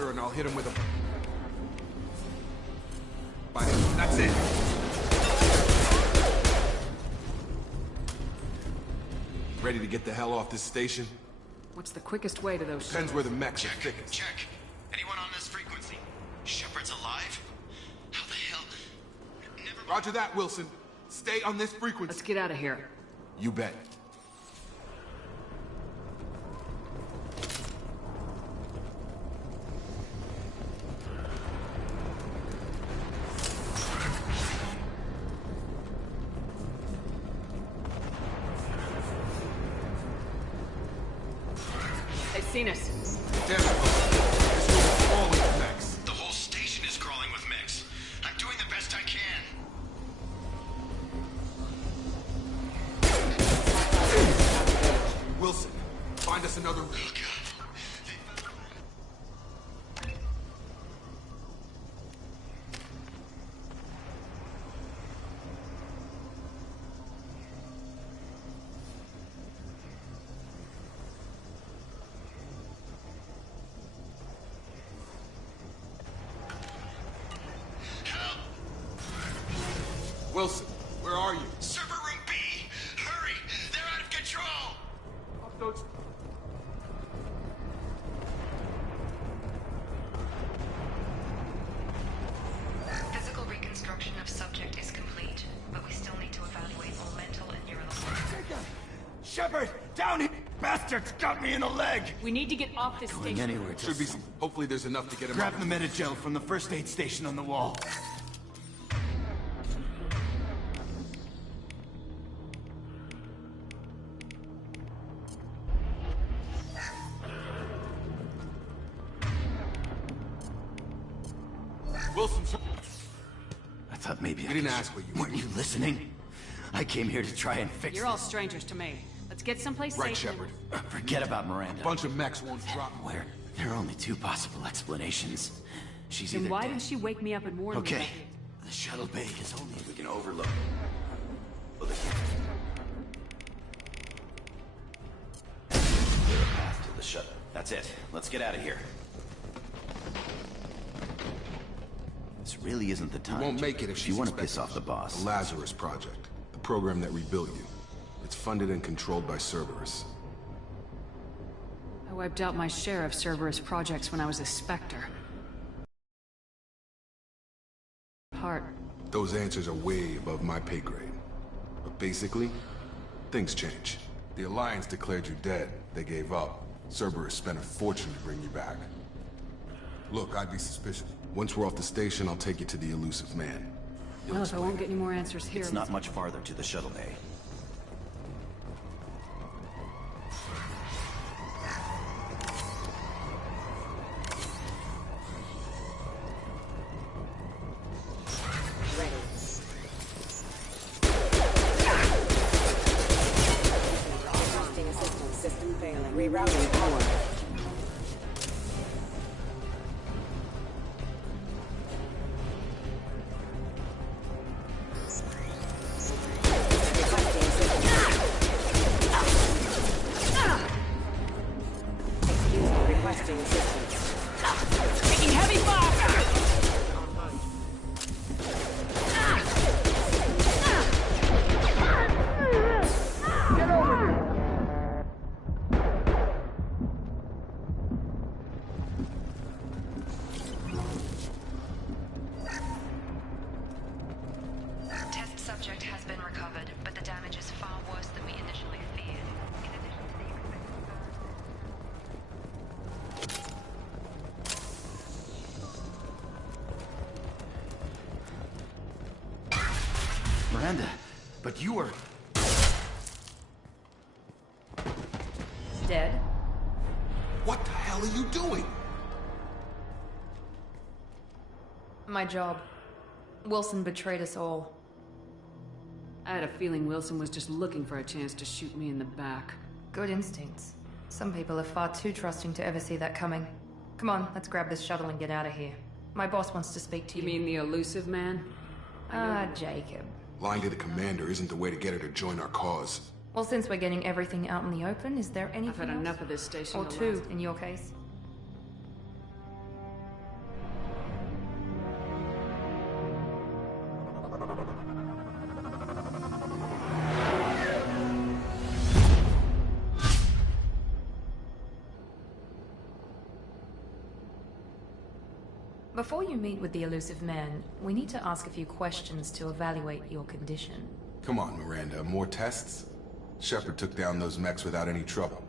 And I'll hit him with a... Fine, that's it. Ready to get the hell off this station? What's the quickest way to those... Depends where the mechs are thickest. Check. Anyone on this frequency? Shepard's alive? How the hell? Never... Roger that, Wilson. Stay on this frequency. Let's get out of here. You bet. Seen us. Damn it. This room is crawling with mechs. The whole station is crawling with mechs. I'm doing the best I can. Wilson, find us another... Oh, God. Wilson, where are you? Server room B! Hurry! They're out of control! Off those... Physical reconstruction of subject is complete, but we still need to evaluate all mental and neurological... Shepard! Down here! Bastards got me in the leg! We need to get off this station. Anywhere. Should be some... Hopefully there's enough to get him Grab up. the Metagel from the first aid station on the wall. Wilson, I thought maybe I didn't ask what you... Weren't you listening? I came here to try and fix You're all strangers to me. Let's get someplace Right, safe. Shepard. Forget about Miranda. A bunch of mechs won't drop. Where? There are only two possible explanations. She's Then either why dead. did she wake me up and warn me? Okay. about The shuttle bay is only if we can overlook. Clear a path to the shuttle. That's it. Let's get out of here. This really isn't the time. You won't make it if you want to expected. piss off the boss. The Lazarus Project. The program that rebuilt you. It's funded and controlled by Cerberus. I wiped out my share of Cerberus projects when I was a Spectre. Heart. Those answers are way above my pay grade. But basically, things change. The Alliance declared you dead. They gave up. Cerberus spent a fortune to bring you back. Look, I'd be suspicious. Once we're off the station, I'll take you to the elusive man. Well, if I won't get any more answers here... It's not much farther to the shuttle bay. System failing. Rerouting power. Requesting assistance. Taking heavy fire! Get over here! Test subject has been recovered, but the damage is far worse than we initially feared. In addition to the Miranda, but you were... dead? What the hell are you doing? My job. Wilson betrayed us all. I had a feeling Wilson was just looking for a chance to shoot me in the back. Good instincts. Some people are far too trusting to ever see that coming. Come on, let's grab this shuttle and get out of here. My boss wants to speak to you. You mean the elusive man? Jacob. Lying to the commander isn't the way to get her to join our cause. Well, since we're getting everything out in the open, is there anything I've had else? enough of this station. Or two, in your case. Before you meet with the elusive man, we need to ask a few questions to evaluate your condition. Come on, Miranda, more tests? Shepard took down those mechs without any trouble.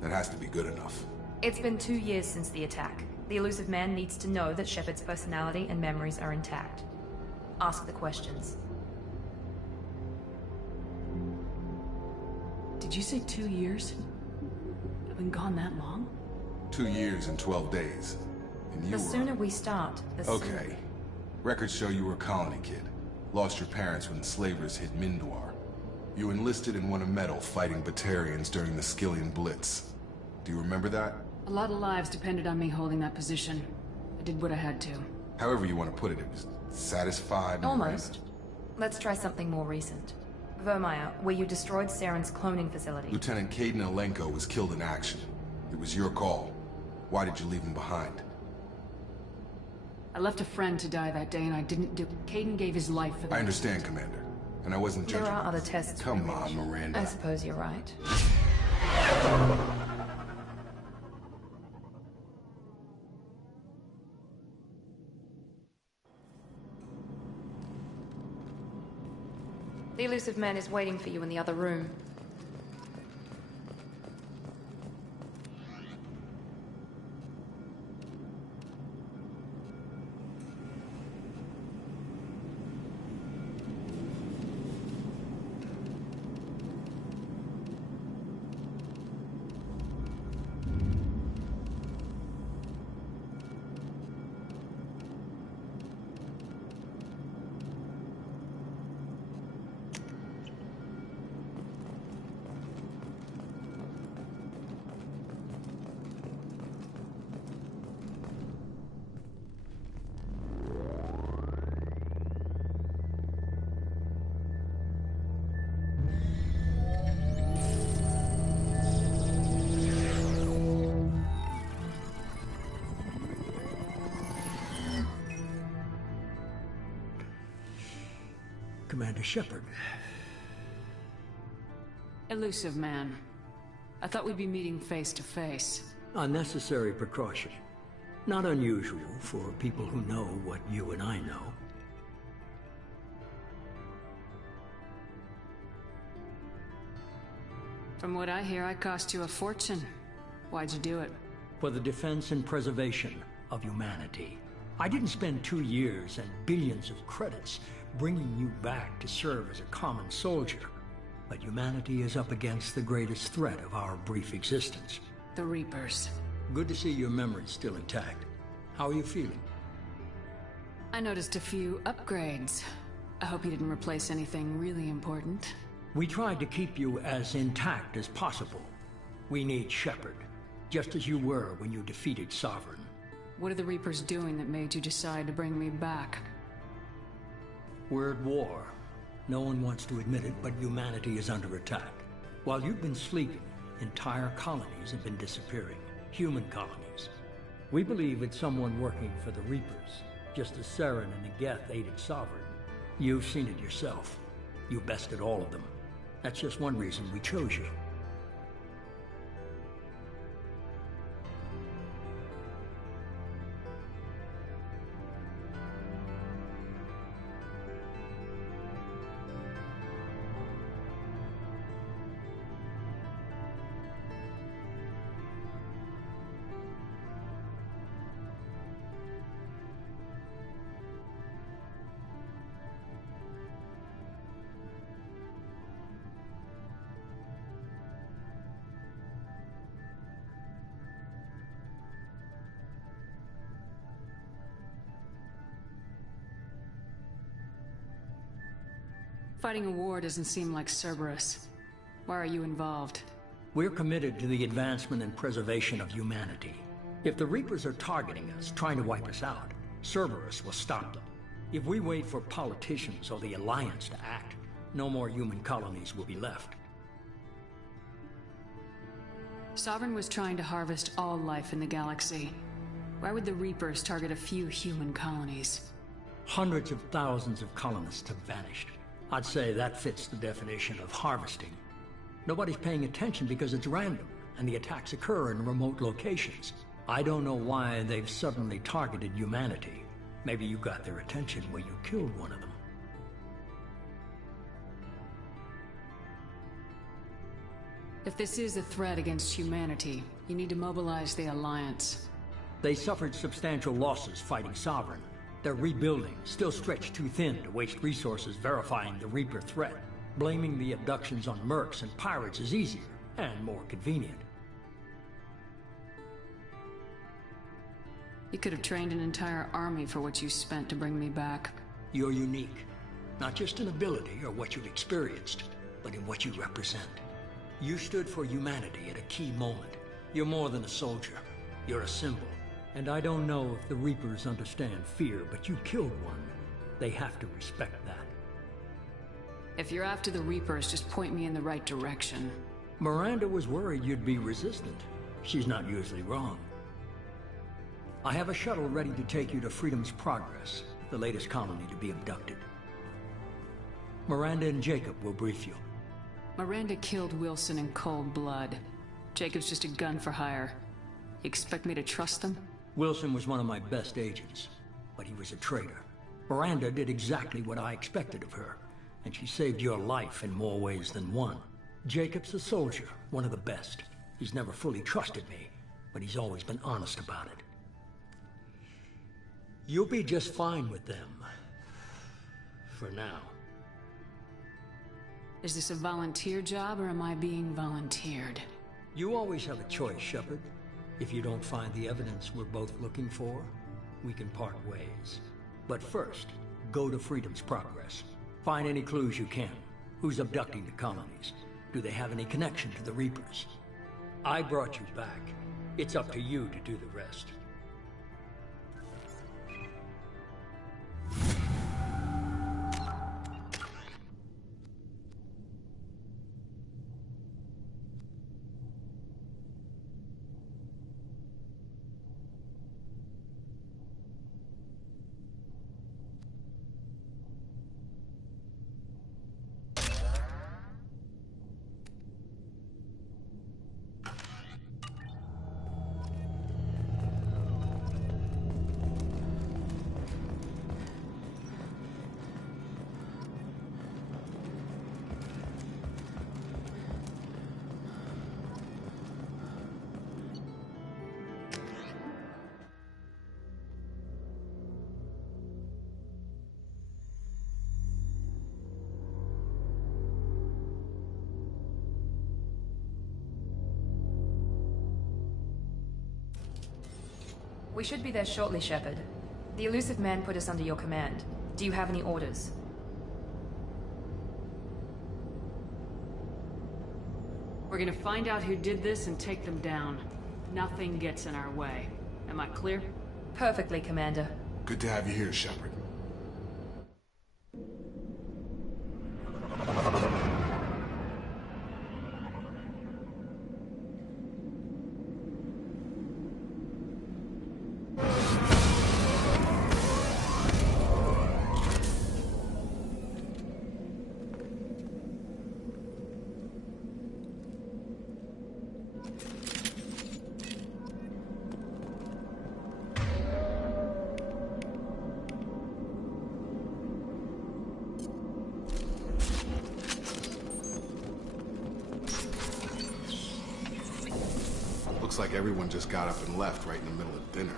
That has to be good enough. It's been 2 years since the attack. The elusive man needs to know that Shepard's personality and memories are intact. Ask the questions. Did you say 2 years? I've been gone that long? 2 years and 12 days. And you The sooner we start, the sooner... Okay. Records show you were a colony kid. Lost your parents when the slavers hit Mindwar. You enlisted and won a medal fighting Batarians during the Skillian Blitz. Do you remember that? A lot of lives depended on me holding that position. I did what I had to. However you want to put it, it was satisfied. Almost. Let's try something more recent. Vermeer, where you destroyed Saren's cloning facility. Lieutenant Caden Alenko was killed in action. It was your call. Why did you leave him behind? I left a friend to die that day and I didn't do... Caden gave his life for that. I understand, Commander. And I wasn't judging. There are other tests. Come on, Miranda. I suppose you're right. The elusive man is waiting for you in the other room. Commander Shepard. Elusive man. I thought we'd be meeting face to face. Unnecessary precaution. Not unusual for people who know what you and I know. From what I hear, I cost you a fortune. Why'd you do it? For the defense and preservation of humanity. I didn't spend 2 years and billions of credits bringing you back to serve as a common soldier. But humanity is up against the greatest threat of our brief existence. The Reapers. Good to see your memory's still intact. How are you feeling? I noticed a few upgrades. I hope you didn't replace anything really important. We tried to keep you as intact as possible. We need Shepard, just as you were when you defeated Sovereign. What are the Reapers doing that made you decide to bring me back? We're at war. No one wants to admit it, but humanity is under attack. While you've been sleeping, entire colonies have been disappearing. Human colonies. We believe it's someone working for the Reapers, just as Saren and Negeth aided Sovereign. You've seen it yourself. You bested all of them. That's just one reason we chose you. Fighting a war doesn't seem like Cerberus. Why are you involved? We're committed to the advancement and preservation of humanity. If the Reapers are targeting us, trying to wipe us out, Cerberus will stop them. If we wait for politicians or the Alliance to act, no more human colonies will be left. Sovereign was trying to harvest all life in the galaxy. Why would the Reapers target a few human colonies? Hundreds of thousands of colonists have vanished. I'd say that fits the definition of harvesting. Nobody's paying attention because it's random, and the attacks occur in remote locations. I don't know why they've suddenly targeted humanity. Maybe you got their attention when you killed one of them. If this is a threat against humanity, you need to mobilize the Alliance. They suffered substantial losses fighting Sovereign. They're rebuilding, still stretched too thin to waste resources verifying the Reaper threat. Blaming the abductions on mercs and pirates is easier, and more convenient. You could have trained an entire army for what you spent to bring me back. You're unique. Not just in ability or what you've experienced, but in what you represent. You stood for humanity at a key moment. You're more than a soldier. You're a symbol. And I don't know if the Reapers understand fear, but you killed one. They have to respect that. If you're after the Reapers, just point me in the right direction. Miranda was worried you'd be resistant. She's not usually wrong. I have a shuttle ready to take you to Freedom's Progress, the latest colony to be abducted. Miranda and Jacob will brief you. Miranda killed Wilson in cold blood. Jacob's just a gun for hire. You expect me to trust them? Wilson was one of my best agents, but he was a traitor. Miranda did exactly what I expected of her, and she saved your life in more ways than one. Jacob's a soldier, one of the best. He's never fully trusted me, but he's always been honest about it. You'll be just fine with them. For now. Is this a volunteer job, or am I being volunteered? You always have a choice, Shepard. If you don't find the evidence we're both looking for, we can part ways. But first, go to Freedom's Progress. Find any clues you can. Who's abducting the colonies? Do they have any connection to the Reapers? I brought you back. It's up to you to do the rest. We should be there shortly, Shepard. The elusive man put us under your command. Do you have any orders? We're gonna find out who did this and take them down. Nothing gets in our way. Am I clear? Perfectly, Commander. Good to have you here, Shepard. Looks like everyone just got up and left right in the middle of dinner.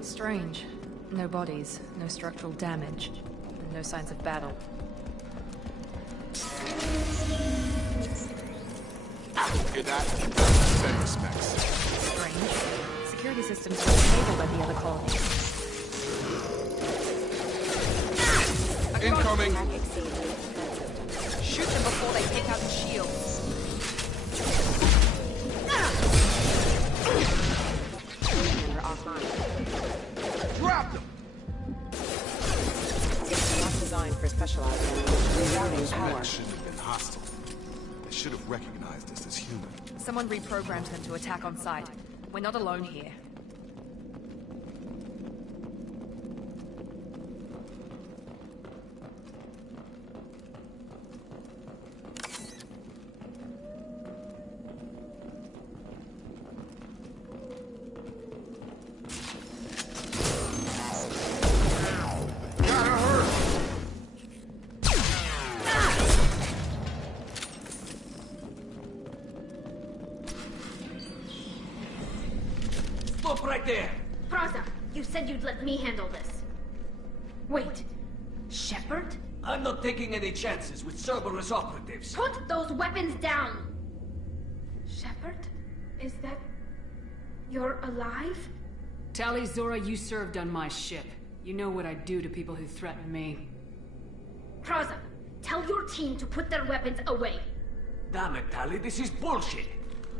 Strange. No bodies, no structural damage, and no signs of battle. Hear that? Send respects. Strange. Security systems are disabled at the other colonies. Incoming! Shoot them before they take out the shields. Drop them! Not designed for specialized enemies. Rerouting power. Men shouldn't have been hostile. They should have recognized us as human. Someone reprogrammed them to attack on sight. We're not alone here. Stop right there! Praza, you said you'd let me handle this. Wait, Shepard? I'm not taking any chances with Cerberus operatives. Put those weapons down! Shepard? Is that... you're alive? Tali, Zora, you served on my ship. You know what I do to people who threaten me. Praza, tell your team to put their weapons away. Damn it, Tali, this is bullshit!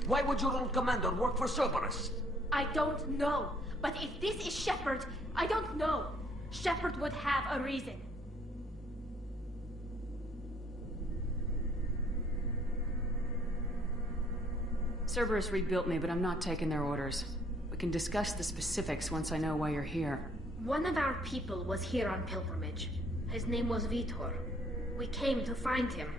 Why would your old commander work for Cerberus? I don't know. But if this is Shepard, I don't know. Shepard would have a reason. Cerberus rebuilt me, but I'm not taking their orders. We can discuss the specifics once I know why you're here. One of our people was here on pilgrimage. His name was Vitor. We came to find him.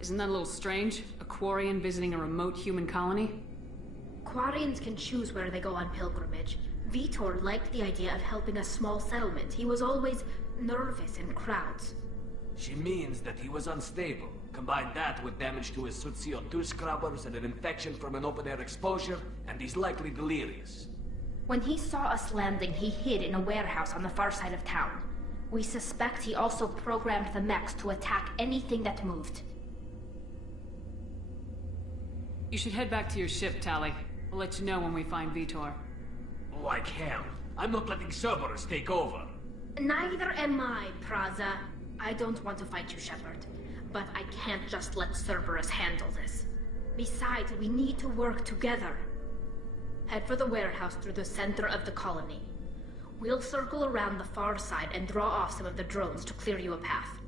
Isn't that a little strange? A Quarian visiting a remote human colony? Quarians can choose where they go on pilgrimage. Vitor liked the idea of helping a small settlement. He was always nervous in crowds. She means that he was unstable. Combine that with damage to his suit CO2 scrubbers and an infection from an open-air exposure, and he's likely delirious. When he saw us landing, he hid in a warehouse on the far side of town. We suspect he also programmed the mechs to attack anything that moved. You should head back to your ship, Tali. We'll let you know when we find Vitor. Like hell. I'm not letting Cerberus take over. Neither am I, Praza. I don't want to fight you, Shepard. But I can't just let Cerberus handle this. Besides, we need to work together. Head for the warehouse through the center of the colony. We'll circle around the far side and draw off some of the drones to clear you a path.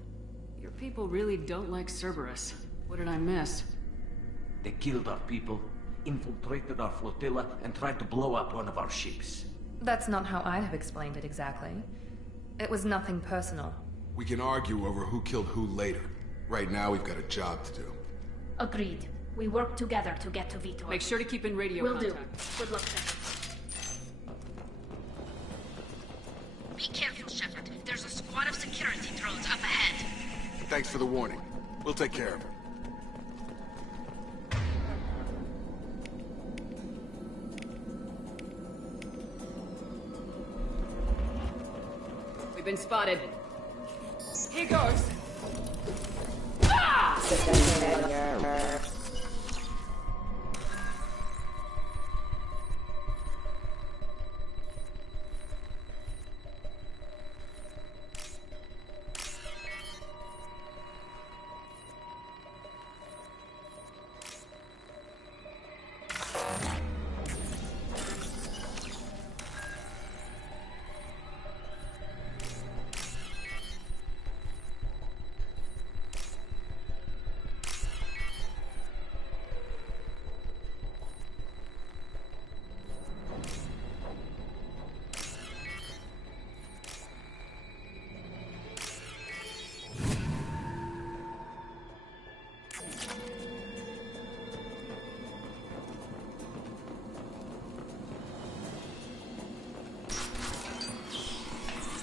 Your people really don't like Cerberus. What did I miss? They killed our people, infiltrated our flotilla, and tried to blow up one of our ships. That's not how I'd have explained it exactly. It was nothing personal. We can argue over who killed who later. Right now, we've got a job to do. Agreed. We work together to get to Vitor. Make sure to keep in radio Will contact. do. Good luck, Shepard. Be careful, Shepard. There's a squad of security drones up ahead. Thanks for the warning. We'll take care of it. We've been spotted. Here goes. System failure.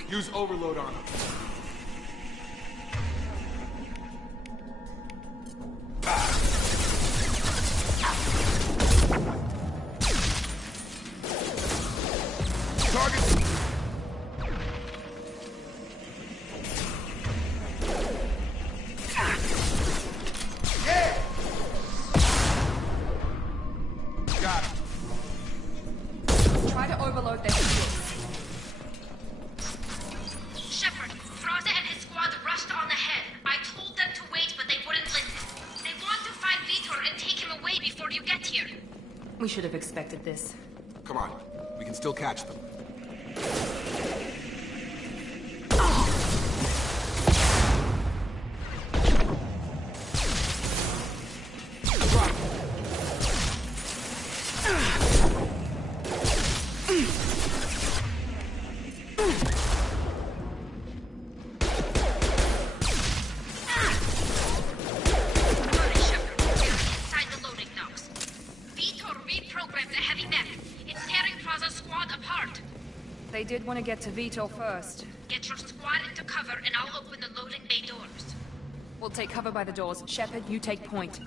Use overload on them. Target. Yeah. Try to overload their shields. Shepard, Fraza and his squad rushed on ahead. I told them to wait, but they wouldn't listen. They want to find Vitor and take him away before you get here. We should have expected this. Come on, we can still catch them. They did want to get to Vito first. Get your squad into cover and I'll open the loading bay doors. We'll take cover by the doors. Shepard, you take point.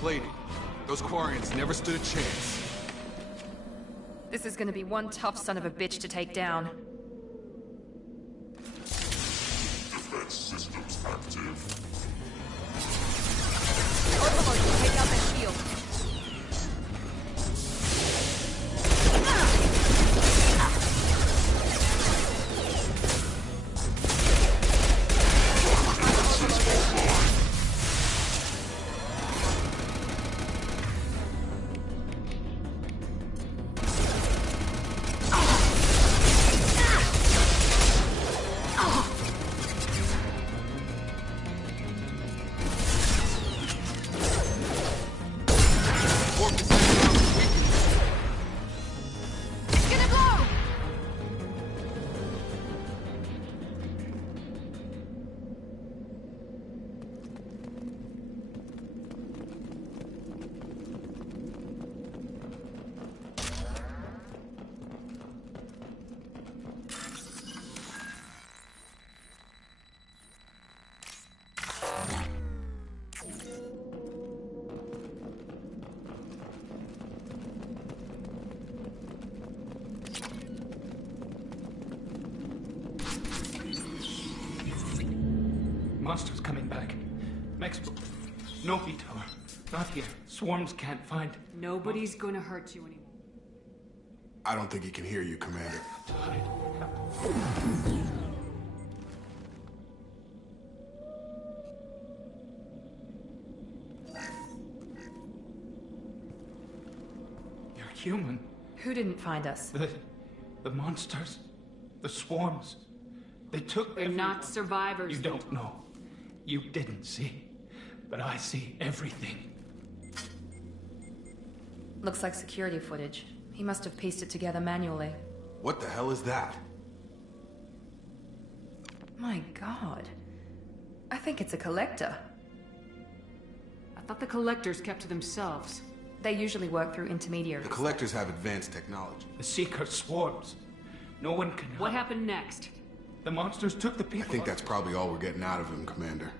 Plating. Those Quarians never stood a chance. This is gonna be one tough son of a bitch to take down. Defense systems active. Overlord, take out that shield. Monsters coming back. Mexico. No, Vitor. Not here. Swarms can't find. Nobody's gonna hurt you anymore. I don't think he can hear you, Commander. You're human. Who didn't find us? The monsters. The swarms. They took They're not survivors. You don't know. You didn't see. But I see everything. Looks like security footage. He must have pieced it together manually. What the hell is that? My god. I think it's a collector. I thought the collectors kept to themselves. They usually work through intermediaries. The collectors have advanced technology. The Seeker swarms. No one can help. What happened next? The monsters took the people. I think that's probably all we're getting out of him, Commander.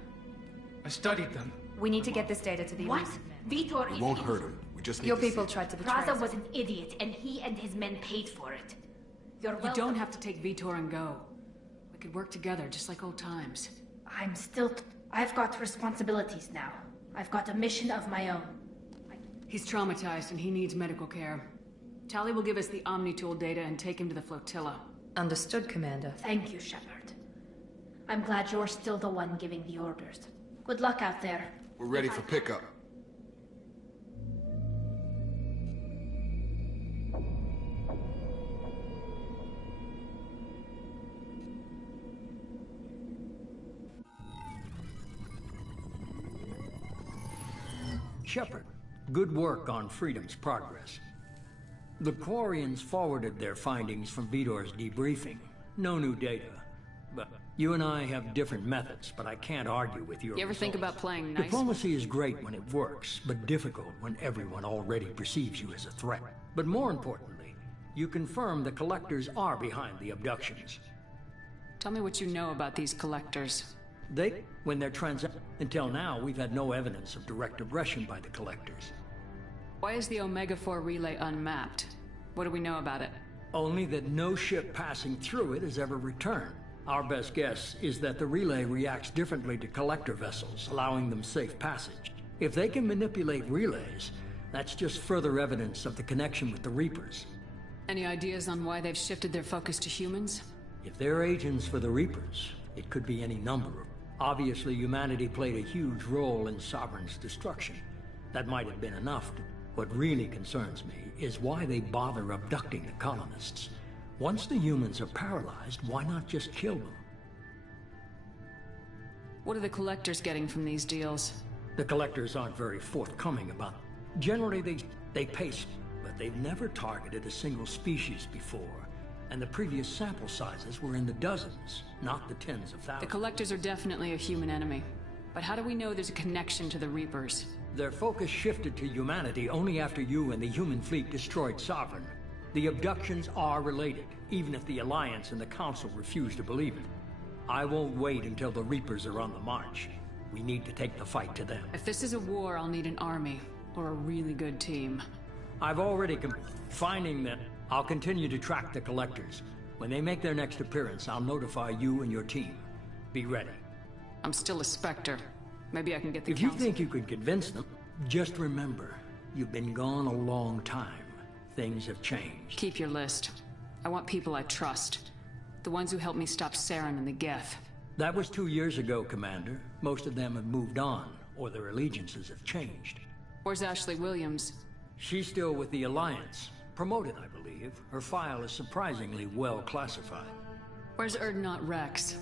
I studied them. We need to get this data to the What? Vitor We won't hurt him. We just need Your to people see. tried to betray Praza us. was an idiot, and he and his men paid for it. You're welcome. You don't have to take Vitor and go. We could work together, just like old times. I'm still... I've got responsibilities now. I've got a mission of my own. He's traumatized and he needs medical care. Tali will give us the Omni-Tool data and take him to the flotilla. Understood, Commander. Thank you, Shepard. I'm glad you're still the one giving the orders. Good luck out there. We're ready for pickup. Shepard, good work on Freedom's progress. The Quarians forwarded their findings from Vitor's debriefing. No new data, but You and I have different methods, but I can't argue with your You ever think about playing nice? Diplomacy is great when it works, but difficult when everyone already perceives you as a threat. But more importantly, you confirm the Collectors are behind the abductions. Tell me what you know about these Collectors. When they're until now, we've had no evidence of direct aggression by the Collectors. Why is the Omega-4 relay unmapped? What do we know about it? Only that no ship passing through it has ever returned. Our best guess is that the relay reacts differently to Collector vessels, allowing them safe passage. If they can manipulate relays, that's just further evidence of the connection with the Reapers. Any ideas on why they've shifted their focus to humans? If they're agents for the Reapers, it could be any number of them. Obviously, humanity played a huge role in Sovereign's destruction. That might have been enough. What really concerns me is why they bother abducting the colonists. Once the humans are paralyzed, why not just kill them? What are the Collectors getting from these deals? The Collectors aren't very forthcoming about it. Generally, they pay, but they've never targeted a single species before. And the previous sample sizes were in the dozens, not the tens of thousands. The Collectors are definitely a human enemy. But how do we know there's a connection to the Reapers? Their focus shifted to humanity only after you and the human fleet destroyed Sovereign. The abductions are related, even if the Alliance and the Council refuse to believe it. I won't wait until the Reapers are on the march. We need to take the fight to them. If this is a war, I'll need an army, or a really good team. I've already finding them. I'll continue to track the Collectors. When they make their next appearance, I'll notify you and your team. Be ready. I'm still a Spectre. Maybe I can get the If you think you could convince them, just remember, you've been gone a long time. Things have changed. Keep your list. I want people I trust. The ones who helped me stop Saren and the Geth. That was 2 years ago, Commander. Most of them have moved on, or their allegiances have changed. Where's Ashley Williams? She's still with the Alliance. Promoted, I believe. Her file is surprisingly well classified. Where's Erdnot Rex?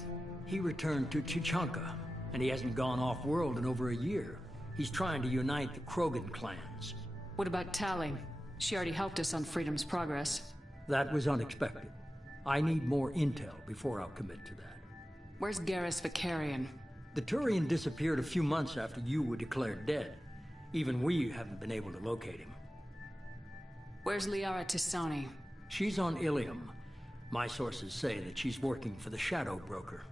He returned to Chichanka, and he hasn't gone off-world in over a year. He's trying to unite the Krogan clans. What about Tali? She already helped us on Freedom's Progress. That was unexpected. I need more intel before I'll commit to that. Where's Garrus Vicarian? The Turian disappeared a few months after you were declared dead. Even we haven't been able to locate him. Where's Liara Tisani? She's on Ilium. My sources say that she's working for the Shadow Broker.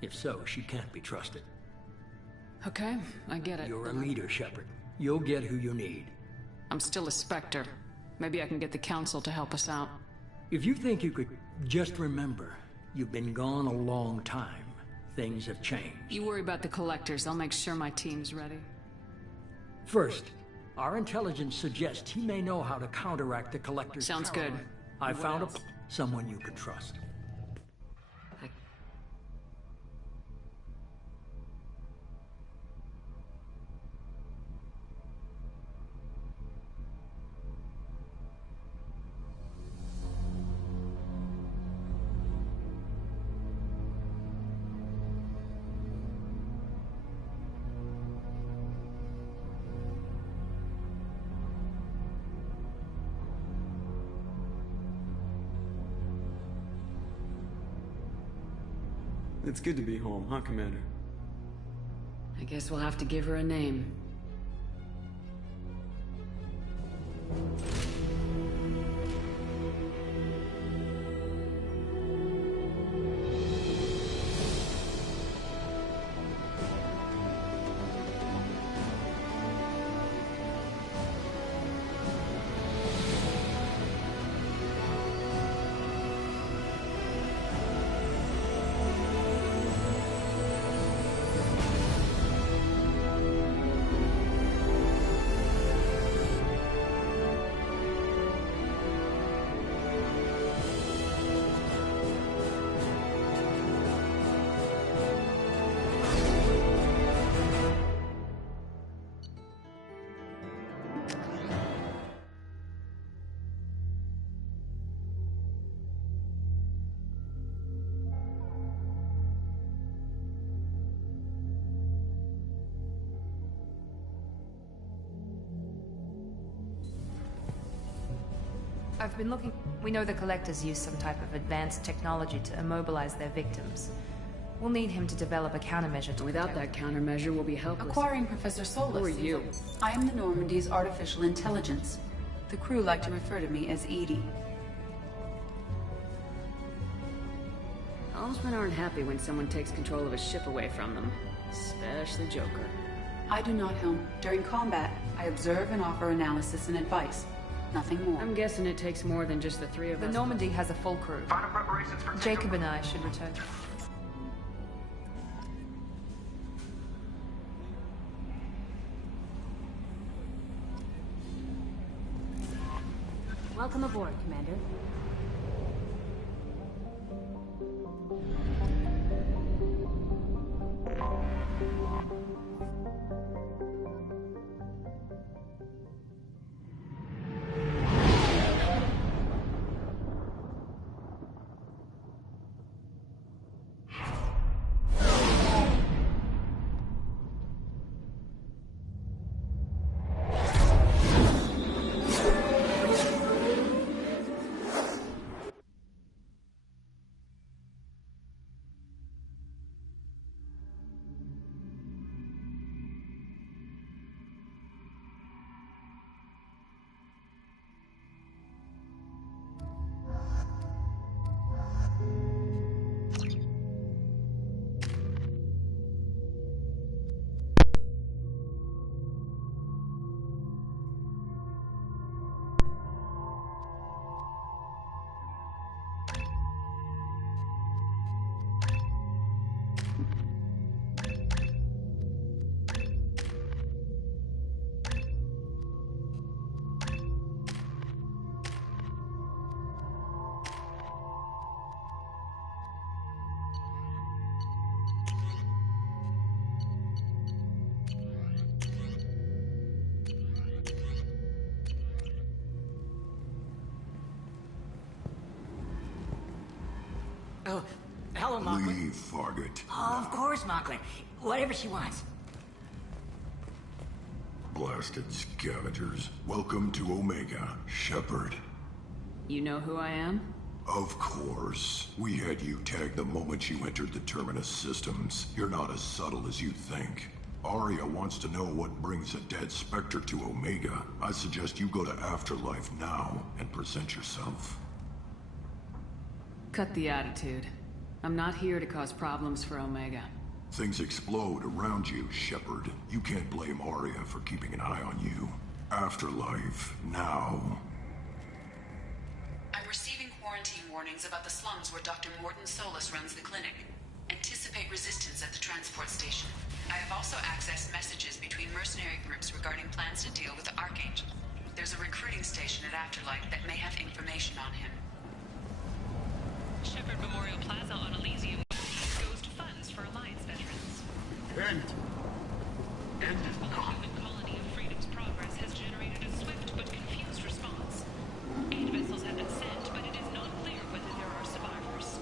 If so, she can't be trusted. Okay, I get it. You're a leader, Shepard. You'll get who you need. I'm still a Spectre. Maybe I can get the Council to help us out. If you think you could, just remember, you've been gone a long time. Things have changed. You worry about the Collectors. I'll make sure my team's ready. First, our intelligence suggests he may know how to counteract the Collectors' Sounds power. good. I found someone you can trust. It's good to be home, huh, Commander? I guess we'll have to give her a name. I've been looking. We know the Collectors use some type of advanced technology to immobilize their victims. We'll need him to develop a countermeasure to Without that countermeasure, we'll be helpless. Acquiring Professor Solus. Who are you? I am the Normandy's artificial intelligence. The crew like to refer to me as Edie. Helmsmen aren't happy when someone takes control of a ship away from them. Especially Joker. I do not helm. During combat, I observe and offer analysis and advice. Nothing more. I'm guessing it takes more than just the three of us. The Normandy has a full crew. Final preparations for Jacob and I should return. Welcome aboard, Commander. Oh, hello, Mockley. Leave, Fargate. Oh, of course, Mockley. Whatever she wants. Blasted scavengers. Welcome to Omega, Shepard. You know who I am? Of course. We had you tagged the moment you entered the Terminus systems. You're not as subtle as you think. Arya wants to know what brings a dead Spectre to Omega. I suggest you go to Afterlife now and present yourself. Cut the attitude. I'm not here to cause problems for Omega. Things explode around you, Shepard. You can't blame Arya for keeping an eye on you. Afterlife, now. I'm receiving quarantine warnings about the slums where Dr. Morton Solus runs the clinic. Anticipate resistance at the transport station. I have also accessed messages between mercenary groups regarding plans to deal with the Archangel. There's a recruiting station at Afterlife that may have information on him. Shepard Memorial Plaza on Elysium goes to funds for Alliance veterans. The human colony of Freedom's Progress has generated a swift but confused response. 8 vessels have been sent, but it is not clear whether there are survivors.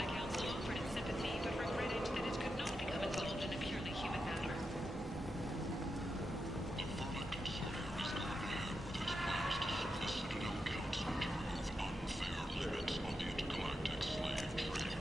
The Council offered its sympathy, but regretted that it could not become involved in a purely human matter. The verdict of Sonia is going ahead with his plans to serve the Citadel Council to remove unfair limits on the intergalactic slave trade.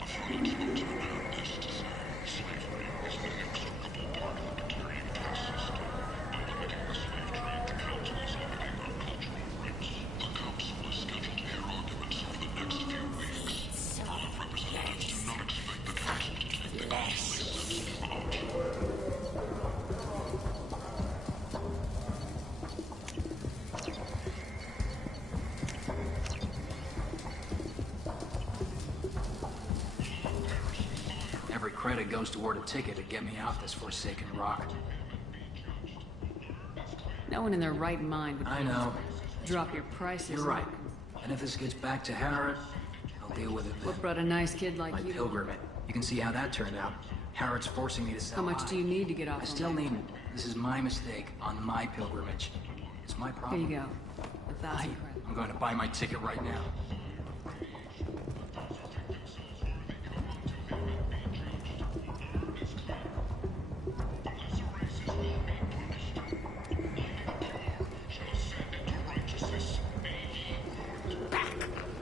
A Freeman spokesman had this to say: slavery is an inextricable part of the Batarian caste system. By limiting the slave trade, the Council is limiting our cultural roots. The Council is scheduled to hear arguments over the next few weeks. Board of Representatives do not expect the Council to take the action they set out. Every credit goes toward a ticket to get me off this forsaken rock. No one in their right mind would... I know. Drop your prices. You're right. And if this gets back to Harrod, I'll deal with it then. What brought a nice kid like My you? pilgrimage. You can see how that turned out. Harrod's forcing me to sell. How much do you need to get off? I still need it. This is my mistake on my pilgrimage. It's my problem. Here you go. 1,000 credits. I'm going to buy my ticket right now.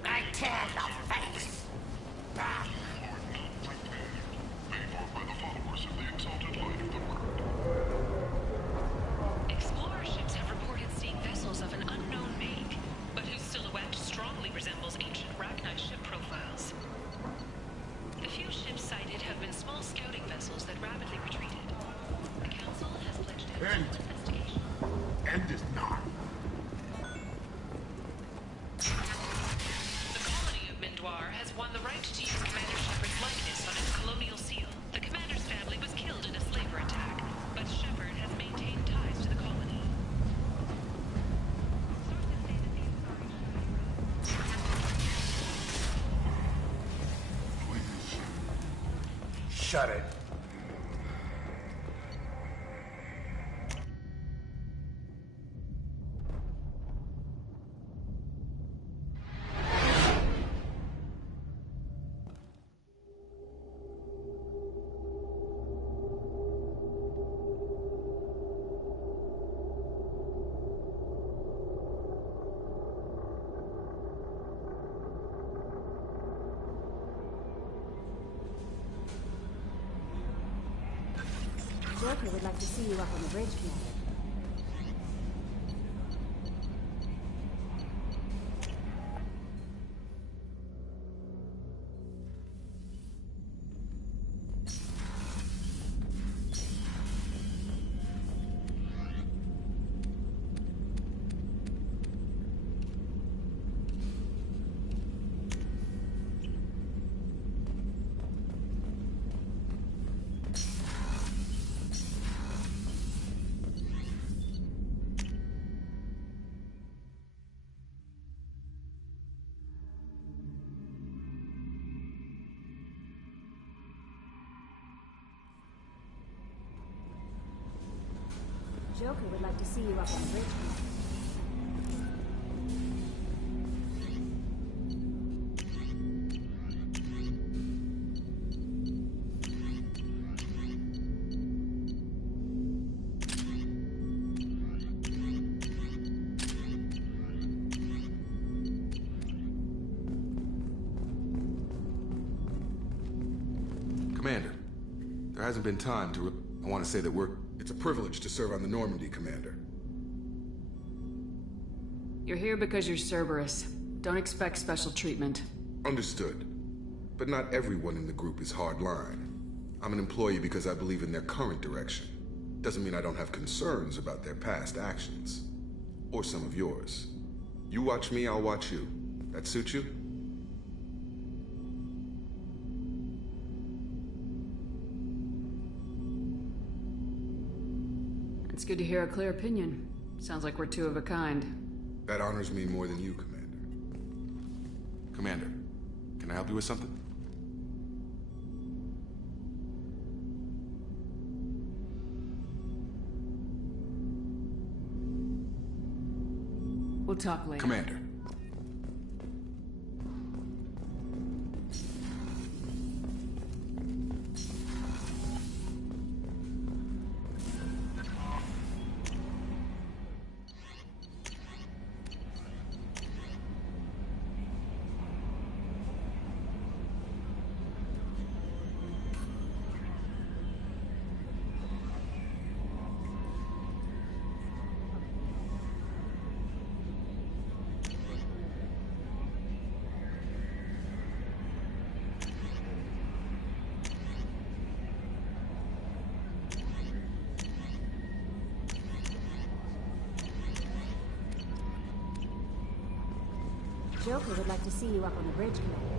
I tear the face. End is nigh. The colony of Mindoir has won the right to use Commander Shepard's likeness on its colonial seal. The commander's family was killed in a slaver attack, but Shepard has maintained ties to the colony. Shut it. Joker would like to see you up on the bridge, Commander. Joker would like to see you up on the bridge, Commander. Commander, there hasn't been time to... I want to say that it's a privilege to serve on the Normandy, Commander. You're here because you're Cerberus. Don't expect special treatment. Understood. But not everyone in the group is hardline. I'm an employee because I believe in their current direction. Doesn't mean I don't have concerns about their past actions. Or some of yours. You watch me, I'll watch you. That suit you? It's good to hear a clear opinion. Sounds like we're two of a kind. That honors me more than you, Commander. Commander, can I help you with something? We'll talk later. Commander. Joker would like to see you up on the bridge, Commander.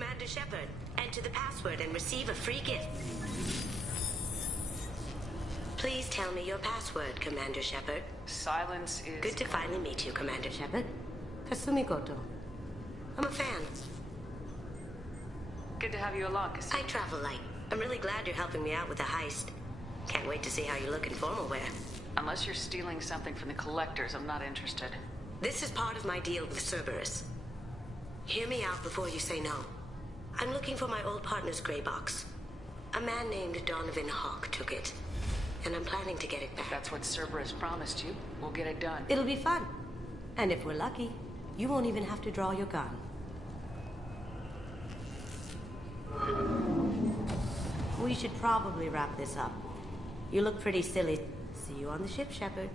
Commander Shepard. Enter the password and receive a free gift. Please tell me your password, Commander Shepard. Silence is... Good to finally meet you, Commander Shepard. Kasumi Goto. I'm a fan. Good to have you along, Kasumi. I travel light. I'm really glad you're helping me out with the heist. Can't wait to see how you look in formal wear. Unless you're stealing something from the collectors, I'm not interested. This is part of my deal with Cerberus. Hear me out before you say no. I'm looking for my old partner's gray box. A man named Donovan Hawk took it, and I'm planning to get it back. If that's what Cerberus promised you, we'll get it done. It'll be fun. And if we're lucky, you won't even have to draw your gun. We should probably wrap this up. You look pretty silly. See you on the ship, Shepard.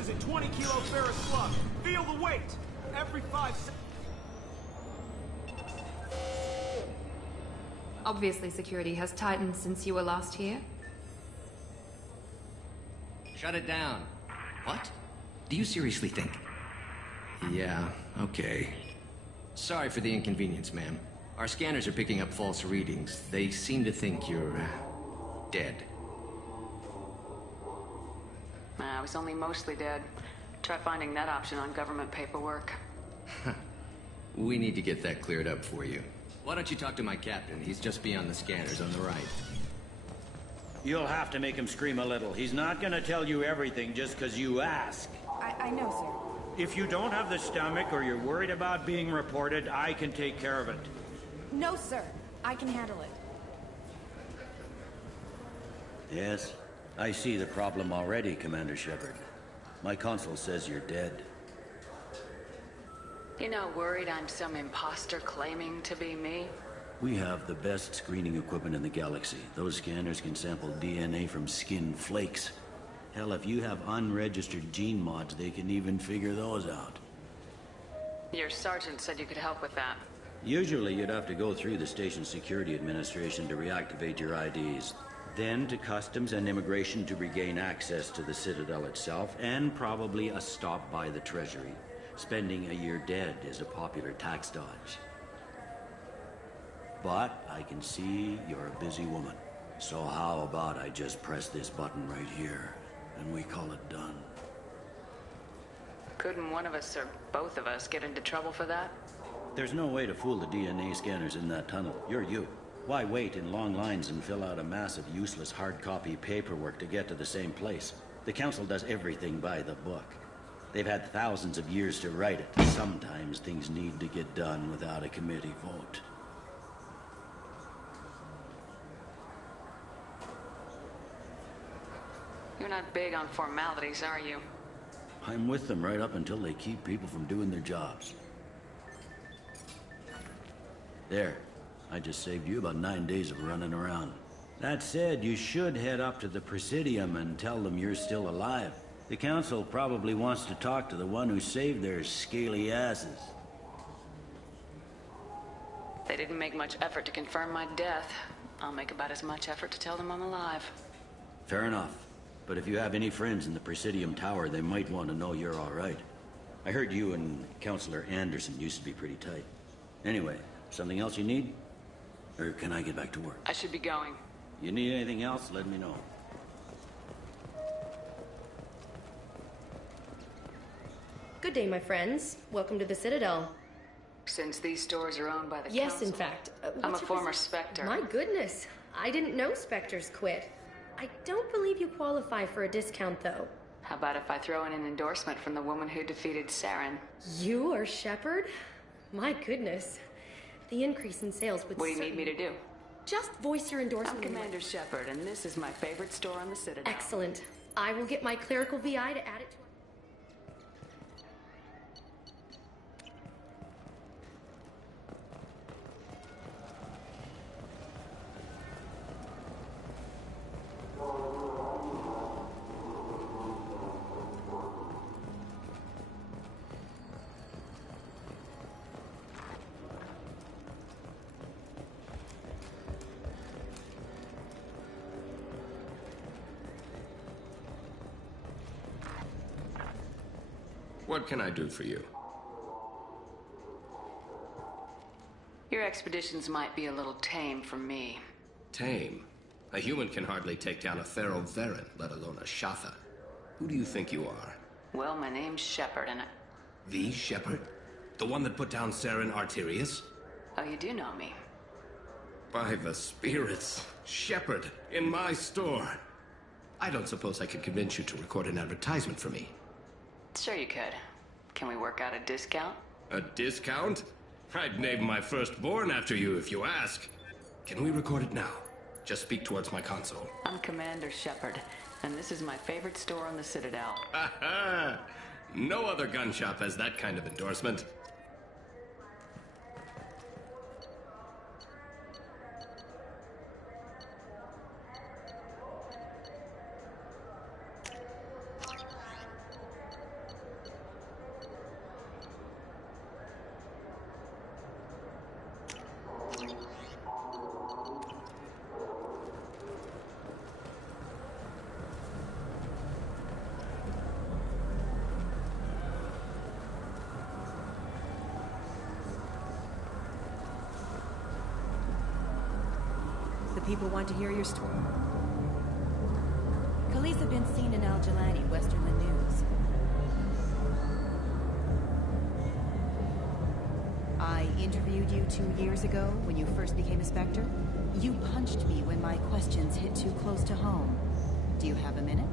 Is a 20-kilo ferrous slug. Feel the weight. Every 5 seconds. Obviously, security has tightened since you were last here. Shut it down. What? Do you seriously think? Yeah, okay. Sorry for the inconvenience, ma'am. Our scanners are picking up false readings. They seem to think you're, dead. I was only mostly dead. Try finding that option on government paperwork. We need to get that cleared up for you. Why don't you talk to my captain? He's just beyond the scanners on the right. You'll have to make him scream a little. He's not gonna tell you everything just because you ask. I know, sir. If you don't have the stomach or you're worried about being reported, I can take care of it. No, sir. I can handle it. Yes? I see the problem already, Commander Shepard. My console says you're dead. You're not worried I'm some imposter claiming to be me? We have the best screening equipment in the galaxy. Those scanners can sample DNA from skin flakes. Hell, if you have unregistered gene mods, they can even figure those out. Your sergeant said you could help with that. Usually you'd have to go through the station security administration to reactivate your IDs. Then to Customs and Immigration to regain access to the Citadel itself, and probably a stop by the Treasury. Spending a year dead is a popular tax dodge. But I can see you're a busy woman. So how about I just press this button right here, and we call it done? Couldn't one of us or both of us get into trouble for that? There's no way to fool the DNA scanners in that tunnel. You're you. Why wait in long lines and fill out a massive useless hard copy paperwork to get to the same place? The Council does everything by the book. They've had thousands of years to write it. Sometimes things need to get done without a committee vote. You're not big on formalities, are you? I'm with them right up until they keep people from doing their jobs. There. I just saved you about 9 days of running around. That said, you should head up to the Presidium and tell them you're still alive. The Council probably wants to talk to the one who saved their scaly asses. They didn't make much effort to confirm my death. I'll make about as much effort to tell them I'm alive. Fair enough. But if you have any friends in the Presidium Tower, they might want to know you're all right. I heard you and Counselor Anderson used to be pretty tight. Anyway, something else you need? Or can I get back to work? I should be going. You need anything else, let me know. Good day, my friends. Welcome to the Citadel. Since these stores are owned by the Yes, Council, in fact. I'm a what's your former posi- Spectre. My goodness. I didn't know Spectres quit. I don't believe you qualify for a discount, though. How about if I throw in an endorsement from the woman who defeated Saren? You are Shepard? My goodness. The increase in sales would What do you need me to do? Just voice your endorsement. I'm Commander Shepard, and this is my favorite store on the Citadel. Excellent. I will get my clerical VI to add it to our... What can I do for you? Your expeditions might be a little tame for me. Tame? A human can hardly take down a Pharaoh Varen, let alone a Shatha. Who do you think you are? Well, my name's Shepard, and The Shepard? The one that put down Saren Arterius? Oh, you do know me. By the spirits. Shepard, in my store. I don't suppose I could convince you to record an advertisement for me. Sure you could. Can we work out a discount? A discount? I'd name my firstborn after you if you ask. Can we record it now? Just speak towards my console. I'm Commander Shepard, and this is my favorite store on the Citadel. Ha ha! No other gun shop has that kind of endorsement. People want to hear your story. Khalees been seen in Al Jalani, Westerland News. I interviewed you 2 years ago when you first became a Spectre. You punched me when my questions hit too close to home. Do you have a minute?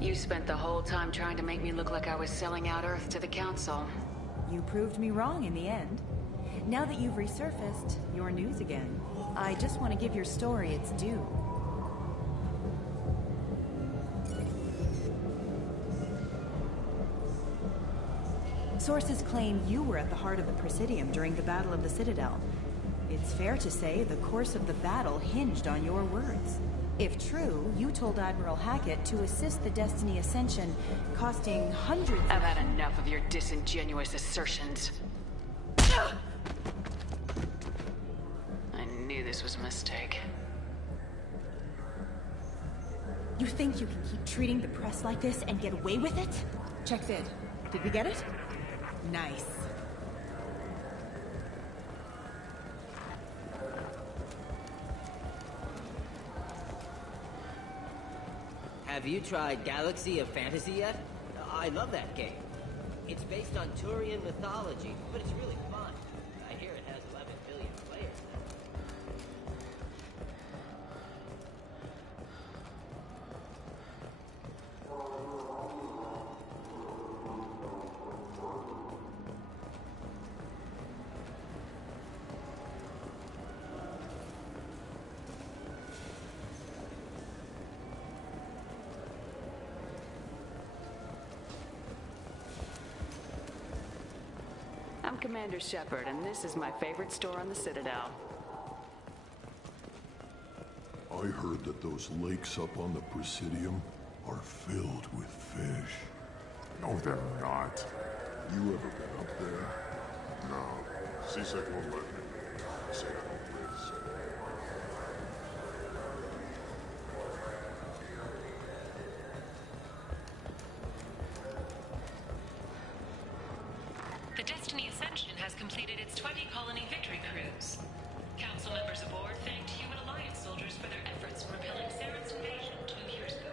You spent the whole time trying to make me look like I was selling out Earth to the Council. You proved me wrong in the end. Now that you've resurfaced, you're news again. I just want to give your story its due. Sources claim you were at the heart of the Presidium during the Battle of the Citadel. It's fair to say the course of the battle hinged on your words. If true, you told Admiral Hackett to assist the Destiny Ascension, costing hundreds... I've had enough of your disingenuous assertions. This was a mistake. You think you can keep treating the press like this and get away with it? Check vid. Did we get it? Nice. Have you tried Galaxy of Fantasy yet? I love that game. It's based on Turian mythology, but it's really fun. I hear it has 11 billion players now. I'm Commander Shepard, and this is my favorite store on the Citadel. I heard that those lakes up on the Presidium are filled with fish. No, they're not. You ever been up there? No. Seasick won't let me. Say I don't please. The Destiny Ascension has completed its 20-colony victory cruise. Council members aboard thanked human Alliance soldiers for their efforts in repelling Saren's invasion 2 years ago.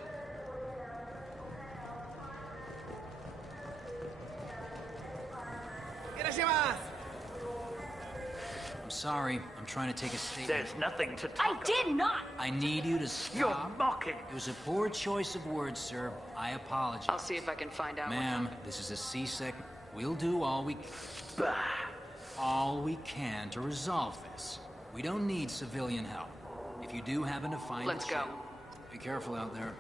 I'm sorry. I'm trying to take a statement. There's nothing to talk I did not! I need you to stop. You're mocking. It was a poor choice of words, sir. I apologize. I'll see if I can find out. Ma'am, this is a C-Sec. We'll do all we can to resolve this. We don't need civilian help. If you do happen to find Let's the go. ship, be careful out there.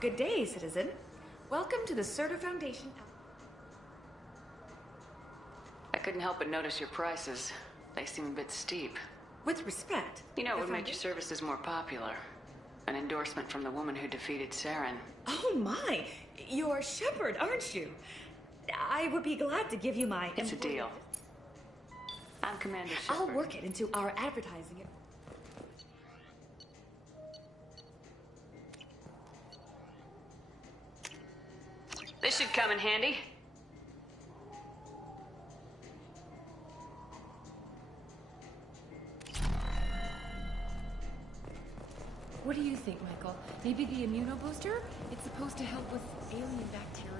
Good day, citizen. Welcome to the Certa Foundation. I couldn't help but notice your prices. They seem a bit steep. With respect. You know, it would if I make your did- services more popular. An endorsement from the woman who defeated Saren. Oh my! You're Shepard, aren't you? I would be glad to give you my... It's a deal. I'm Commander Shepard. I'll work it into our advertising. This should come in handy. What do you think, Michael? Maybe the immunobooster? It's supposed to help with alien bacteria.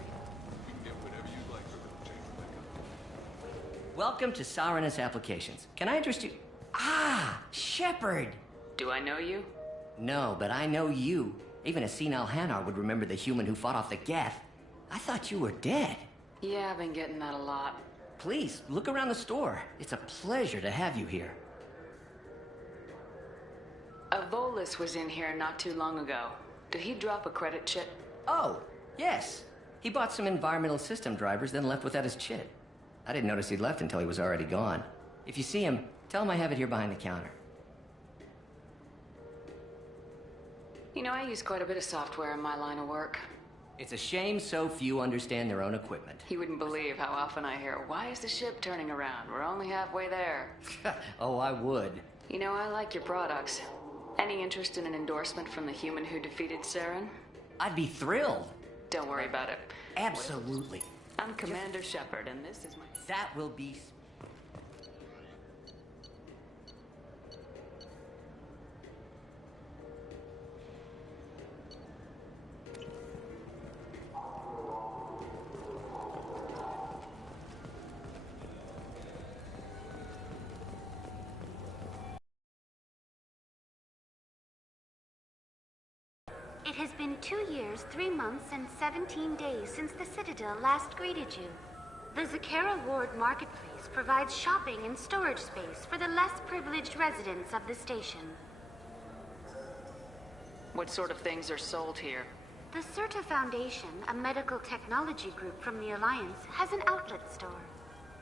Welcome to Sarenus Applications. Can I interest you? Ah, Shepard! Do I know you? No, but I know you. Even a senile Hanar would remember the human who fought off the Geth. I thought you were dead. Yeah, I've been getting that a lot. Please, look around the store. It's a pleasure to have you here. Avolis was in here not too long ago. Did he drop a credit chit? Oh, yes. He bought some environmental system drivers, then left without his chit. I didn't notice he'd left until he was already gone. If you see him, tell him I have it here behind the counter. You know, I use quite a bit of software in my line of work. It's a shame so few understand their own equipment. You wouldn't believe how often I hear, "Why is the ship turning around? We're only halfway there." Oh, I would. You know, I like your products. Any interest in an endorsement from the human who defeated Saren? I'd be thrilled. Don't worry about it. Absolutely. I'm Commander Shepard, and this is my... That will be... It has been 2 years, 3 months, and 17 days since the Citadel last greeted you. The Zakara Ward Marketplace provides shopping and storage space for the less privileged residents of the station. What sort of things are sold here? The Certa Foundation, a medical technology group from the Alliance, has an outlet store.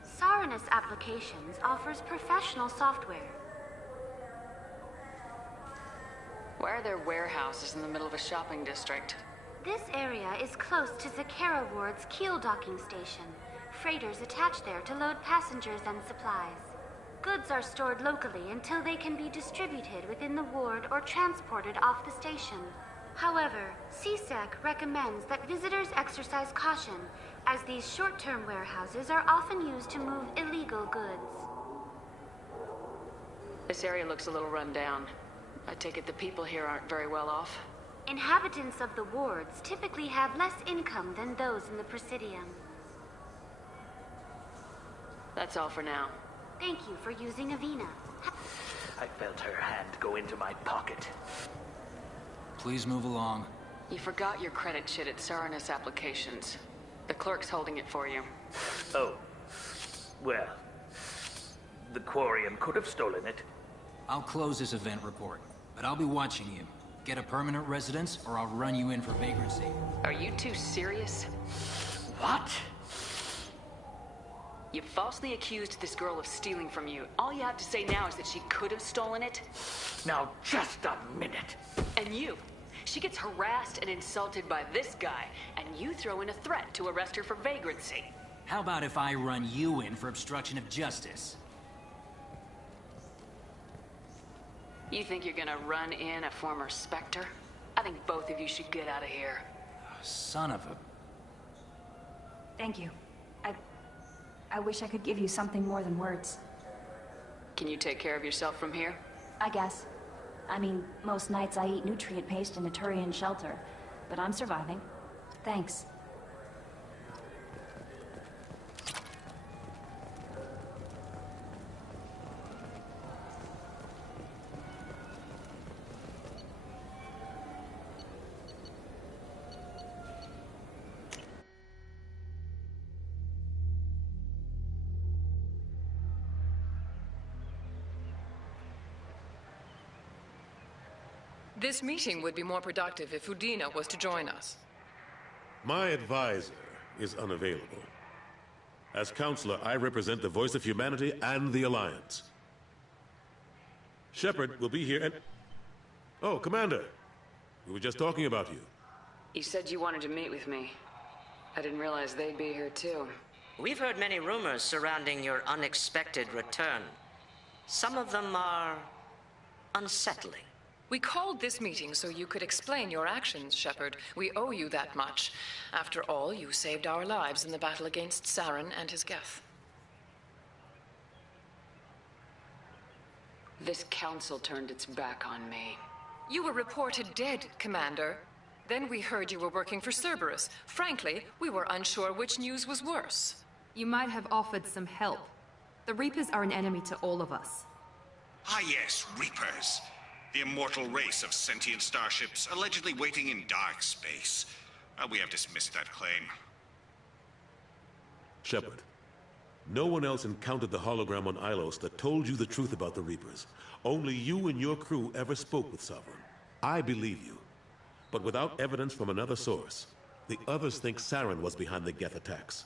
Sarenus Applications offers professional software. Why are there warehouses in the middle of a shopping district? This area is close to Zakara Ward's Keel docking station. Freighters attach there to load passengers and supplies. Goods are stored locally until they can be distributed within the ward or transported off the station. However, CSEC recommends that visitors exercise caution, as these short-term warehouses are often used to move illegal goods. This area looks a little run down. I take it the people here aren't very well off? Inhabitants of the wards typically have less income than those in the Presidium. That's all for now. Thank you for using Avina. I felt her hand go into my pocket. Please move along. You forgot your credit chit at Sarenus Applications. The clerk's holding it for you. Oh. Well, the Quarium could have stolen it. I'll close this event report, but I'll be watching you. Get a permanent residence, or I'll run you in for vagrancy. Are you two serious? What? You falsely accused this girl of stealing from you. All you have to say now is that she could have stolen it? Now, just a minute. And you? She gets harassed and insulted by this guy, and you throw in a threat to arrest her for vagrancy. How about if I run you in for obstruction of justice? You think you're gonna run in a former Spectre? I think both of you should get out of here. Son of a... Thank you. I wish I could give you something more than words. Can you take care of yourself from here? I guess. I mean, most nights I eat nutrient paste in a Turian shelter, but I'm surviving. Thanks. This meeting would be more productive if Udina was to join us. My advisor is unavailable. As counselor, I represent the voice of humanity and the Alliance. Shepard will be here and... Oh, Commander. We were just talking about you. You said you wanted to meet with me. I didn't realize they'd be here too. We've heard many rumors surrounding your unexpected return. Some of them are unsettling. We called this meeting so you could explain your actions, Shepard. We owe you that much. After all, you saved our lives in the battle against Saren and his Geth. This council turned its back on me. You were reported dead, Commander. Then we heard you were working for Cerberus. Frankly, we were unsure which news was worse. You might have offered some help. The Reapers are an enemy to all of us. Ah yes, Reapers. The immortal race of sentient starships allegedly waiting in dark space. We have dismissed that claim. Shepard, no one else encountered the hologram on Ilos that told you the truth about the Reapers. Only you and your crew ever spoke with Sovereign. I believe you. But without evidence from another source, the others think Saren was behind the Geth attacks.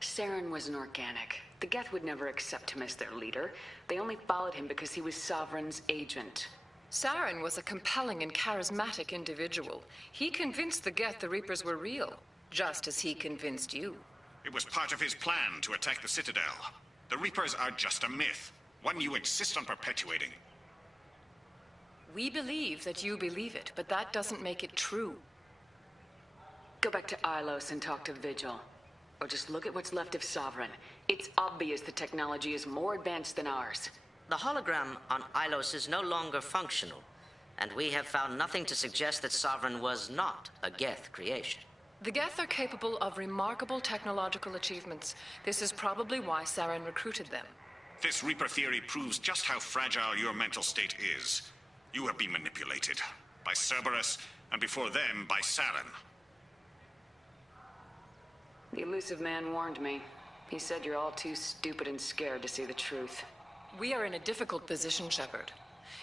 Saren was an organic. The Geth would never accept him as their leader. They only followed him because he was Sovereign's agent. Saren was a compelling and charismatic individual. He convinced the Geth the Reapers were real, just as he convinced you. It was part of his plan to attack the Citadel. The Reapers are just a myth, one you insist on perpetuating. We believe that you believe it, but that doesn't make it true. Go back to Ilos and talk to Vigil. Or just look at what's left of Sovereign. It's obvious the technology is more advanced than ours. The hologram on Ilos is no longer functional, and we have found nothing to suggest that Sovereign was not a Geth creation. The Geth are capable of remarkable technological achievements. This is probably why Saren recruited them. This Reaper theory proves just how fragile your mental state is. You have been manipulated by Cerberus, and before them, by Saren. The elusive man warned me. He said you're all too stupid and scared to see the truth. We are in a difficult position, Shepard.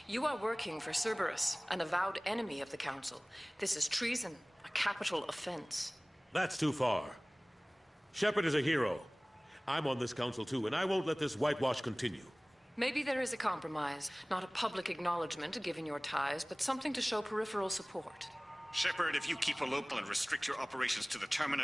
You are working for Cerberus, an avowed enemy of the Council. This is treason, a capital offense. That's too far. Shepard is a hero. I'm on this council too, and I won't let this whitewash continue. Maybe there is a compromise. Not a public acknowledgement given your ties, but something to show peripheral support. Shepard, if you keep a local and restrict your operations to the Terminus,